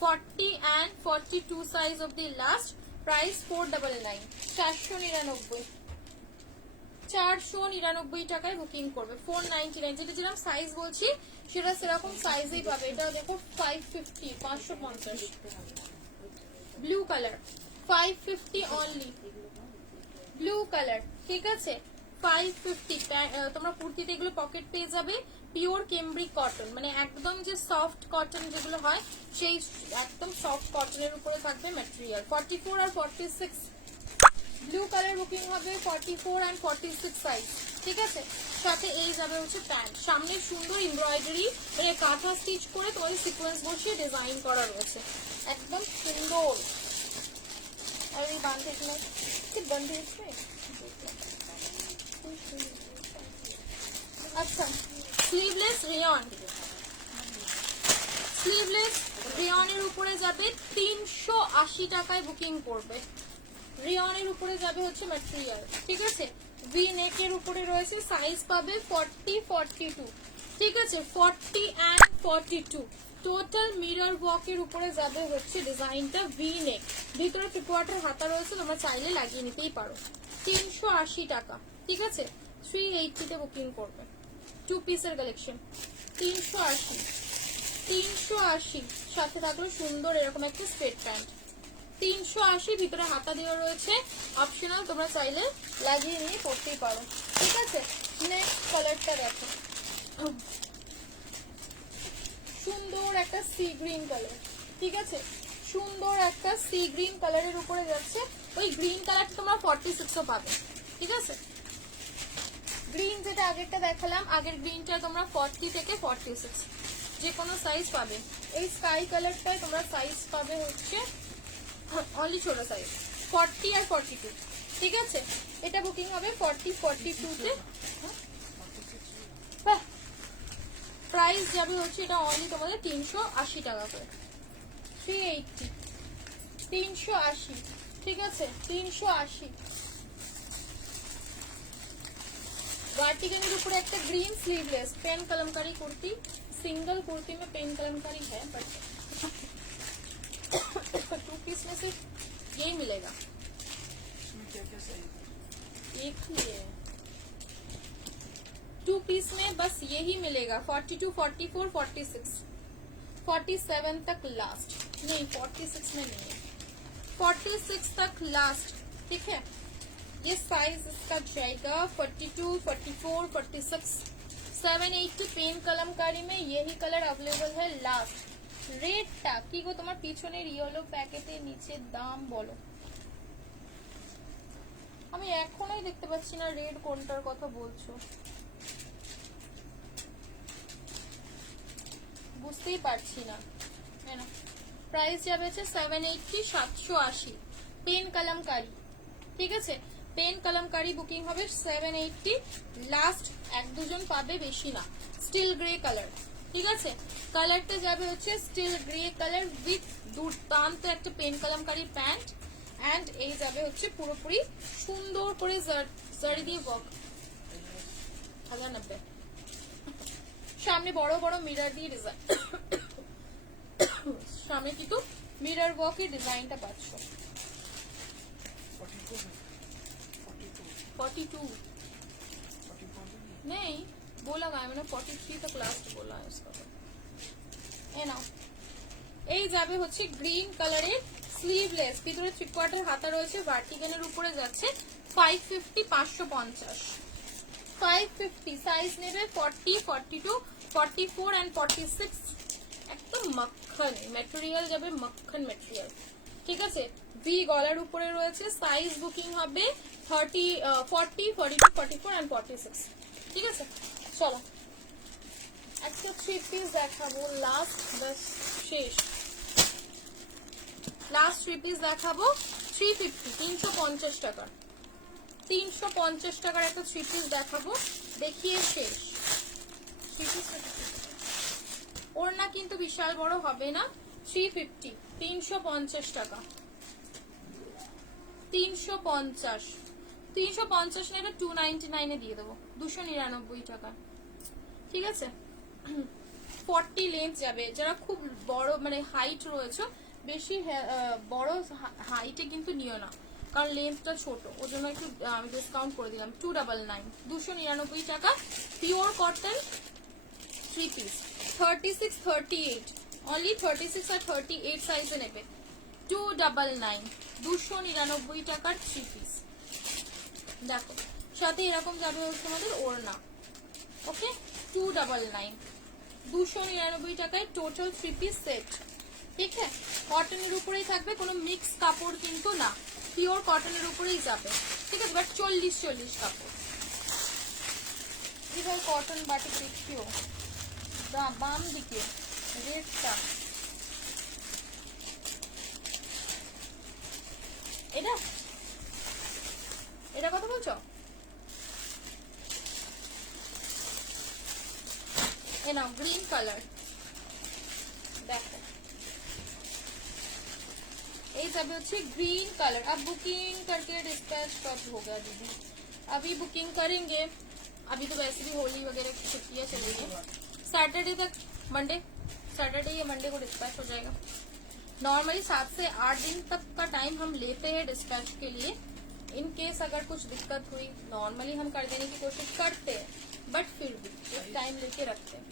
40 and 42 size of the last, price 499, 499, 499 টাকায় বুকিং করবে। 499 যেটা যেরকম সাইজ বলছি সেটা সেরকম সাইজেই পাবে। এটাও দেখো 550, 550। Blue colour 550 only, blue colour, ঠিক আছে? 550। তোমরা কুর্তিতে এগুলো পকেট পেয়ে যাবে, পিওর কেমব্রিক কটন, মানে একদম যে সফট কটন যেগুলো হয় সেই একদম সফট কটনের উপরে থাকবে ম্যাটেরিয়াল। 44 আর 46 ব্লু কালার বুকিং হবে, 44 and 46 সাইজ, ঠিক আছে? সাথে এই যাবে হচ্ছে প্যান্ট, সামনে সুন্দর এমব্রয়ডারি মানে কাঁথা স্টিচ করে তোমাদের সিকোয়েন্স বসিয়ে ডিজাইন করা রয়েছে, একদম সুন্দর। আর এই বাঁধে বন্ধে আচ্ছা, স্লিভলেস রেয়ন, স্লিভলেস রেয়নের উপরে যাবে 380 টাকায় বুকিং করবে। রেয়নের উপরে যাবে হচ্ছে ম্যাটেরিয়াল, ঠিক আছে? ভি নেকের উপরে রয়েছে, সাইজ পাবে 40, 42, ঠিক আছে? 40 and 42। টোটাল মিরর ওয়ার্কের উপরে যাবে হচ্ছে ডিজাইনটা ভি নেক, ভিতরে 3/4 হাতা রয়েছে, তোমরা চাইলে লাগিয়ে নিতেই পারো। 380 টাকা, ঠিক আছে? 380 তে বুকিং করবে। 2 পিসের কালেকশন 380, 380 সাথে থাকলো সুন্দর এরকম একটা স্ট্রেট প্যান্ট, 380 ভিতরে হাতা দেওয়া রয়েছে, অপশনাল, তোমরা চাইলে লাগিয়ে নিয়ে পরতেই পারো, ঠিক আছে? নেক্সট কালারটা দেখো, সুন্দর একটা সি গ্রিন কালার, ঠিক আছে? সুন্দর একটা সি গ্রিন কালারের উপরে যাচ্ছে, ওই গ্রিন কালারটা তোমরা 46ও পাবে, ঠিক আছে? গ্রিন যেটা আগেরটা দেখালাম, আগের গ্রিনটা তোমরা 40 থেকে 46 যে কোনো সাইজ পাবে। এই স্কাই কালারটায় তোমরা সাইজ পাবে হচ্ছে অনলি ছোট সাইজ 40 আর 42, ঠিক আছে? এটা বুকিং হবে 40, 42 তে। প্রাইস যাবে হচ্ছে এটা অনলি তোমাদের 380 টাকা করে, 380, 380, ঠিক আছে? 380। वार्टिगन ऊपर एक green sleeveless pen kalamkari kurti, single kurti में पेन कलमकारी है, बट 2 पीस में सिर्फ यही मिलेगा, एक ही है 2 पीस में, बस यही मिलेगा। 42, 44, 46, 47 तक लास्ट, नहीं 46 में नहीं है, 46 तक लास्ट, ठीक है। ये साइज इसका जाएगा 42, 44, 46, 780 पेन कलमकारी में यही कलर अवेलेबल है लास्ट। রেটটা কি গো তোমার পিছনের ইয়েলো প্যাকেটে নিচে দাম বলো, আমি এখনোই দেখতে পাচ্ছি না রেড কোনটার কথা বলছো, বুঝতেই পারছি না। প্রাইস যাবে 780, 780 পেন কলমকারি, ঠিক আছে। পেন কলমকারি বুকিং হবে 780 লাস্ট, এক দুজন পাবে, বেশি না। স্টিল গ্রে কালার, ঠিক আছে। কালারটা যাবে হচ্ছে স্টিল গ্রে কালার উইথ দুর্দান্ত একটা পেন কলমকারি প্যান্ট, এন্ড এই যাবে হচ্ছে পুরোপুরি সুন্দর করে জারি দিয়ে ওয়ার্ক, 1090। সামনে বড় বড় মিরর দিয়ে ডিজাইন, সামনে কিন্তু মিরর ওয়ার্কের ডিজাইনটা পাচ্ছ। 42 नहीं बोला गया मैंने, 43 तक लास्ट बोला है इसका। এ নাও, এই যাবে হচ্ছে গ্রিন কালারের স্লিভলেস, ভিতরে 3/4 হাতা রয়েছে, ভার্টিগানের উপরে যাচ্ছে 550, 550, 550 সাইজ নেবে 40, 42, 44 এন্ড 46, একদম মাখন ম্যাটেরিয়াল যাবে, মাখন ম্যাটেরিয়াল, ঠিক আছে। ভি গলার উপরে রয়েছে, সাইজ বুকিং হবে 30, 40, 42, 44 এন্ড 46, ঠিক আছে। চলো একটা 3 পিস দেখাবো লাস্ট, বাস শেষ, লাস্ট 3 পিস দেখাবো 350, 350 টাকা, 350 টাকার একটা 3 পিস দেখাবো, দেখিয়ে শেষ। 3 পিস ওড়না কিন্তু বিশাল বড় হবে না, 350, 350 টাকা, 350, 350 নেবে 299 এ দিয়ে দেবো, 299 টাকা, ঠিক আছে। 40 লেন্থ যাবে, যারা খুব বড় মানে হাইট রয়েছে, বেশি বড় হাইটে কিন্তু নিও না, কারণ লেন্থটা ছোট, ওর জন্য একটু আমি ডিসকাউন্ট করে দিলাম, 299, 299 টাকা। পিওর কটন 3 পিস, 36, 38, অনলি 36 আর 38 সাইজে নেবে, 299, 299 টাকার 3 পিস। দেখো সাথে এরকম যাবে হচ্ছে আমাদের ওড়না, ওকে, 299, 299 টাকায় টোটাল 3 পিস সেট, ঠিক আছে। কটনের উপরেই থাকবে, কোনো মিক্স কাপড় কিন্তু না, পিওর কটনের উপরেই যাবে, ঠিক আছে। বাট 40 কাপড়, এবার কটন বাটিক দেখিও, বাম দিকে রেডটা, এটা এটা কথা বলছো, এ নাও গ্রিন কালার, দেখো এই যাবে হচ্ছে ग्रीन कलर। अब बुकिंग करके डिस्पैच कब होगा दीदी? अभी बुकिंग करेंगे, अभी तो वैसे भी होली वगैरह की छुट्टियां चलेगी, सैटरडे तक, मंडे, सैटरडे या मंडे को डिस्पैच हो जाएगा। नॉर्मली 7 से 8 दिन तक का टाइम हम लेते हैं डिस्पैच के लिए, इन केस अगर कुछ दिक्कत हुई नॉर्मली हम कर देने की कोशिश करते हैं, बट फिर भी एक टाइम लेके रखते हैं।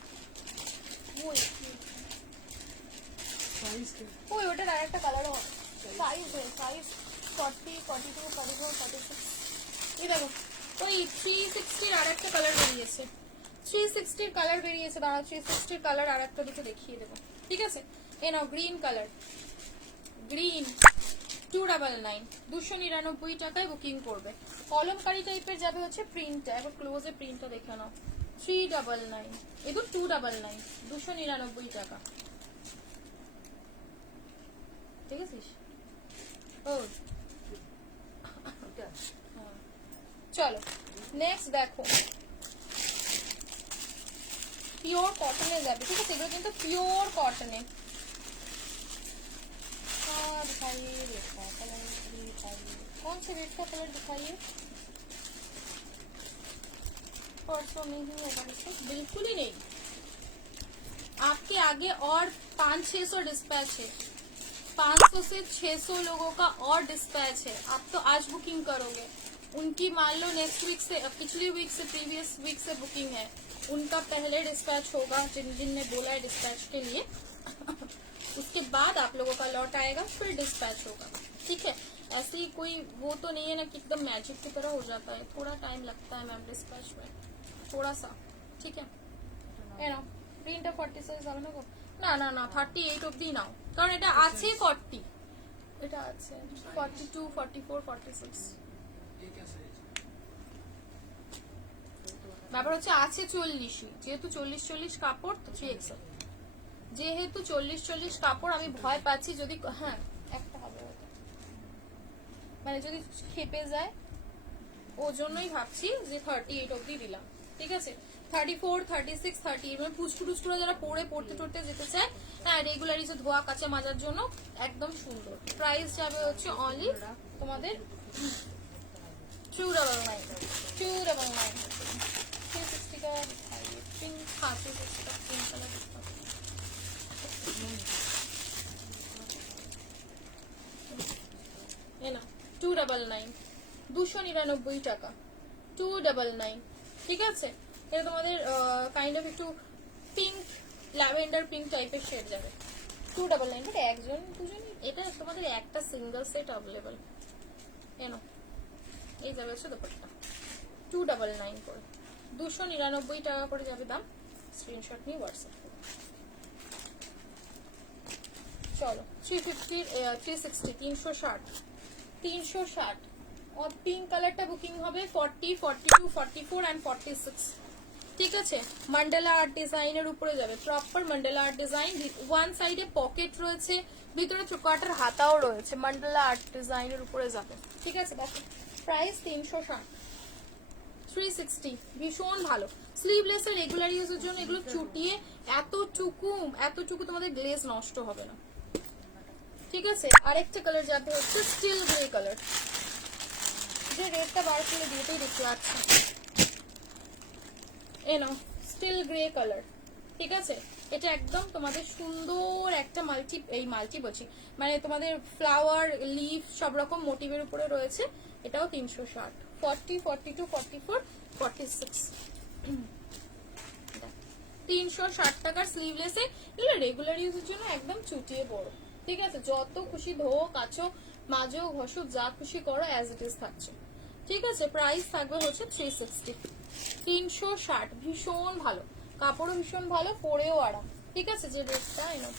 वो ওটার আরেকটা কালারও সাইজ है, সাইজ 40, 42, 44, 46, এই দেখো ওই 360 এর আরেকটা কালার বেরিয়েছে, 360 এর কালার বেরিয়েছে, দাঁড়া 360 এর কালার আরেকটা দিকে দেখিয়ে দেবো, ঠিক আছে। এই নাও গ্রিন কালার, গ্রিন 299, 299 টাকায় বুকিং করবে। কলমকারি টাইপের যাবে হচ্ছে প্রিন্টটা, একবার ক্লোজে প্রিন্টটা দেখে নাও, 399, এগুলো 299, 299 টাকা, ঠিক আছে। ও চলো নেক্সট দেখো, পিওর কটনে যাবে, ঠিক আছে। এগুলো কিন্তু পিওর কটনে, दिखाइए रेड का कलर, दिखाइए कौन से रेड का कलर दिखाइए, परसों नहीं होगा डिस्पैच, बिल्कुल ही नहीं। आपके आगे और 500-600 डिस्पैच है, 500 से 600 लोगों का और डिस्पैच है। आप तो आज बुकिंग करोगे, उनकी मान लो नेक्स्ट वीक से, पिछली वीक से, प्रीवियस वीक से बुकिंग है, उनका पहले डिस्पैच होगा जिन ने बोला है डिस्पैच के लिए उसके बाद आप लोगों का लॉट आएगा, फिर डिस्पैच होगा, ठीक है। ऐसे ही कोई वो तो नहीं है ना कि एकदम मैजिक की तरह हो जाता है, थोड़ा टाइम लगता है मैम डिस्पैच में, थोड़ा सा, ठीक है। না প্রিন্টটা 46 হবে না গো, না না না 38 অবধি নাও, কারণ এটা আছে 40, এটা আছে 42 44 46, ব্যাপার হচ্ছে আছে 40, যেহেতু 40 কাপড় তো 3XL, যেহেতু 40 কাপড় আমি ভয় পাচ্ছি যদি, হ্যাঁ একটা হবে ওটা, মানে যদি খেপে যায় ও জন্যই ভাবছি যে 38 অবধি দিলাম, ঠিক আছে। 34 36 30 মানে পুচকুটুচকুরা যারা পড়তে যেতে চায়, হ্যাঁ রেগুলারিজে ধোয়া কাচা মাজার জন্য একদম সুন্দর। প্রাইস যাবে হচ্ছে অনলি তোমাদের 299 299 360 का पिंक, हाँ 360 का पिंक कलर है ना 299 299 টাকা 299, ঠিক আছে। এটা তোমাদের কাইন্ড অফ একটু পিঙ্ক, ল্যাভেন্ডার পিঙ্ক টাইপের শেড যাবে 299, বাট একজন দুজন, এটা তোমাদের একটা সিঙ্গেল সেট অ্যাভেলেবল, কেন এই যাবে হচ্ছে দুপাট্টা 299 করে, 299 টাকা করে যাবে দাম। স্ক্রিনশট নিয়ে হোয়াটসঅ্যাপ করো। চলো 350 360 360 और पिंक কালারটা বুকিং হবে 40 42 44 এন্ড 46, ঠিক আছে। মান্ডালা আর্ট ডিজাইনের উপরে যাবে, proper mandala art design, one সাইডে পকেট রয়েছে, ভিতরে চোকাটার হাতাও রয়েছে, মান্ডালা আর্ট ডিজাইনের উপরে যাবে, ঠিক আছে। দেখো প্রাইস 360 360, ভীষণ ভালো। স্লিভলেস এর রেগুলার ইউজের জন্য এগুলো চুটিয়ে এতটুকু তোমাদের গ্লেজ নষ্ট হবে না, ঠিক আছে। আরেকটা কালার যাবে হচ্ছে স্টিল গ্রে কালার, যে রেডটা বার করে দিয়েতেই দেখতে পাচ্ছি, এ নাও স্টিল গ্রে কালার, ঠিক আছে। এটা একদম তোমাদের সুন্দর একটা মাল্টি বলছি, মানে তোমাদের ফ্লাওয়ার লিফ সব রকম মোটিভের উপরে রয়েছে, এটাও 360 40 42 44 46 360 টাকার স্লিভলেসে, এগুলো রেগুলার ইউজের জন্য একদম চুটিয়ে পড়ো, ঠিক আছে। যত খুশি ধো কাচো মাজো ঘষো যা খুশি করো, অ্যাজ ইট ইজ থাকছে, ঠিক আছে। প্রাইস থাকবে হচ্ছে 360 360, ভীষণ ভালো কাপড়ও, ভীষণ ভালো, পরেও আরাম, ঠিক আছে। যে রেটটা এনো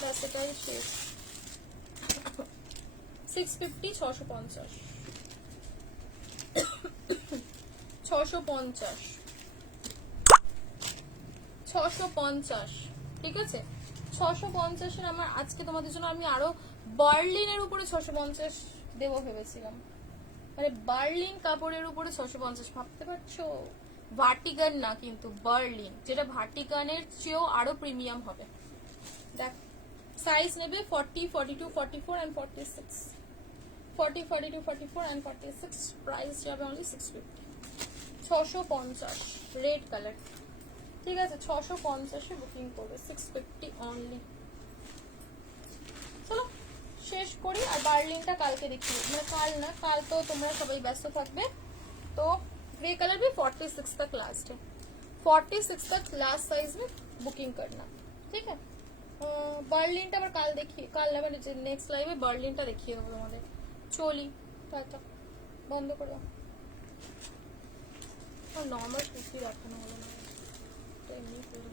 ব্যাস এটাই শেষ। 650 650 650 650, ঠিক আছে। 650 এর আমার আজকে তোমাদের জন্য আমি আরো বার্লিনের উপরে 650 দেবো ভেবেছিলাম, মানে বার্লিন কাপড়ের উপরে 650, ভাবতে পারছো, ভার্টিকান না কিন্তু বার্লিন, যেটা ভার্টিকানের চেয়েও আরো প্রিমিয়াম হবে। দেখ সাইজ নেবে 40 42 44 এন্ড 46, 40 42 44 এন্ড 46, প্রাইস যাবে অনলি 650 650 রেড কালার, ঠিক আছে। 650 এ বুকিং করবে, 650 অনলি। চলো শেষ করি, আর বার্লিনটা কালকে দেখি, মানে কাল না, কাল তো তোমরা সবাই ব্যস্ত থাকবে, तो ग्रे कलर भी 46 तक लास्ट है, 46 तक लास्ट साइज में बुकिंग करना, ठीक है। বার্লিনটা আবার কাল দেখি, কাল না মানে নেক্সট লাইভে বার্লিনটা দেখিয়ে দেবো তোমাদের। চলি টাটা, বন্ধ করে দাও। নর্মাল কুর্তি দেখানো হলো না, এমনি করে